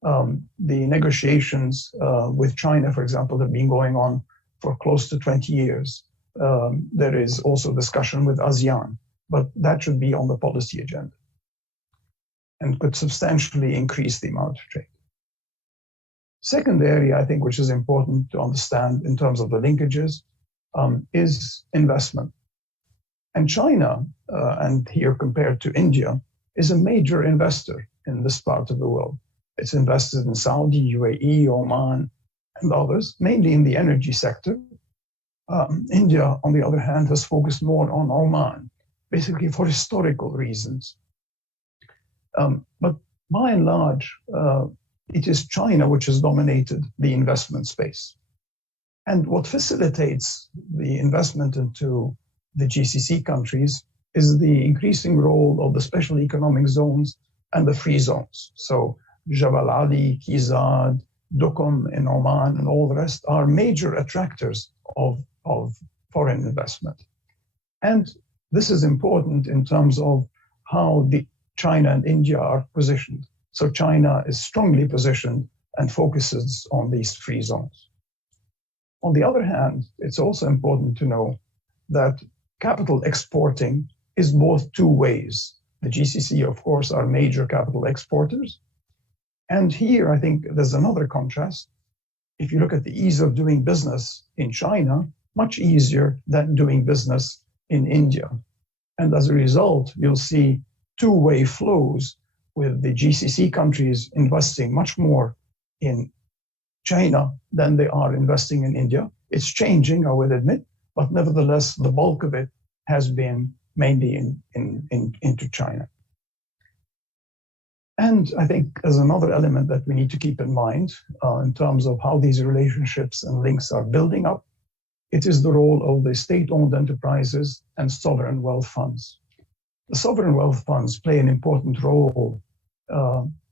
The negotiations with China, for example, have been going on for close to 20 years. There is also discussion with ASEAN, but that should be on the policy agenda and could substantially increase the amount of trade. Second area, I think, which is important to understand in terms of the linkages, is investment. And China, and here compared to India, is a major investor in this part of the world. It's invested in Saudi, UAE, Oman, and others, mainly in the energy sector. India, on the other hand, has focused more on Oman, basically for historical reasons. But by and large, it is China which has dominated the investment space. And what facilitates the investment into the GCC countries is the increasing role of the special economic zones and the free zones. So Jabal Ali, Kizad, Duqm in Oman, and all the rest are major attractors of foreign investment. And this is important in terms of how China and India are positioned. So China is strongly positioned and focuses on these free zones. On the other hand, it's also important to know that capital exporting is both two ways. The GCC, of course, are major capital exporters. And here, I think there's another contrast. If you look at the ease of doing business in China, much easier than doing business in India. And as a result, you'll see two-way flows with the GCC countries investing much more in China than they are investing in India. It's changing, I will admit, but nevertheless, the bulk of it has been mainly into China. And I think as another element that we need to keep in mind in terms of how these relationships and links are building up, it is the role of the state-owned enterprises and sovereign wealth funds. The sovereign wealth funds play an important role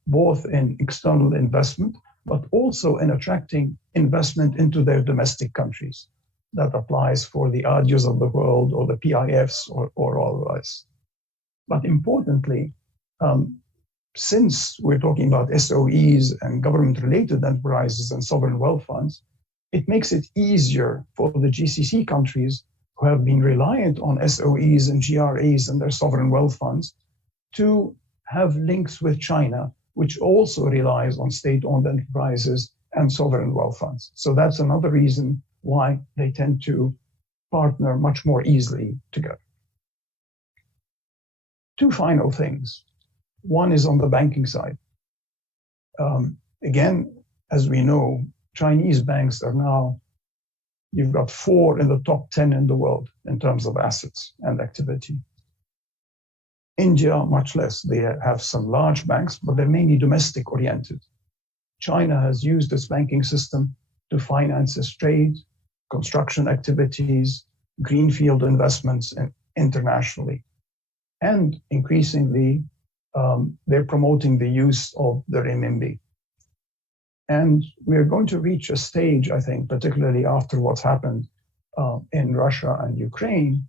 both in external investment, but also in attracting investment into their domestic countries. That applies for the ADIOs of the world or the PIFs or otherwise. But importantly, since we're talking about SOEs and government-related enterprises and sovereign wealth funds, it makes it easier for the GCC countries who have been reliant on SOEs and GRAs and their sovereign wealth funds to have links with China, which also relies on state-owned enterprises and sovereign wealth funds. So that's another reason why they tend to partner much more easily together. Two final things. One is on the banking side. Again, as we know, Chinese banks are now, you've got 4 in the top 10 in the world in terms of assets and activity. India, much less. They have some large banks, but they're mainly domestic oriented. China has used its banking system to finance its trade, construction activities, greenfield investments internationally. And increasingly, they're promoting the use of the renminbi. And we're going to reach a stage, I think, particularly after what's happened in Russia and Ukraine,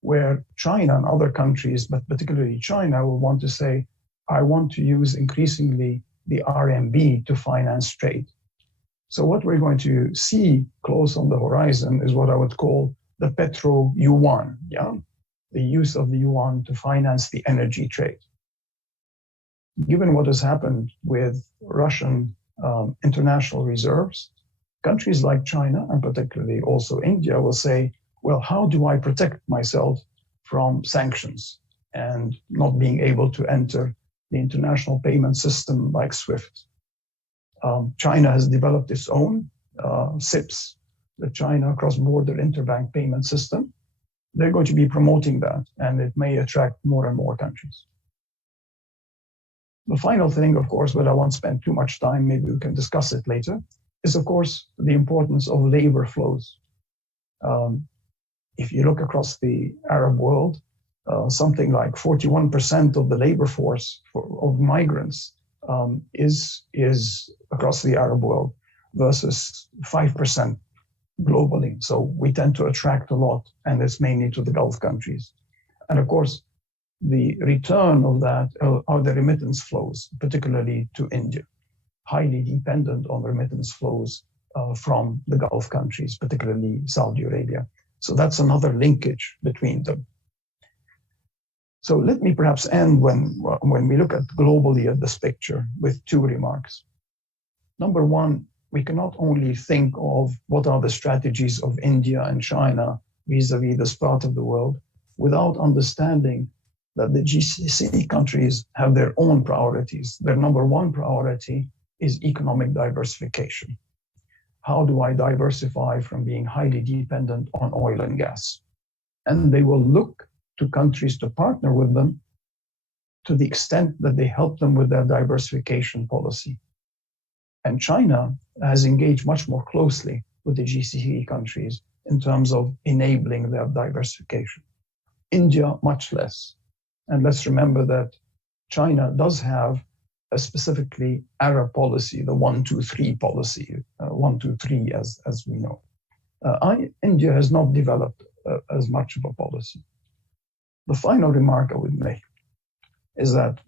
where China and other countries, but particularly China, will want to say, I want to use increasingly the RMB to finance trade. So what we're going to see close on the horizon is what I would call the petro-yuan, the use of the yuan to finance the energy trade. Given what has happened with Russian international reserves, countries like China, and particularly also India, will say, well, how do I protect myself from sanctions and not being able to enter the international payment system like SWIFT? China has developed its own CIPS, the China Cross-Border Interbank Payment System. They're going to be promoting that, and it may attract more and more countries. The final thing, of course, but I won't spend too much time, maybe we can discuss it later, is, of course, the importance of labor flows. If you look across the Arab world, something like 41% of the labor force of migrants is across the Arab world versus 5% globally. So we tend to attract a lot, and it's mainly to the Gulf countries. And of course, the return of that are the remittance flows, particularly to India, highly dependent on remittance flows from the Gulf countries, particularly Saudi Arabia. So that's another linkage between them. So let me perhaps end when we look at globally at this picture with 2 remarks. Number one, we cannot only think of what are the strategies of India and China vis-a-vis this part of the world without understanding that the GCC countries have their own priorities. Their number one priority is economic diversification. How do I diversify from being highly dependent on oil and gas? And they will look to countries to partner with them to the extent that they help them with their diversification policy. And China has engaged much more closely with the GCC countries in terms of enabling their diversification. India, much less. And let's remember that China does have a specifically Arab policy, the 1-2-3 policy, 1-2-3 as we know. India has not developed as much of a policy. The final remark I would make is that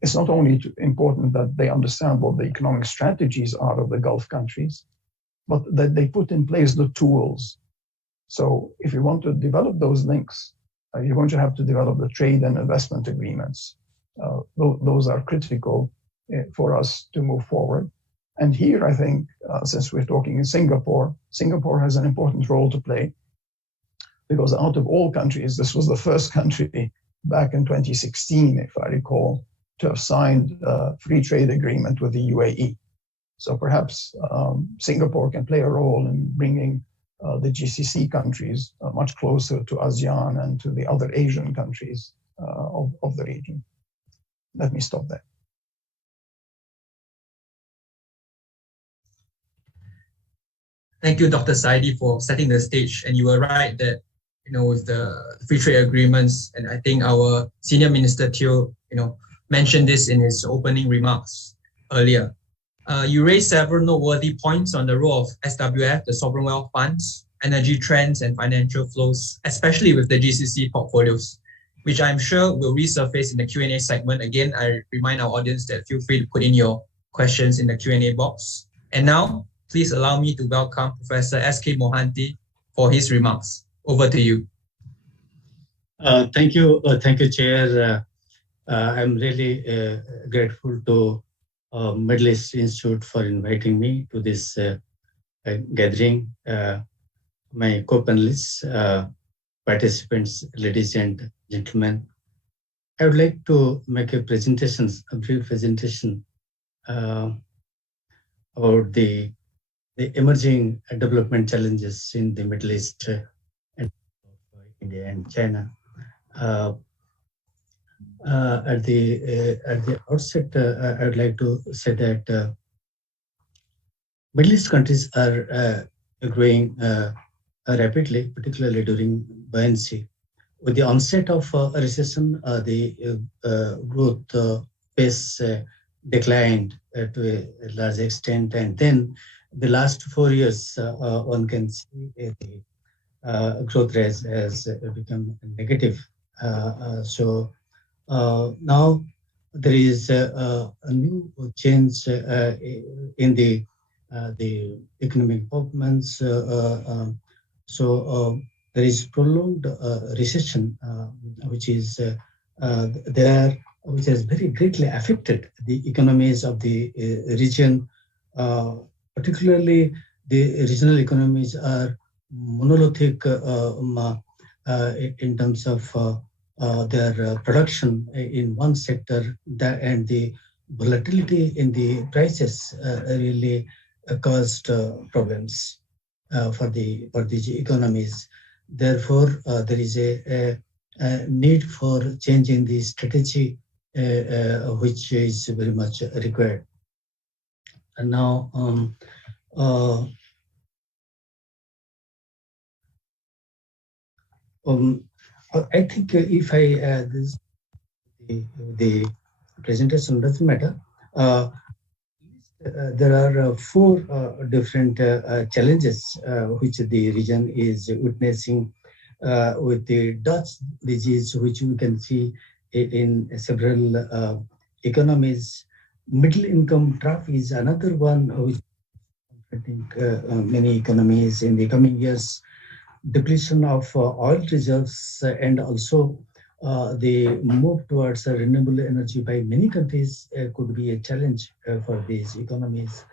it's not only important that they understand what the economic strategies are of the Gulf countries, but that they put in place the tools. So if you want to develop those links, you're going to have to develop the trade and investment agreements. Those are critical for us to move forward. And here, I think, since we're talking in Singapore, Singapore has an important role to play because out of all countries, this was the first country back in 2016, if I recall, to have signed a free trade agreement with the UAE. So perhaps Singapore can play a role in bringing the GCC countries, much closer to ASEAN and to the other Asian countries of the region. Let me stop there. Thank you, Dr. Saidi, for setting the stage. And you were right that, with the free trade agreements, and I think our senior minister Teo, mentioned this in his opening remarks earlier. You raised several noteworthy points on the role of SWF, the sovereign wealth funds, energy trends, and financial flows, especially with the GCC portfolios, which I'm sure will resurface in the Q&A segment. Again, I remind our audience that feel free to put in your questions in the Q&A box. And now, please allow me to welcome Professor S.K. Mohanty for his remarks. Over to you. Thank you, Chair. I'm really grateful to Middle East Institute for inviting me to this gathering. My co-panelists, participants, ladies and gentlemen, I would like to make a brief presentation about the emerging development challenges in the Middle East and India and China. At the outset, I would like to say that Middle East countries are growing rapidly, particularly during buoyancy. With the onset of a recession, the growth pace declined to a large extent, and then the last 4 years, one can see the growth rate has become negative. So now there is a new change in the economic performance. So there is prolonged recession, which has very greatly affected the economies of the region. Particularly, the regional economies are monolithic in terms of their production in one sector, and the volatility in the prices really caused problems for these economies. Therefore, there is a need for changing the strategy, which is very much required. And now, I think if the presentation doesn't matter, there are 4 different challenges which the region is witnessing with the Dutch disease, which we can see in several economies. Middle income trough is another one which I think many economies in the coming years. Depletion of oil reserves and also the move towards renewable energy by many countries could be a challenge for these economies.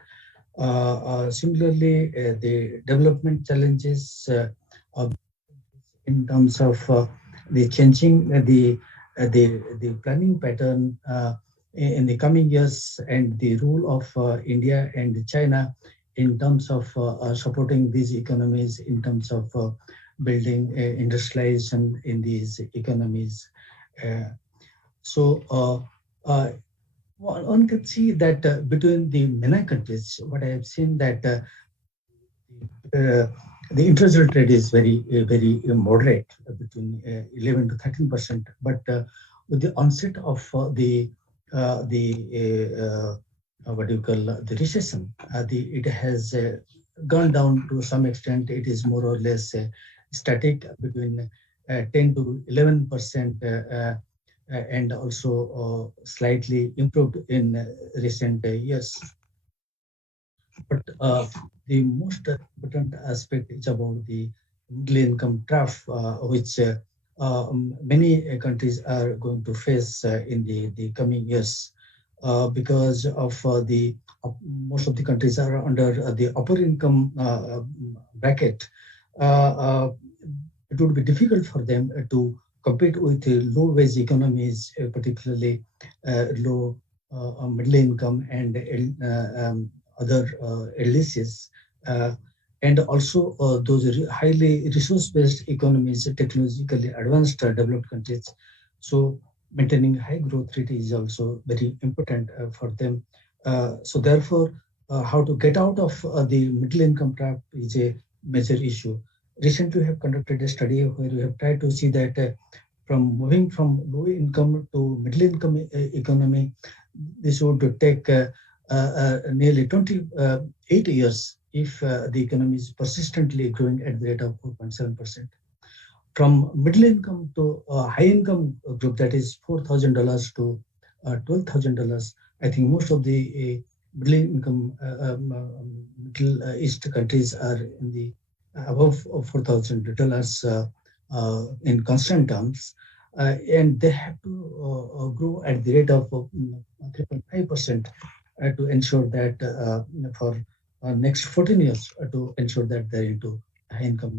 Similarly, the development challenges in terms of the changing the planning pattern in the coming years, and the role of India and China in terms of supporting these economies, in terms of building industrialization in these economies. So one can see that between the MENA countries, what I have seen that the international trade is very moderate, between 11 to 13%. But with the onset of the recession, it has gone down to some extent. It is more or less static between 10 to 11%, and also slightly improved in recent years. But the most important aspect is about the middle income trough, which many countries are going to face in the coming years. Because of most of the countries are under the upper income bracket, it would be difficult for them to compete with the low wage economies, particularly low middle income and other LDCs. and also those highly resource-based economies, technologically advanced developed countries. So maintaining high growth rate is also very important for them. So therefore, how to get out of the middle income trap is a major issue. Recently, we have conducted a study where we have tried to see that from moving from low income to middle income economy, this would take nearly 28 years if the economy is persistently growing at the rate of 4.7%. From middle income to high income group, that is $4,000 to $12,000, I think most of the middle income Middle East countries are in the above $4,000 in constant terms, and they have to grow at the rate of 3.5% to ensure that for next 14 years to ensure that they're into high income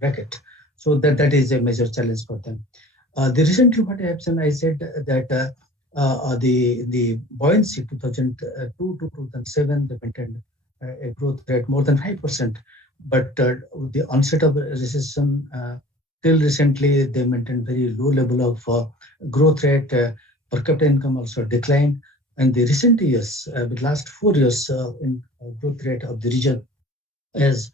bracket. So that is a major challenge for them. The recently what happened, I said that the buoyancy 2002 to 2007, they maintained a growth rate more than 5%. But the onset of recession, till recently, they maintained very low level of growth rate. Per capita income also declined. And the recent years, the last 4 years, in growth rate of the region has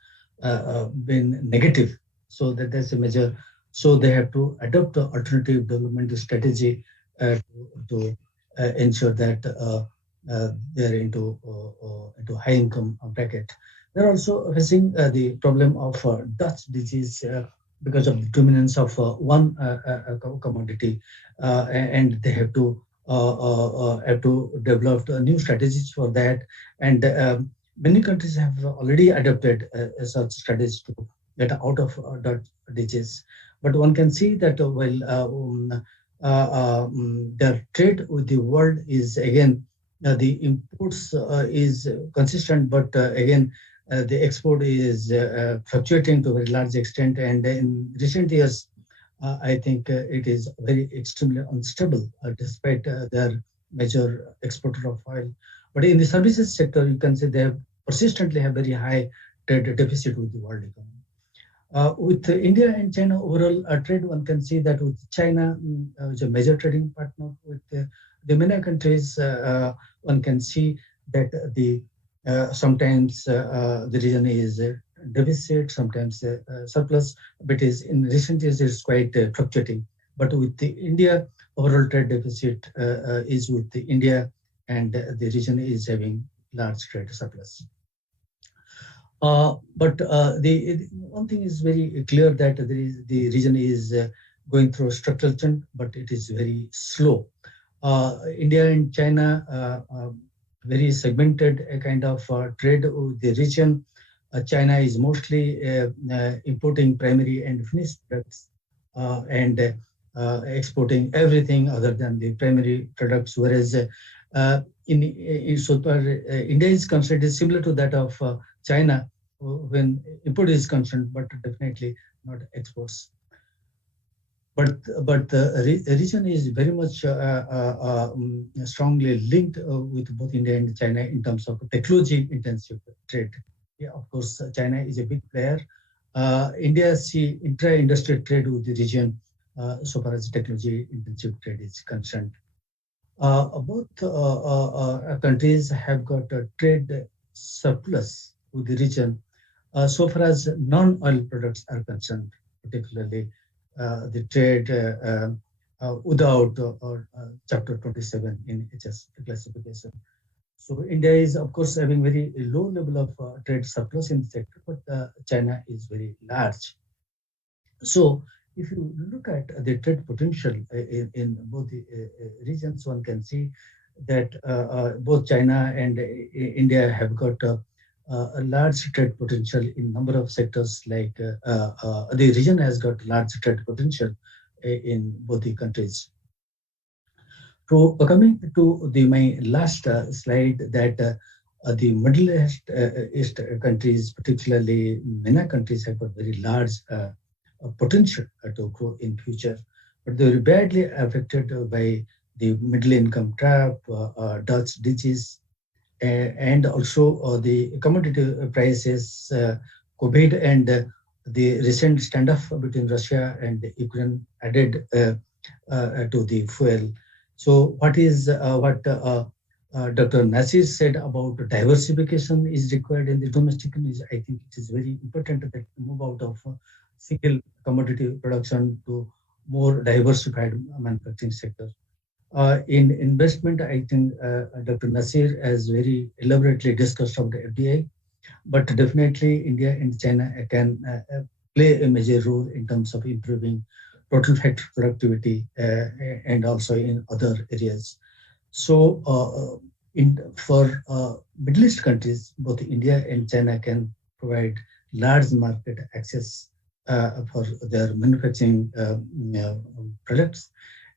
been negative. So that's a major. So they have to adopt an alternative development strategy to ensure that they're into high income bracket. They're also facing the problem of Dutch disease because of the dominance of one commodity, and they have to develop new strategies for that. And many countries have already adopted such strategies to get out of Dutch disease. But one can see that while their trade with the world is again the imports is consistent, but again the export is fluctuating to a very large extent. And in recent years, I think it is very extremely unstable despite their major exporter of oil. But in the services sector, you can say they have persistently have very high trade deficit with the world economy. With India and China overall trade, one can see that with China, which is a major trading partner with the many countries, one can see that the sometimes the region is deficit, sometimes surplus, but is in recent years is quite fluctuating. But with the India, overall trade deficit is with the India, and the region is having large trade surplus. But the one thing is very clear that the region is going through structural change, but it is very slow. India and China very segmented kind of trade with the region. China is mostly importing primary and finished products and exporting everything other than the primary products, whereas India is considered similar to that of China when import is concerned, but definitely not exports. But the region is very much strongly linked with both India and China in terms of technology-intensive trade. Yeah, of course, China is a big player. India sees intra-industry trade with the region so far as technology-intensive trade is concerned. Both countries have got a trade surplus with the region so far as non-oil products are concerned, particularly the trade without Chapter 27 in HS classification. So India is, of course, having very low level of trade surplus in the sector, but China is very large. So if you look at the trade potential in both the regions, one can see that both China and India have got a large trade potential in number of sectors. Like the region has got large trade potential in both the countries. So coming to my last slide, that the Middle East countries, particularly MENA countries, have got very large potential to grow in future, but they were badly affected by the middle income trap, Dutch disease, and also the commodity prices, COVID, and the recent standoff between Russia and Ukraine added to the fuel. So what Dr. Nasir said about diversification is required in the domestic news. I think it is very important that we move out of single commodity production to more diversified manufacturing sector. In investment, I think Dr. Nasir has very elaborately discussed of the FDI, but definitely India and China can play a major role in terms of improving total factory productivity and also in other areas. So for Middle East countries, both India and China can provide large market access for their manufacturing products.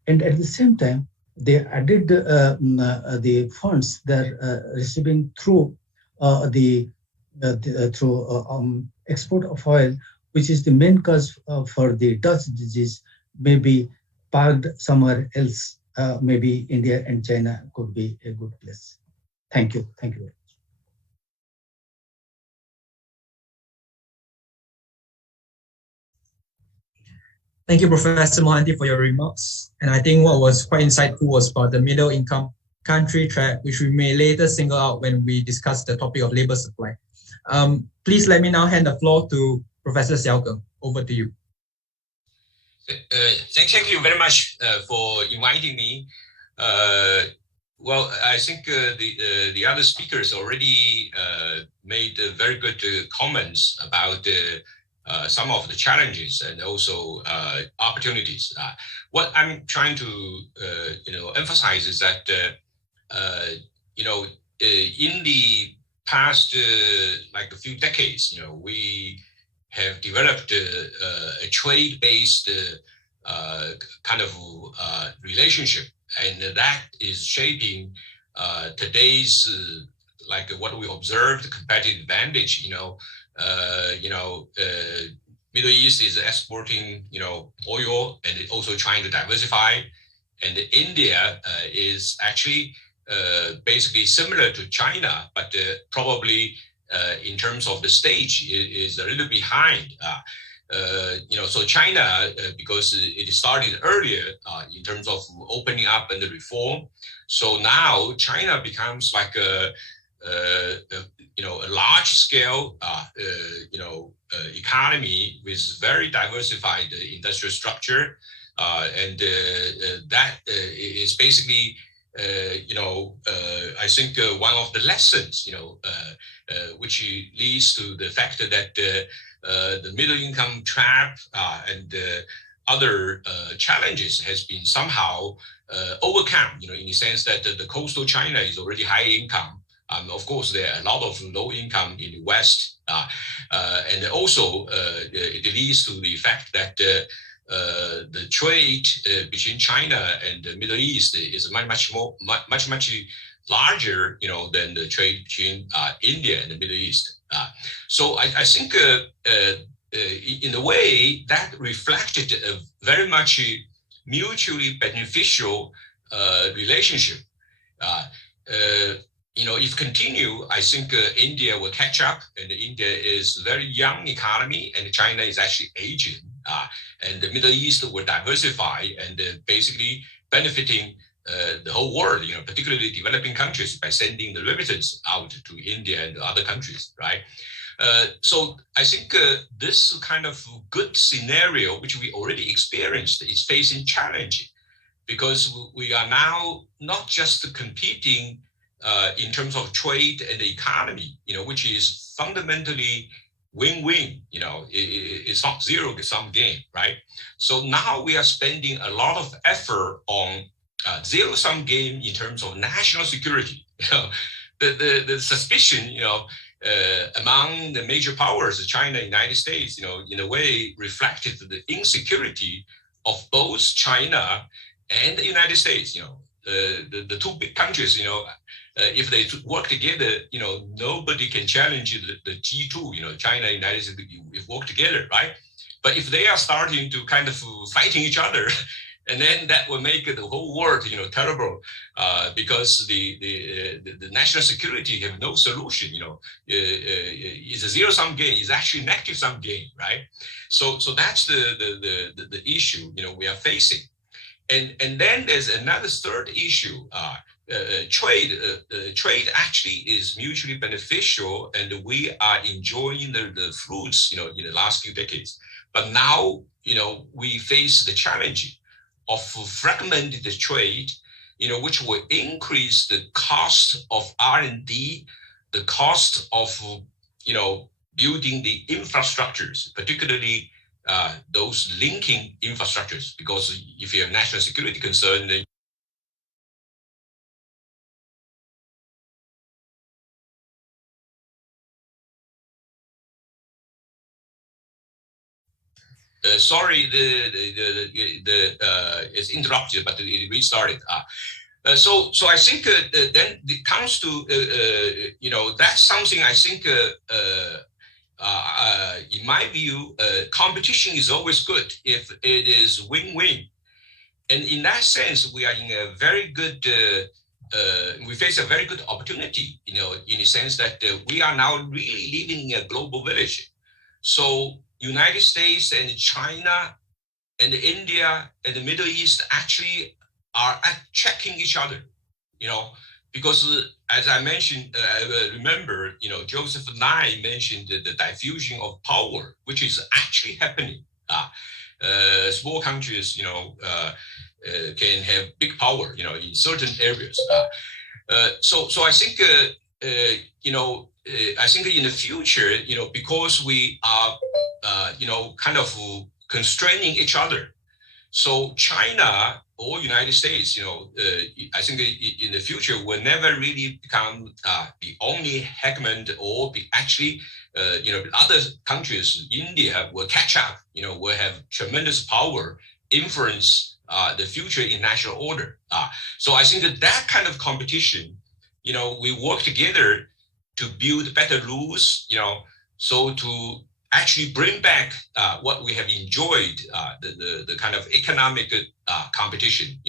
And at the same time, they added the funds they're receiving through export of oil, which is the main cause for the Dutch disease, may be parked somewhere else. Maybe India and China could be a good place. Thank you. Thank you very much. Thank you, Professor Mohanty, for your remarks. And I think what was quite insightful was about the middle income country trap, which we may later single out when we discuss the topic of labor supply. Please let me now hand the floor to Professor Xiao Geng. Over to you. Thank you very much for inviting me. Well, I think the other speakers already made very good comments about some of the challenges and also opportunities. What I'm trying to emphasize is that in the past like a few decades, we have developed a trade-based kind of relationship, and that is shaping today's like what we observed competitive advantage. Middle East is exporting oil and also trying to diversify, and India is actually basically similar to China, but probably in terms of the stage is a little behind. So China, because it started earlier in terms of opening up and the reform, so now China becomes like a large scale economy with very diversified industrial structure, and that is basically I think one of the lessons which leads to the fact that the middle income trap and other challenges has been somehow overcome, in the sense that the coastal China is already high income. Of course, there are a lot of low income in the West, and also it leads to the fact that the trade between China and the Middle East is much larger, than the trade between India and the Middle East. So I think in a way that reflected a very much mutually beneficial relationship. If continue, I think India will catch up, and India is a very young economy, and China is actually aging, and the Middle East will diversify and basically benefiting the whole world, particularly developing countries, by sending the remittance out to India and other countries, right? So I think this kind of good scenario, which we already experienced, is facing challenge, because we are now not just competing in terms of trade and the economy, which is fundamentally win-win. It's not zero-sum game, right? So now we are spending a lot of effort on zero-sum game in terms of national security. The suspicion, among the major powers, China, United States, in a way reflected the insecurity of both China and the United States. The two big countries, if they work together, nobody can challenge the G2, China, United States, if work together, right? But if they are starting to kind of fighting each other, And then that will make the whole world, terrible, because the national security have no solution. It's a zero-sum game. It's actually negative-sum game, right? So that's the issue we are facing. And then there's another third issue. Trade actually is mutually beneficial, and we are enjoying the fruits, in the last few decades. But now, we face the challenge of fragmented trade, which will increase the cost of R&D, the cost of, building the infrastructures, particularly those linking infrastructures, because if you have national security concern, then sorry, it's interrupted, but it restarted. So I think then it comes to that's something I think in my view, competition is always good if it is win-win, and in that sense, we are in a very good. We face a very good opportunity, in the sense that we are now really living in a global village. So United States and China and India and the Middle East actually are checking each other, because as I mentioned, I remember, Joseph Nye mentioned the diffusion of power, which is actually happening. Small countries, can have big power, in certain areas. So I think, I think in the future, because we are, kind of constraining each other. So China or United States, I think in the future will never really become the only hegemon, or actually, other countries, India will catch up, will have tremendous power, influence the future international order. So I think that kind of competition, we work together to build better rules, so to actually bring back what we have enjoyed, the kind of economic competition.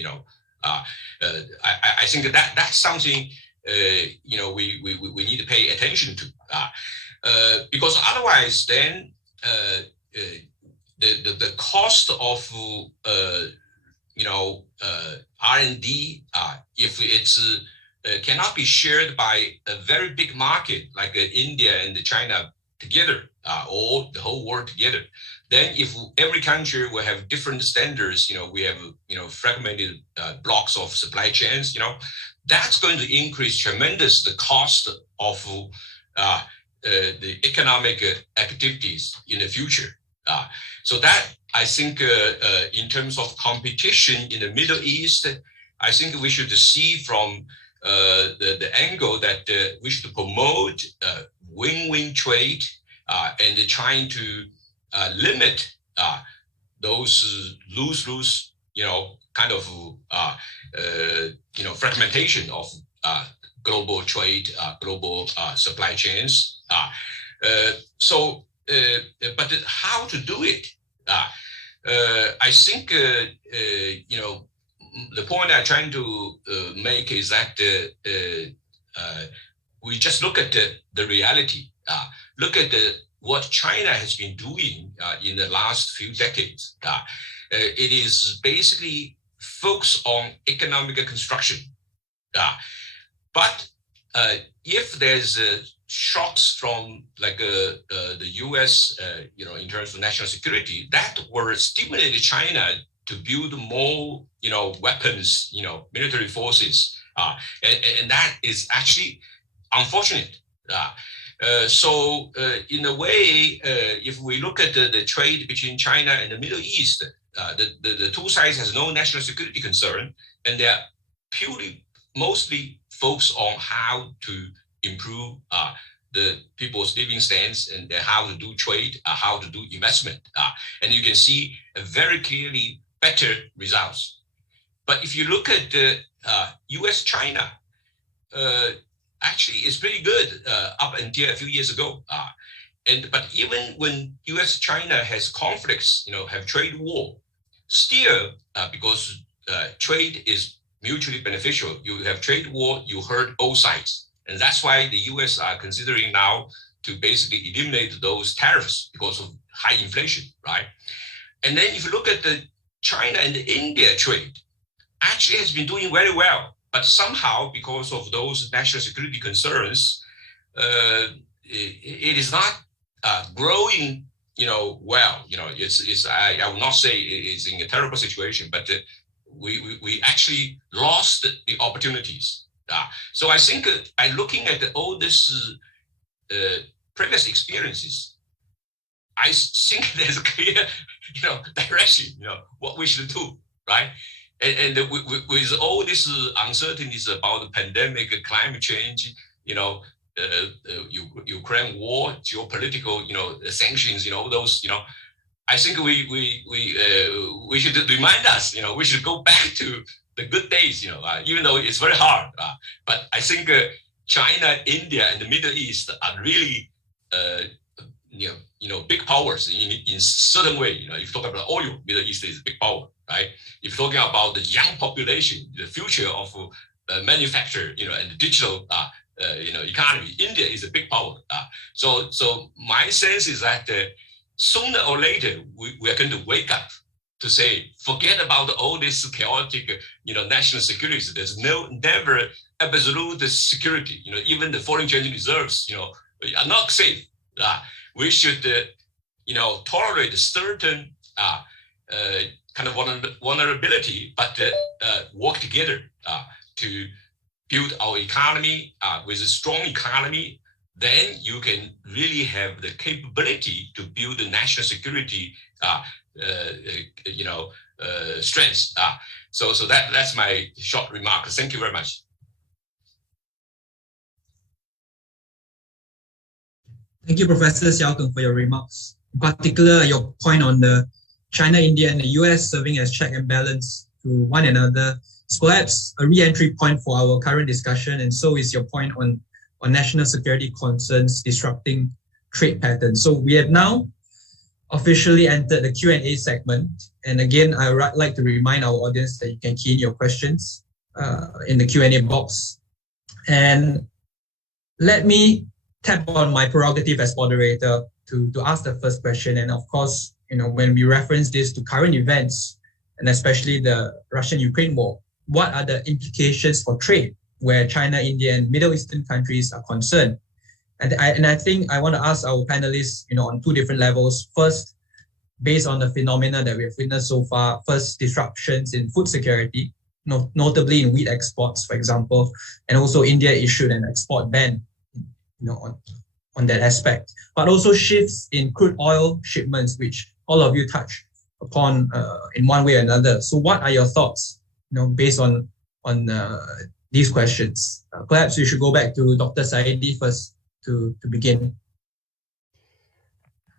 I think that's something we need to pay attention to, because otherwise, then the cost of R&D, if it's cannot be shared by a very big market like India and China together, or the whole world together, then if every country will have different standards, we have fragmented blocks of supply chains, that's going to increase tremendous the cost of the economic activities in the future. So that, I think, in terms of competition in the Middle East, I think we should see from the angle that we should promote win-win trade, and trying to limit those lose-lose, kind of fragmentation of global trade, global supply chains. But how to do it? I think the point I'm trying to make is that we just look at the reality. Look at what China has been doing in the last few decades. It is basically focused on economic construction. But if there's shocks from like the US, in terms of national security, that will stimulate China to build more, weapons, military forces, and that is actually unfortunate. So in a way, if we look at the trade between China and the Middle East, the two sides has no national security concern, and they are mostly focused on how to improve the people's living standards and how to do trade, how to do investment. And you can see very clearly better results. But if you look at US-China, actually it's pretty good up until a few years ago. But even when US-China has conflicts, have trade war, Still, because trade is mutually beneficial, you have trade war, you hurt both sides. And that's why the US are considering now to basically eliminate those tariffs because of high inflation, right? And then if you look at the China and the India trade, actually has been doing very well. But somehow, because of those national security concerns, it is not growing, well. I will not say it's in a terrible situation, but we actually lost the opportunities. So I think by looking at all this previous experiences, I think there's a clear, direction, what we should do, right? And with all these uncertainties about the pandemic, climate change, Ukraine war, geopolitical, sanctions, those, I think we should remind us, we should go back to the good days, even though it's very hard. But I think China, India, and the Middle East are really, big powers in certain way. If you talk about oil, Middle East is a big power, right? If you're talking about the young population, the future of manufacture, and the digital, economy, India is a big power. So my sense is that sooner or later we are going to wake up to say, forget about all this chaotic, national security. There's never absolute security. Even the foreign exchange reserves, are not safe. We should, tolerate certain kind of vulnerability, but work together to build our economy. With a strong economy, then you can really have the capability to build the national security, strengths. So that's my short remark. Thank you very much. Thank you, Professor Xiao Keng, for your remarks. In particular, your point on the China, India, and the US serving as check and balance to one another is perhaps a re-entry point for our current discussion, and so is your point on national security concerns disrupting trade patterns. So we have now officially entered the Q&A segment. And again, I would like to remind our audience that you can key in your questions in the Q&A box. And let me tap on my prerogative as moderator to ask the first question. And of course, when we reference this to current events, and especially the Russian-Ukraine war, what are the implications for trade where China, India, and Middle Eastern countries are concerned? And I think I want to ask our panelists, on two different levels. First, based on the phenomena that we have witnessed so far, first, disruptions in food security, notably in wheat exports, for example, and also India issued an export ban, on that aspect, but also shifts in crude oil shipments, which all of you touch upon in one way or another. So what are your thoughts, based on these questions? Perhaps we should go back to Dr. Saidi first to begin.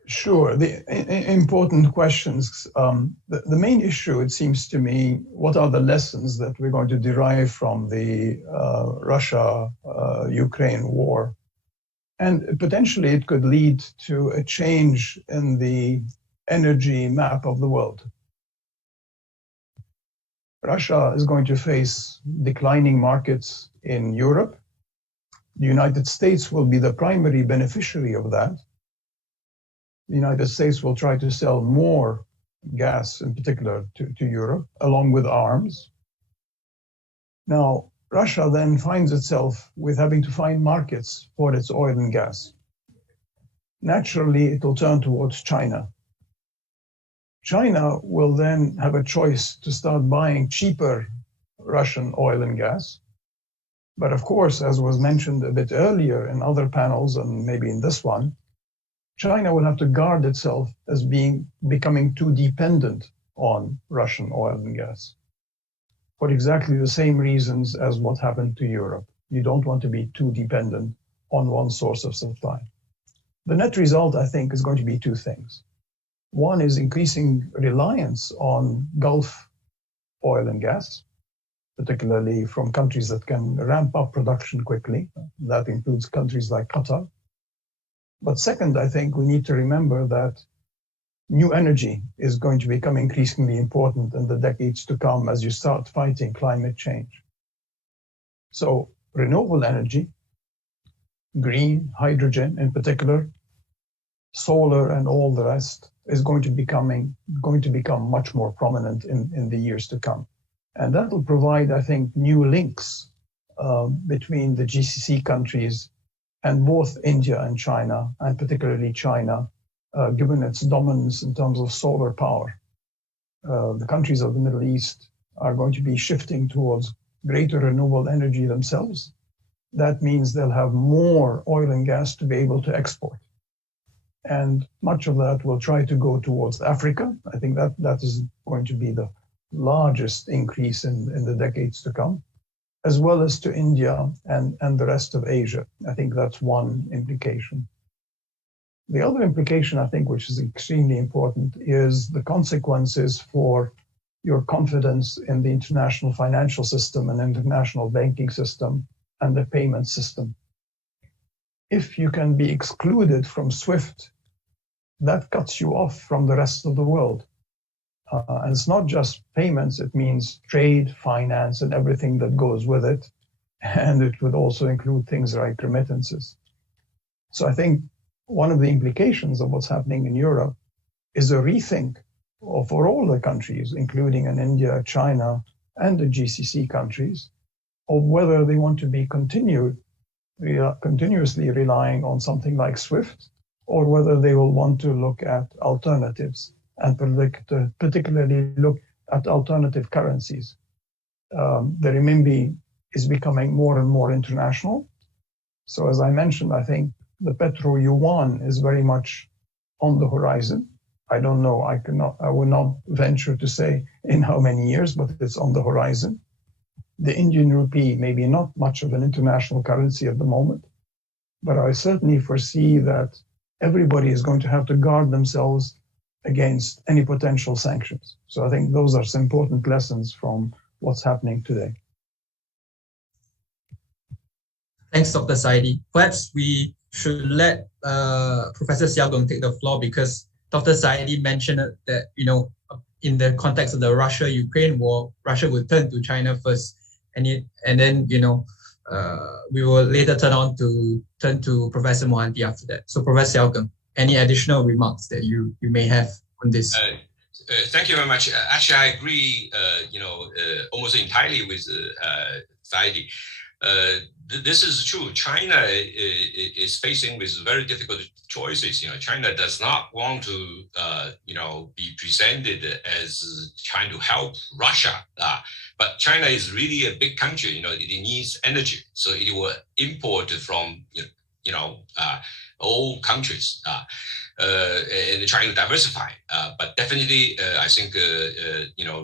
Sure, the important questions. The main issue, it seems to me, what are the lessons that we're going to derive from the Russia-Ukraine war? And potentially it could lead to a change in the energy map of the world. Russia is going to face declining markets in Europe. The United States will be the primary beneficiary of that. The United States will try to sell more gas, in particular, to Europe, along with arms. Now, Russia then finds itself with having to find markets for its oil and gas. Naturally, it will turn towards China. China will then have a choice to start buying cheaper Russian oil and gas. But of course, as was mentioned a bit earlier in other panels, and maybe in this one, China will have to guard itself as becoming too dependent on Russian oil and gas, for exactly the same reasons as what happened to Europe. You don't want to be too dependent on one source of supply. The net result, I think, is going to be two things. One is increasing reliance on Gulf oil and gas, particularly from countries that can ramp up production quickly. That includes countries like Qatar. But second, I think we need to remember that new energy is going to become increasingly important in the decades to come as you start fighting climate change. So renewable energy, green, hydrogen in particular, solar and all the rest is going to become much more prominent in the years to come. And that will provide, I think, new links between the GCC countries and both India and China, and particularly China, given its dominance in terms of solar power. The countries of the Middle East are going to be shifting towards greater renewable energy themselves. That means they'll have more oil and gas to be able to export. And much of that will try to go towards Africa. I think that is going to be the largest increase in the decades to come, as well as to India and the rest of Asia. I think that's one implication. The other implication, I think, which is extremely important, is the consequences for your confidence in the international financial system and international banking system and the payment system. If you can be excluded from SWIFT, that cuts you off from the rest of the world. And it's not just payments, it means trade, finance, and everything that goes with it. And it would also include things like remittances. So I think one of the implications of what's happening in Europe is a rethink for all the countries, including in India, China, and the GCC countries, of whether they want to be continuously relying on something like SWIFT, or whether they will want to look at alternatives and particularly look at alternative currencies. The renminbi is becoming more and more international. So as I mentioned, I think the petro yuan is very much on the horizon. I don't know, I will not venture to say in how many years, but it's on the horizon. The Indian rupee may be not much of an international currency at the moment, but I certainly foresee that everybody is going to have to guard themselves against any potential sanctions. So I think those are some important lessons from what's happening today. Thanks, Dr. Saidi. Perhaps we should let Professor Xiaogong take the floor, because Dr. Saidi mentioned that, in the context of the Russia-Ukraine war, Russia would turn to China first, and then we will later turn to Professor Mohanty after that. So Professor Xiaogong, any additional remarks that you may have on this? Thank you very much. Actually, I agree, almost entirely with Saidi. This is true. China is facing with very difficult choices. China does not want to, be presented as trying to help Russia. But China is really a big country. It needs energy, so it will import from, all countries. And trying to diversify, but definitely, I think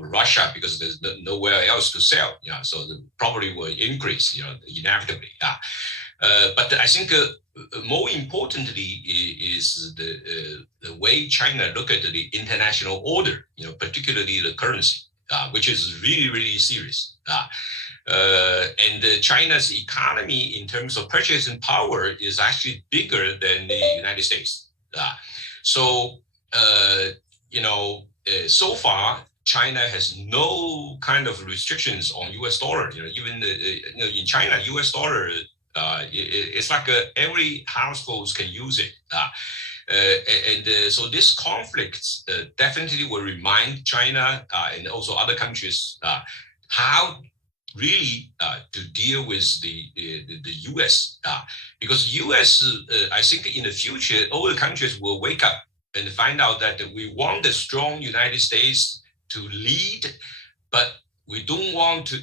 Russia, because there's nowhere else to sell, so probably will increase, inevitably. But I think more importantly is the way China look at the international order, particularly the currency, which is really, really serious. And China's economy in terms of purchasing power is actually bigger than the United States. So far, China has no kind of restrictions on U.S. dollar. Even in China, U.S. dollar, it's like every household can use it. So this conflict definitely will remind China and also other countries how really to deal with the U.S. Because U.S. I think in the future, all the countries will wake up and find out that we want a strong United States to lead, but we don't want to,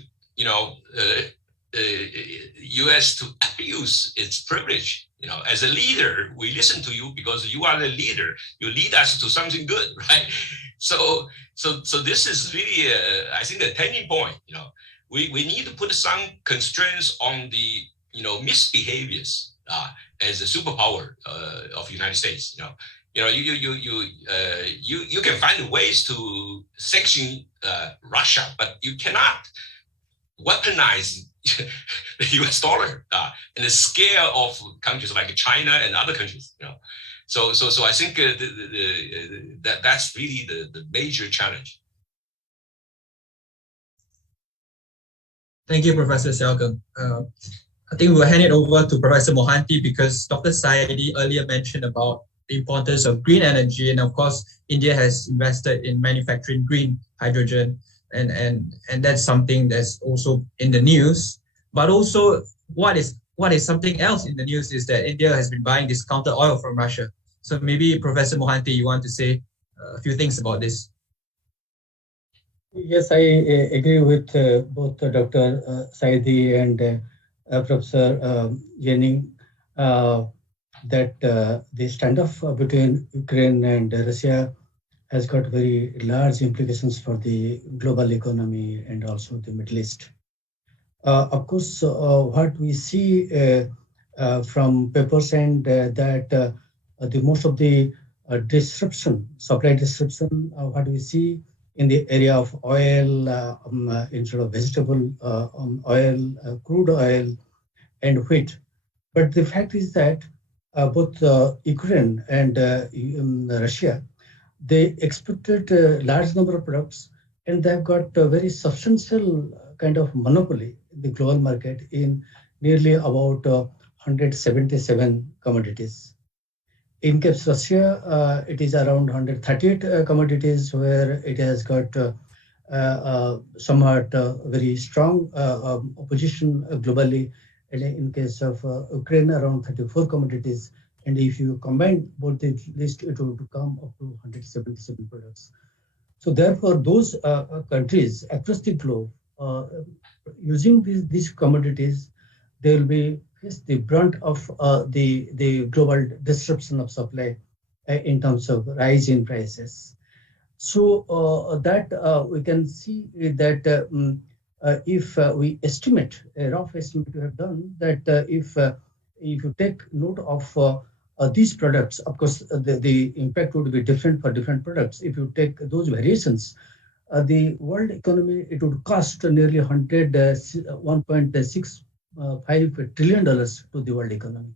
U.S. to abuse its privilege. As a leader, we listen to you because you are the leader. You lead us to something good, right? So this is really, I think, a turning point. We need to put some constraints on the misbehaviors as a superpower of the United States. You can find ways to sanction Russia, but you cannot weaponize the U.S. dollar and the scale of countries like China and other countries. So I think that's really the major challenge. Thank you, Professor Selgum. I think we'll hand it over to Professor Mohanty because Dr. Saidi earlier mentioned about the importance of green energy. And of course, India has invested in manufacturing green hydrogen. And that's something that's also in the news. But also, what is something else in the news is that India has been buying discounted oil from Russia. So maybe Professor Mohanty, you want to say a few things about this? Yes, I agree with both Dr. Saidi and Professor Jenning that the standoff between Ukraine and Russia has got very large implications for the global economy and also the Middle East. Of course, what we see from papers and that the most of the supply disruption, what we see in the area of oil, instead of vegetable oil, crude oil, and wheat. But the fact is that both Ukraine and Russia, they exported a large number of products, and they've got a very substantial kind of monopoly in the global market in nearly about 177 commodities. In case Russia, it is around 138 commodities where it has got somewhat very strong position globally. And in case of Ukraine, around 34 commodities. And if you combine both the list, it will come up to 177 products. So therefore, those countries across the globe using these commodities, they will be the brunt of the global disruption of supply in terms of rise in prices. So that we can see that if we estimate, a rough estimate we have done, that if you take note of these products, of course, the impact would be different for different products. If you take those variations, the world economy, it would cost nearly $1.65 trillion to the world economy.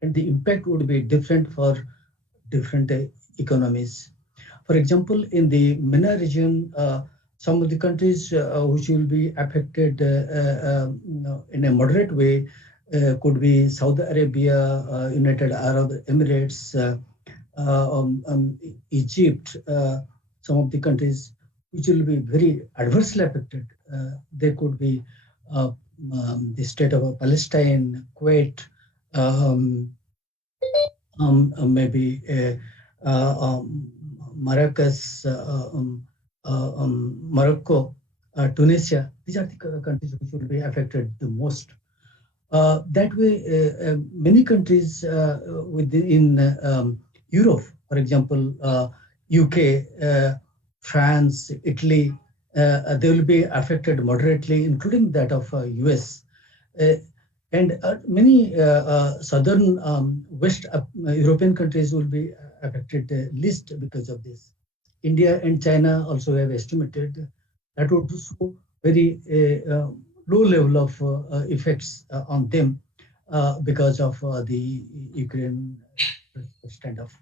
And the impact would be different for different economies. For example, in the MENA region, some of the countries which will be affected in a moderate way could be Saudi Arabia, United Arab Emirates, Egypt, some of the countries which will be very adversely affected. They could be the state of Palestine, Kuwait, maybe Maracas, Morocco, Tunisia. These are the countries which will be affected the most. That way, many countries within Europe, for example, UK, France, Italy, they will be affected moderately, including that of US. And many southern West European countries will be affected least because of this. India and China also have estimated that would show very low level of effects on them because of the Ukraine standoff.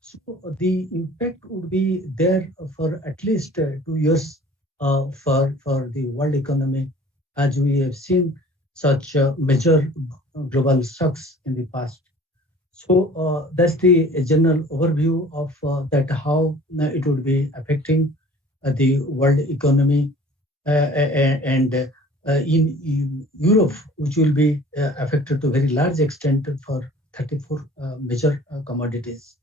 So the impact would be there for at least 2 years for the world economy, as we have seen such major global shocks in the past. So that's the general overview of that, how it would be affecting the world economy and in Europe, which will be affected to a very large extent for 34 major commodities.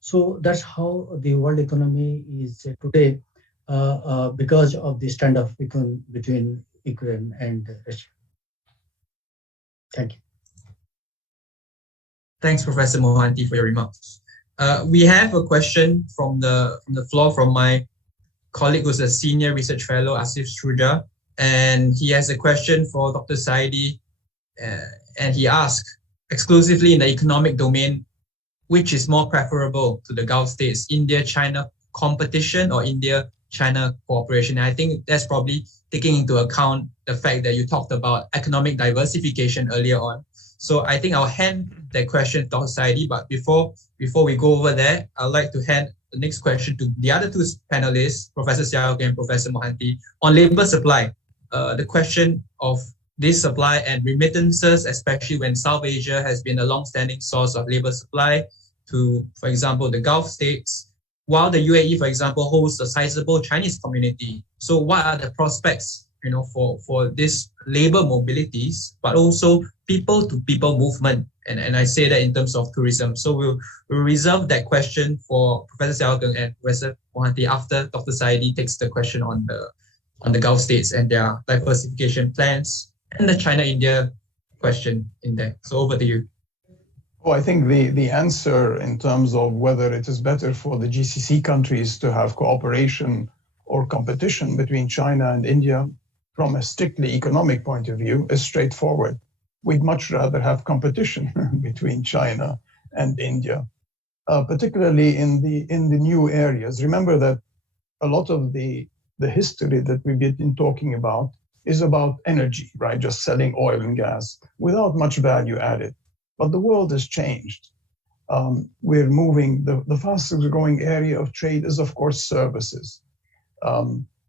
So that's how the world economy is today because of the standoff between Ukraine and Russia. Thank you. Thanks, Professor Mohanty, for your remarks. We have a question from the floor from my colleague who's a senior research fellow, Asif Sruja, and he has a question for Dr. Saidi, and he asked, exclusively in the economic domain, which is more preferable to the Gulf states, India-China competition or India-China cooperation? And I think that's probably taking into account the fact that you talked about economic diversification earlier on. So I think I'll hand that question to Dr. Saidi. But before we go over there, I'd like to hand the next question to the other two panelists, Professor Siao and Professor Mohanty, on labor supply. The question of this supply and remittances, especially when South Asia has been a long-standing source of labor supply to, for example, the Gulf states, while the UAE, for example, holds a sizable Chinese community. So what are the prospects, for this labor mobilities, but also people-to-people movement? And I say that in terms of tourism. So we'll reserve that question for Professor Xiaokeng and Professor Mohanty after Dr. Saidi takes the question on the Gulf states and their diversification plans and the China-India question in there. So over to you. Well, I think the answer in terms of whether it is better for the GCC countries to have cooperation or competition between China and India from a strictly economic point of view is straightforward. We'd much rather have competition between China and India, particularly in the new areas. Remember that a lot of the history that we've been talking about is about energy, right? Just selling oil and gas without much value added. But the world has changed. We're moving, the fastest growing area of trade is, of course, services.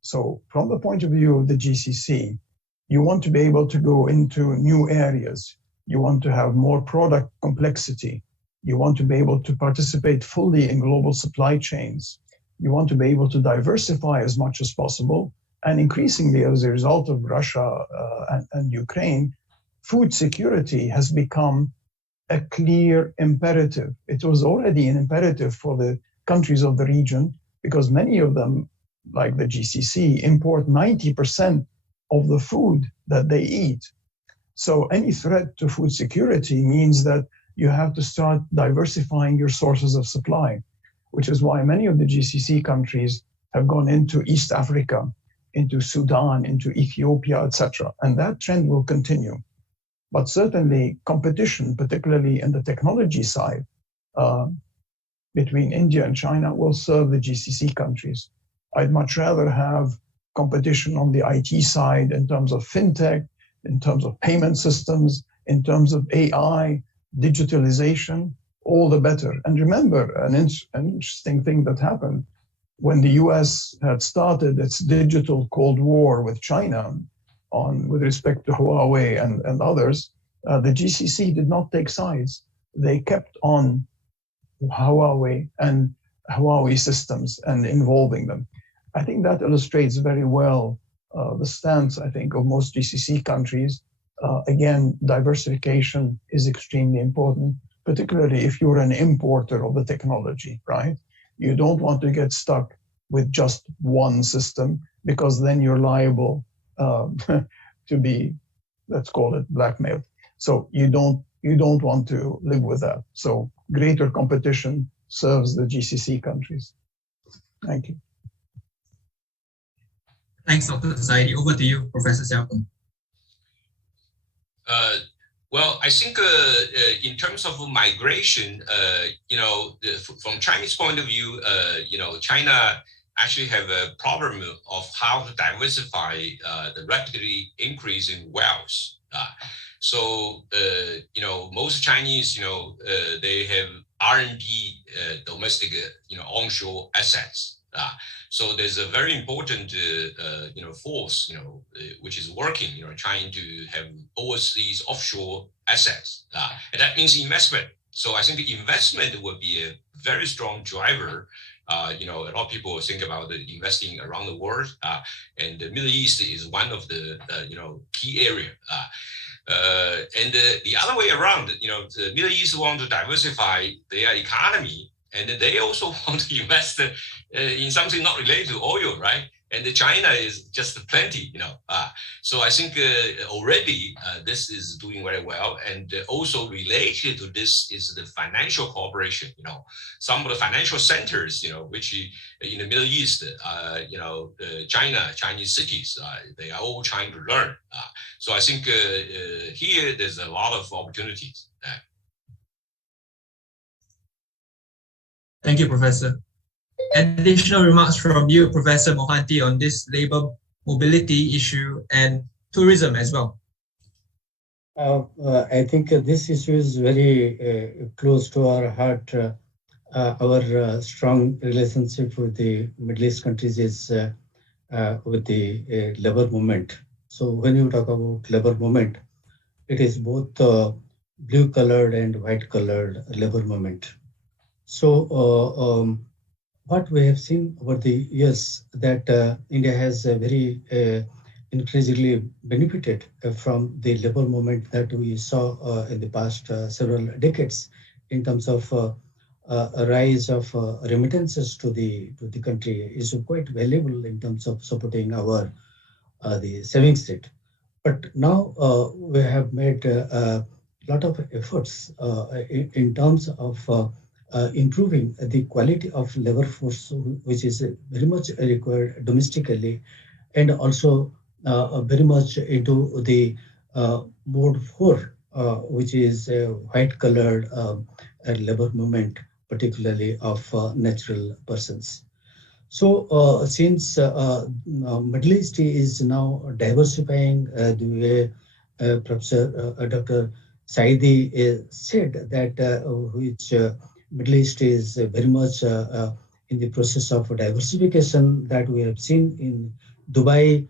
So from the point of view of the GCC, you want to be able to go into new areas. You want to have more product complexity. You want to be able to participate fully in global supply chains. You want to be able to diversify as much as possible. And increasingly, as a result of Russia and Ukraine, food security has become a clear imperative. It was already an imperative for the countries of the region because many of them, like the GCC, import 90% of the food that they eat. So any threat to food security means that you have to start diversifying your sources of supply, which is why many of the GCC countries have gone into East Africa, into Sudan, into Ethiopia, etc. And that trend will continue. But certainly competition, particularly in the technology side, between India and China will serve the GCC countries. I'd much rather have competition on the IT side in terms of fintech, in terms of payment systems, in terms of AI, digitalization, all the better. And remember, an interesting thing that happened when the US had started its digital Cold War with China with respect to Huawei and others, the GCC did not take sides. They kept on Huawei and Huawei systems and involving them. I think that illustrates very well the stance, I think, of most GCC countries. Again, diversification is extremely important, particularly if you're an importer of the technology, right? You don't want to get stuck with just one system because then you're liable to be, let's call it, blackmailed. So you don't want to live with that. So greater competition serves the GCC countries. Thank you. Thanks, Dr. Saidi. Over to you, Professor Xiaokeng. Well, I think in terms of migration, from Chinese point of view, China actually have a problem of how to diversify the rapidly increasing wealth. So most Chinese, they have R&D, domestic, onshore assets. So there's a very important, force, which is working, trying to have overseas offshore assets. And that means investment. So I think the investment will be a very strong driver. A lot of people think about investing around the world, and the Middle East is one of the, key area. And the other way around, the Middle East want to diversify their economy, and they also want to invest in something not related to oil, right? And China is just plenty, So I think already this is doing very well. And also related to this is the financial cooperation, some of the financial centers, which in the Middle East, Chinese cities, they are all trying to learn. So I think here there's a lot of opportunities. Thank you, Professor. Additional remarks from you, Professor Mohanty, on this labor mobility issue and tourism as well. I think this issue is very close to our heart. Our strong relationship with the Middle East countries is with the labor movement. So when you talk about labor movement, it is both blue-colored and white-colored labor movement. So what we have seen over the years that India has very increasingly benefited from the labor movement that we saw in the past several decades in terms of a rise of remittances to the country is quite valuable in terms of supporting our the savings rate. But now we have made a lot of efforts in terms of improving the quality of labor force, which is very much required domestically, and also very much into the mode 4, which is white-colored labor movement, particularly of natural persons. So since Middle East is now diversifying the way Professor Dr. Saidi said that which Middle East is very much in the process of diversification that we have seen in Dubai,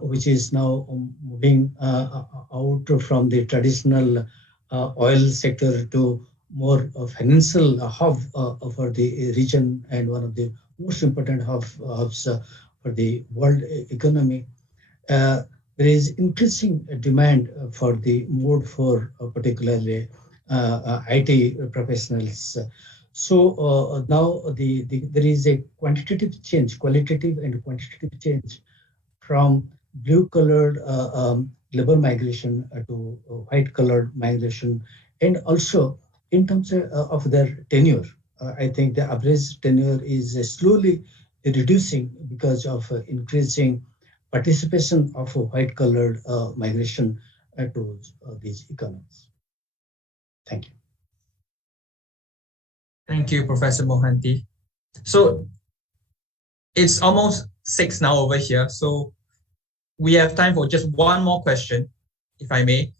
which is now moving out from the traditional oil sector to more financial hub for the region and one of the most important hubs for the world economy. There is increasing demand for the mode for particularly IT professionals. So now there is a quantitative change, qualitative and quantitative change from blue-colored labor migration to white-colored migration, and also in terms of their tenure. I think the average tenure is slowly reducing because of increasing participation of white-colored migration to these economies. Thank you. Thank you, Professor Mohanty. So it's almost 6 now over here. So we have time for just one more question, if I may.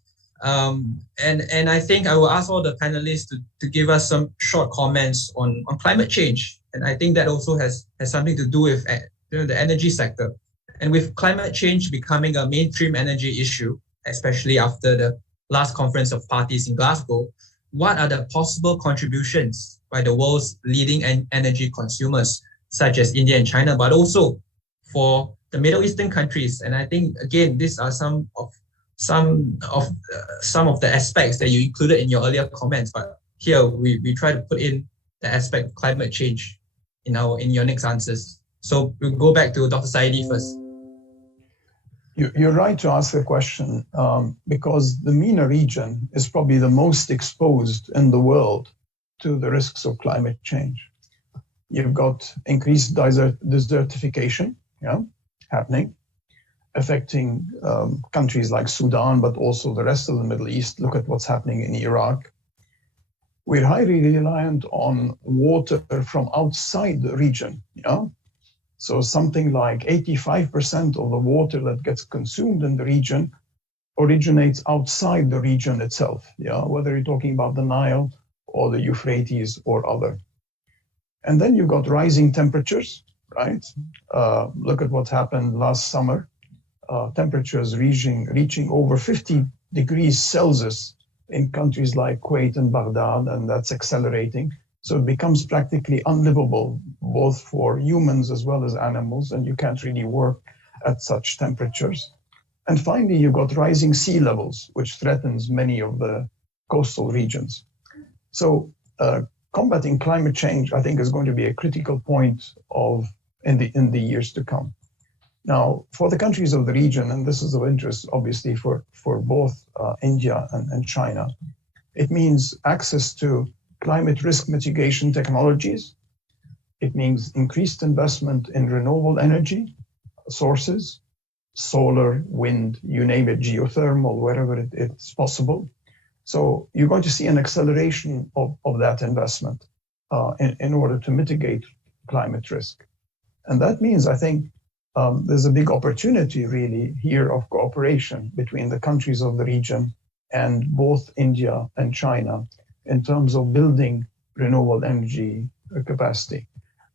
And I think I will ask all the panelists to give us some short comments on climate change. And I think that also has something to do with the energy sector. And with climate change becoming a mainstream energy issue, especially after the last conference of parties in Glasgow, what are the possible contributions by the world's leading energy consumers, such as India and China, but also for the Middle Eastern countries? And I think, again, these are some of the aspects that you included in your earlier comments, but here we try to put in the aspect of climate change in your next answers. So we'll go back to Dr. Saidi first. You're right to ask the question because the MENA region is probably the most exposed in the world to the risks of climate change. You've got increased desertification happening, affecting countries like Sudan, but also the rest of the Middle East. Look at what's happening in Iraq. We're highly reliant on water from outside the region. So something like 85% of the water that gets consumed in the region originates outside the region itself, whether you're talking about the Nile or the Euphrates or other. And then you've got rising temperatures, right? Look at what happened last summer. Temperatures reaching over 50 degrees Celsius in countries like Kuwait and Baghdad, and that's accelerating. So it becomes practically unlivable, both for humans as well as animals, and you can't really work at such temperatures. And finally, you've got rising sea levels, which threatens many of the coastal regions. So combating climate change, I think, is going to be a critical point in the years to come. Now, for the countries of the region, and this is of interest, obviously, for both India and China, it means access to climate risk mitigation technologies. It means increased investment in renewable energy sources, solar, wind, you name it, geothermal, wherever it's possible. So you're going to see an acceleration of that investment in order to mitigate climate risk. And that means, I think, there's a big opportunity really here of cooperation between the countries of the region and both India and China in terms of building renewable energy capacity.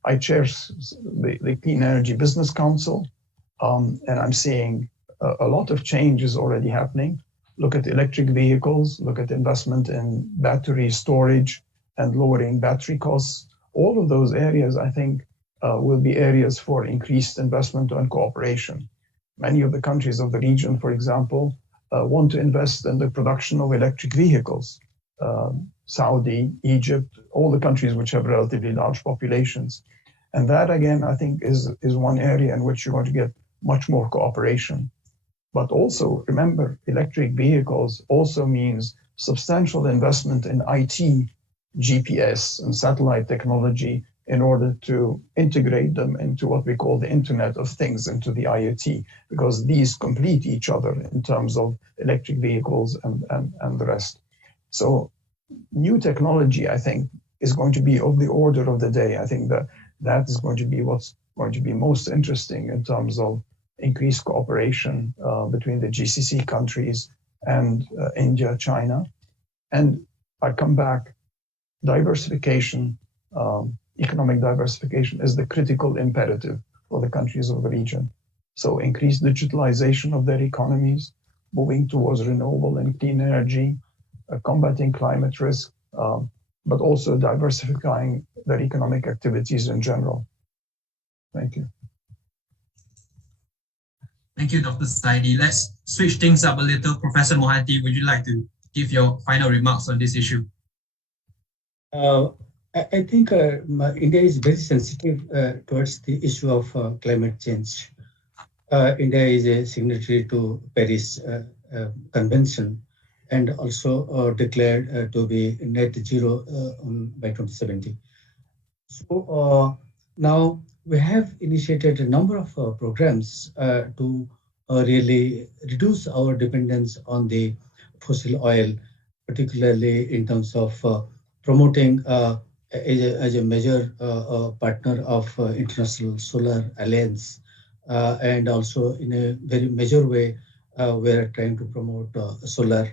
I chair the Clean Energy Business Council, and I'm seeing a lot of changes already happening. Look at electric vehicles, look at investment in battery storage and lowering battery costs. All of those areas, I think, will be areas for increased investment and cooperation. Many of the countries of the region, for example, want to invest in the production of electric vehicles. Saudi, Egypt, all the countries which have relatively large populations. And that, again, I think is one area in which you're going to get much more cooperation. But also, remember, electric vehicles also means substantial investment in IT, GPS, and satellite technology in order to integrate them into what we call the Internet of Things, into the IoT, because these complete each other in terms of electric vehicles and the rest. So new technology, I think, is going to be of the order of the day. I think that is going to be what's going to be most interesting in terms of increased cooperation between the GCC countries and India, China. And I come back, diversification, economic diversification is the critical imperative for the countries of the region. So increased digitalization of their economies, moving towards renewable and clean energy, combating climate risk, but also diversifying their economic activities in general. Thank you. Thank you, Dr. Saidi. Let's switch things up a little. Professor Mohanty, would you like to give your final remarks on this issue? I think India is very sensitive towards the issue of climate change. India is a signatory to Paris Convention and also declared to be net zero by 2070. So now we have initiated a number of programs to really reduce our dependence on the fossil oil, particularly in terms of promoting as a major partner of International Solar Alliance, and also in a very major way, we are trying to promote solar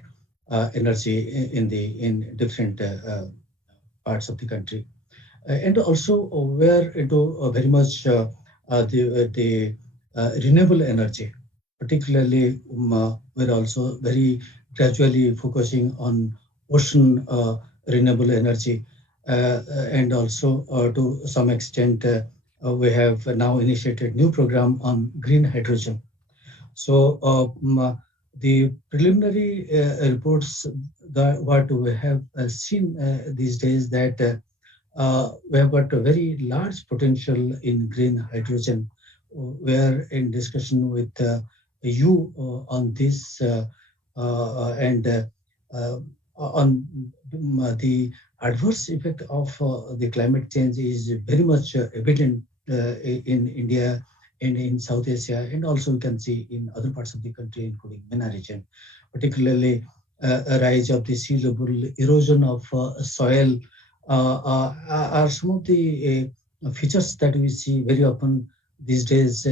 energy in different parts of the country. And also we are into very much the renewable energy, particularly we're also very gradually focusing on ocean renewable energy. And also to some extent, we have now initiated new program on green hydrogen. So the preliminary reports that what we have seen these days that we have got a very large potential in green hydrogen. We are in discussion with you on this and on the adverse effect of the climate change is very much evident in India and in South Asia, and also we can see in other parts of the country, including MENA region, particularly a rise of the sea level, erosion of soil are some of the features that we see very often these days.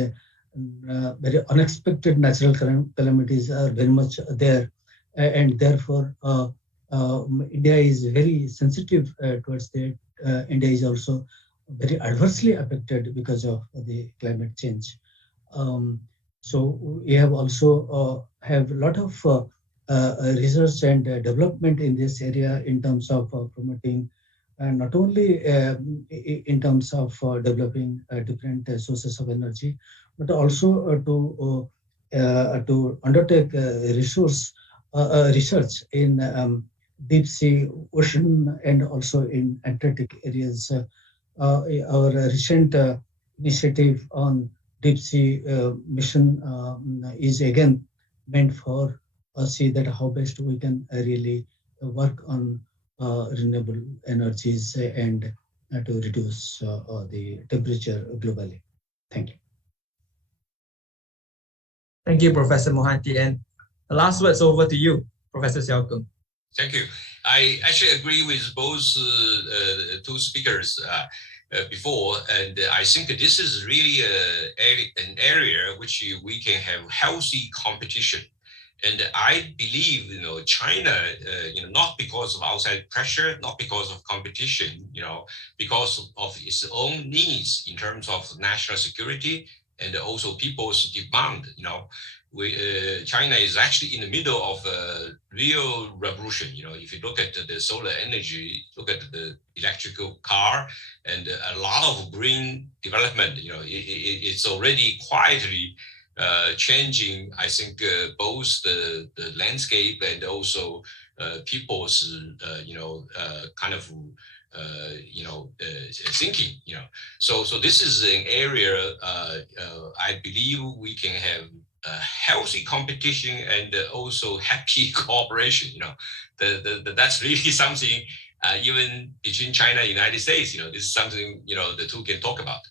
Very unexpected natural calamities are very much there, and therefore India is very sensitive towards that. India is also very adversely affected because of the climate change. So we have also have a lot of research and development in this area in terms of promoting not only in terms of developing different sources of energy, but also to undertake research in deep sea, ocean, and also in Antarctic areas. Our recent initiative on deep sea mission is again meant for see that how best we can really work on renewable energies and to reduce the temperature globally. Thank you. Thank you, Professor Mohanty. And the last words over to you, Professor Xiao Keng. Thank you. I actually agree with both two speakers before, and I think this is really an area which we can have healthy competition. And I believe, China, not because of outside pressure, not because of competition, because of its own needs in terms of national security and also people's demand, China is actually in the middle of a real revolution. If you look at the solar energy, look at the electrical car, and a lot of green development, it's already quietly changing, I think, both the landscape and also people's, kind of, thinking, So this is an area I believe we can have healthy competition and also happy cooperation. That's really something even between China and the United States. This is something the two can talk about.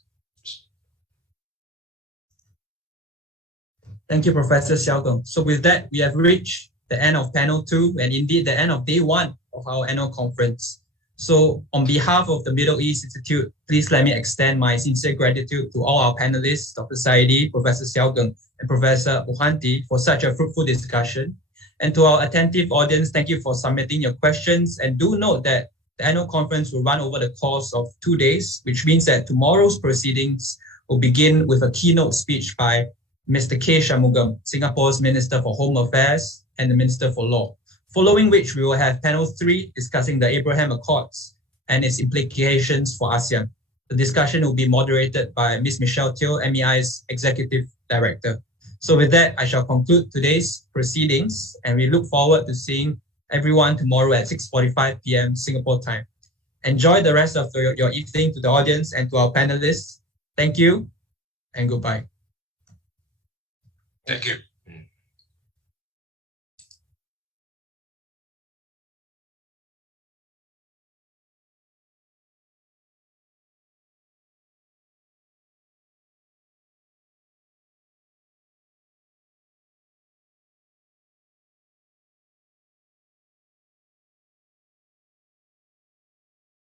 Thank you, Professor Xiaogong. So with that, we have reached the end of panel 2 and indeed the end of day 1 of our annual conference. So on behalf of the Middle East Institute, please let me extend my sincere gratitude to all our panelists, Dr. Saidi, Professor Xiaogong, and Professor Mohanty for such a fruitful discussion. And to our attentive audience, thank you for submitting your questions. And do note that the annual conference will run over the course of 2 days, which means that tomorrow's proceedings will begin with a keynote speech by Mr. K. Shanmugam, Singapore's Minister for Home Affairs and the Minister for Law, following which we will have panel 3 discussing the Abraham Accords and its implications for ASEAN. The discussion will be moderated by Ms. Michelle Teo, MEI's Executive Director. So with that, I shall conclude today's proceedings, and we look forward to seeing everyone tomorrow at 6:45 p.m. Singapore time. Enjoy the rest of your evening to the audience and to our panelists. Thank you and goodbye. Thank you.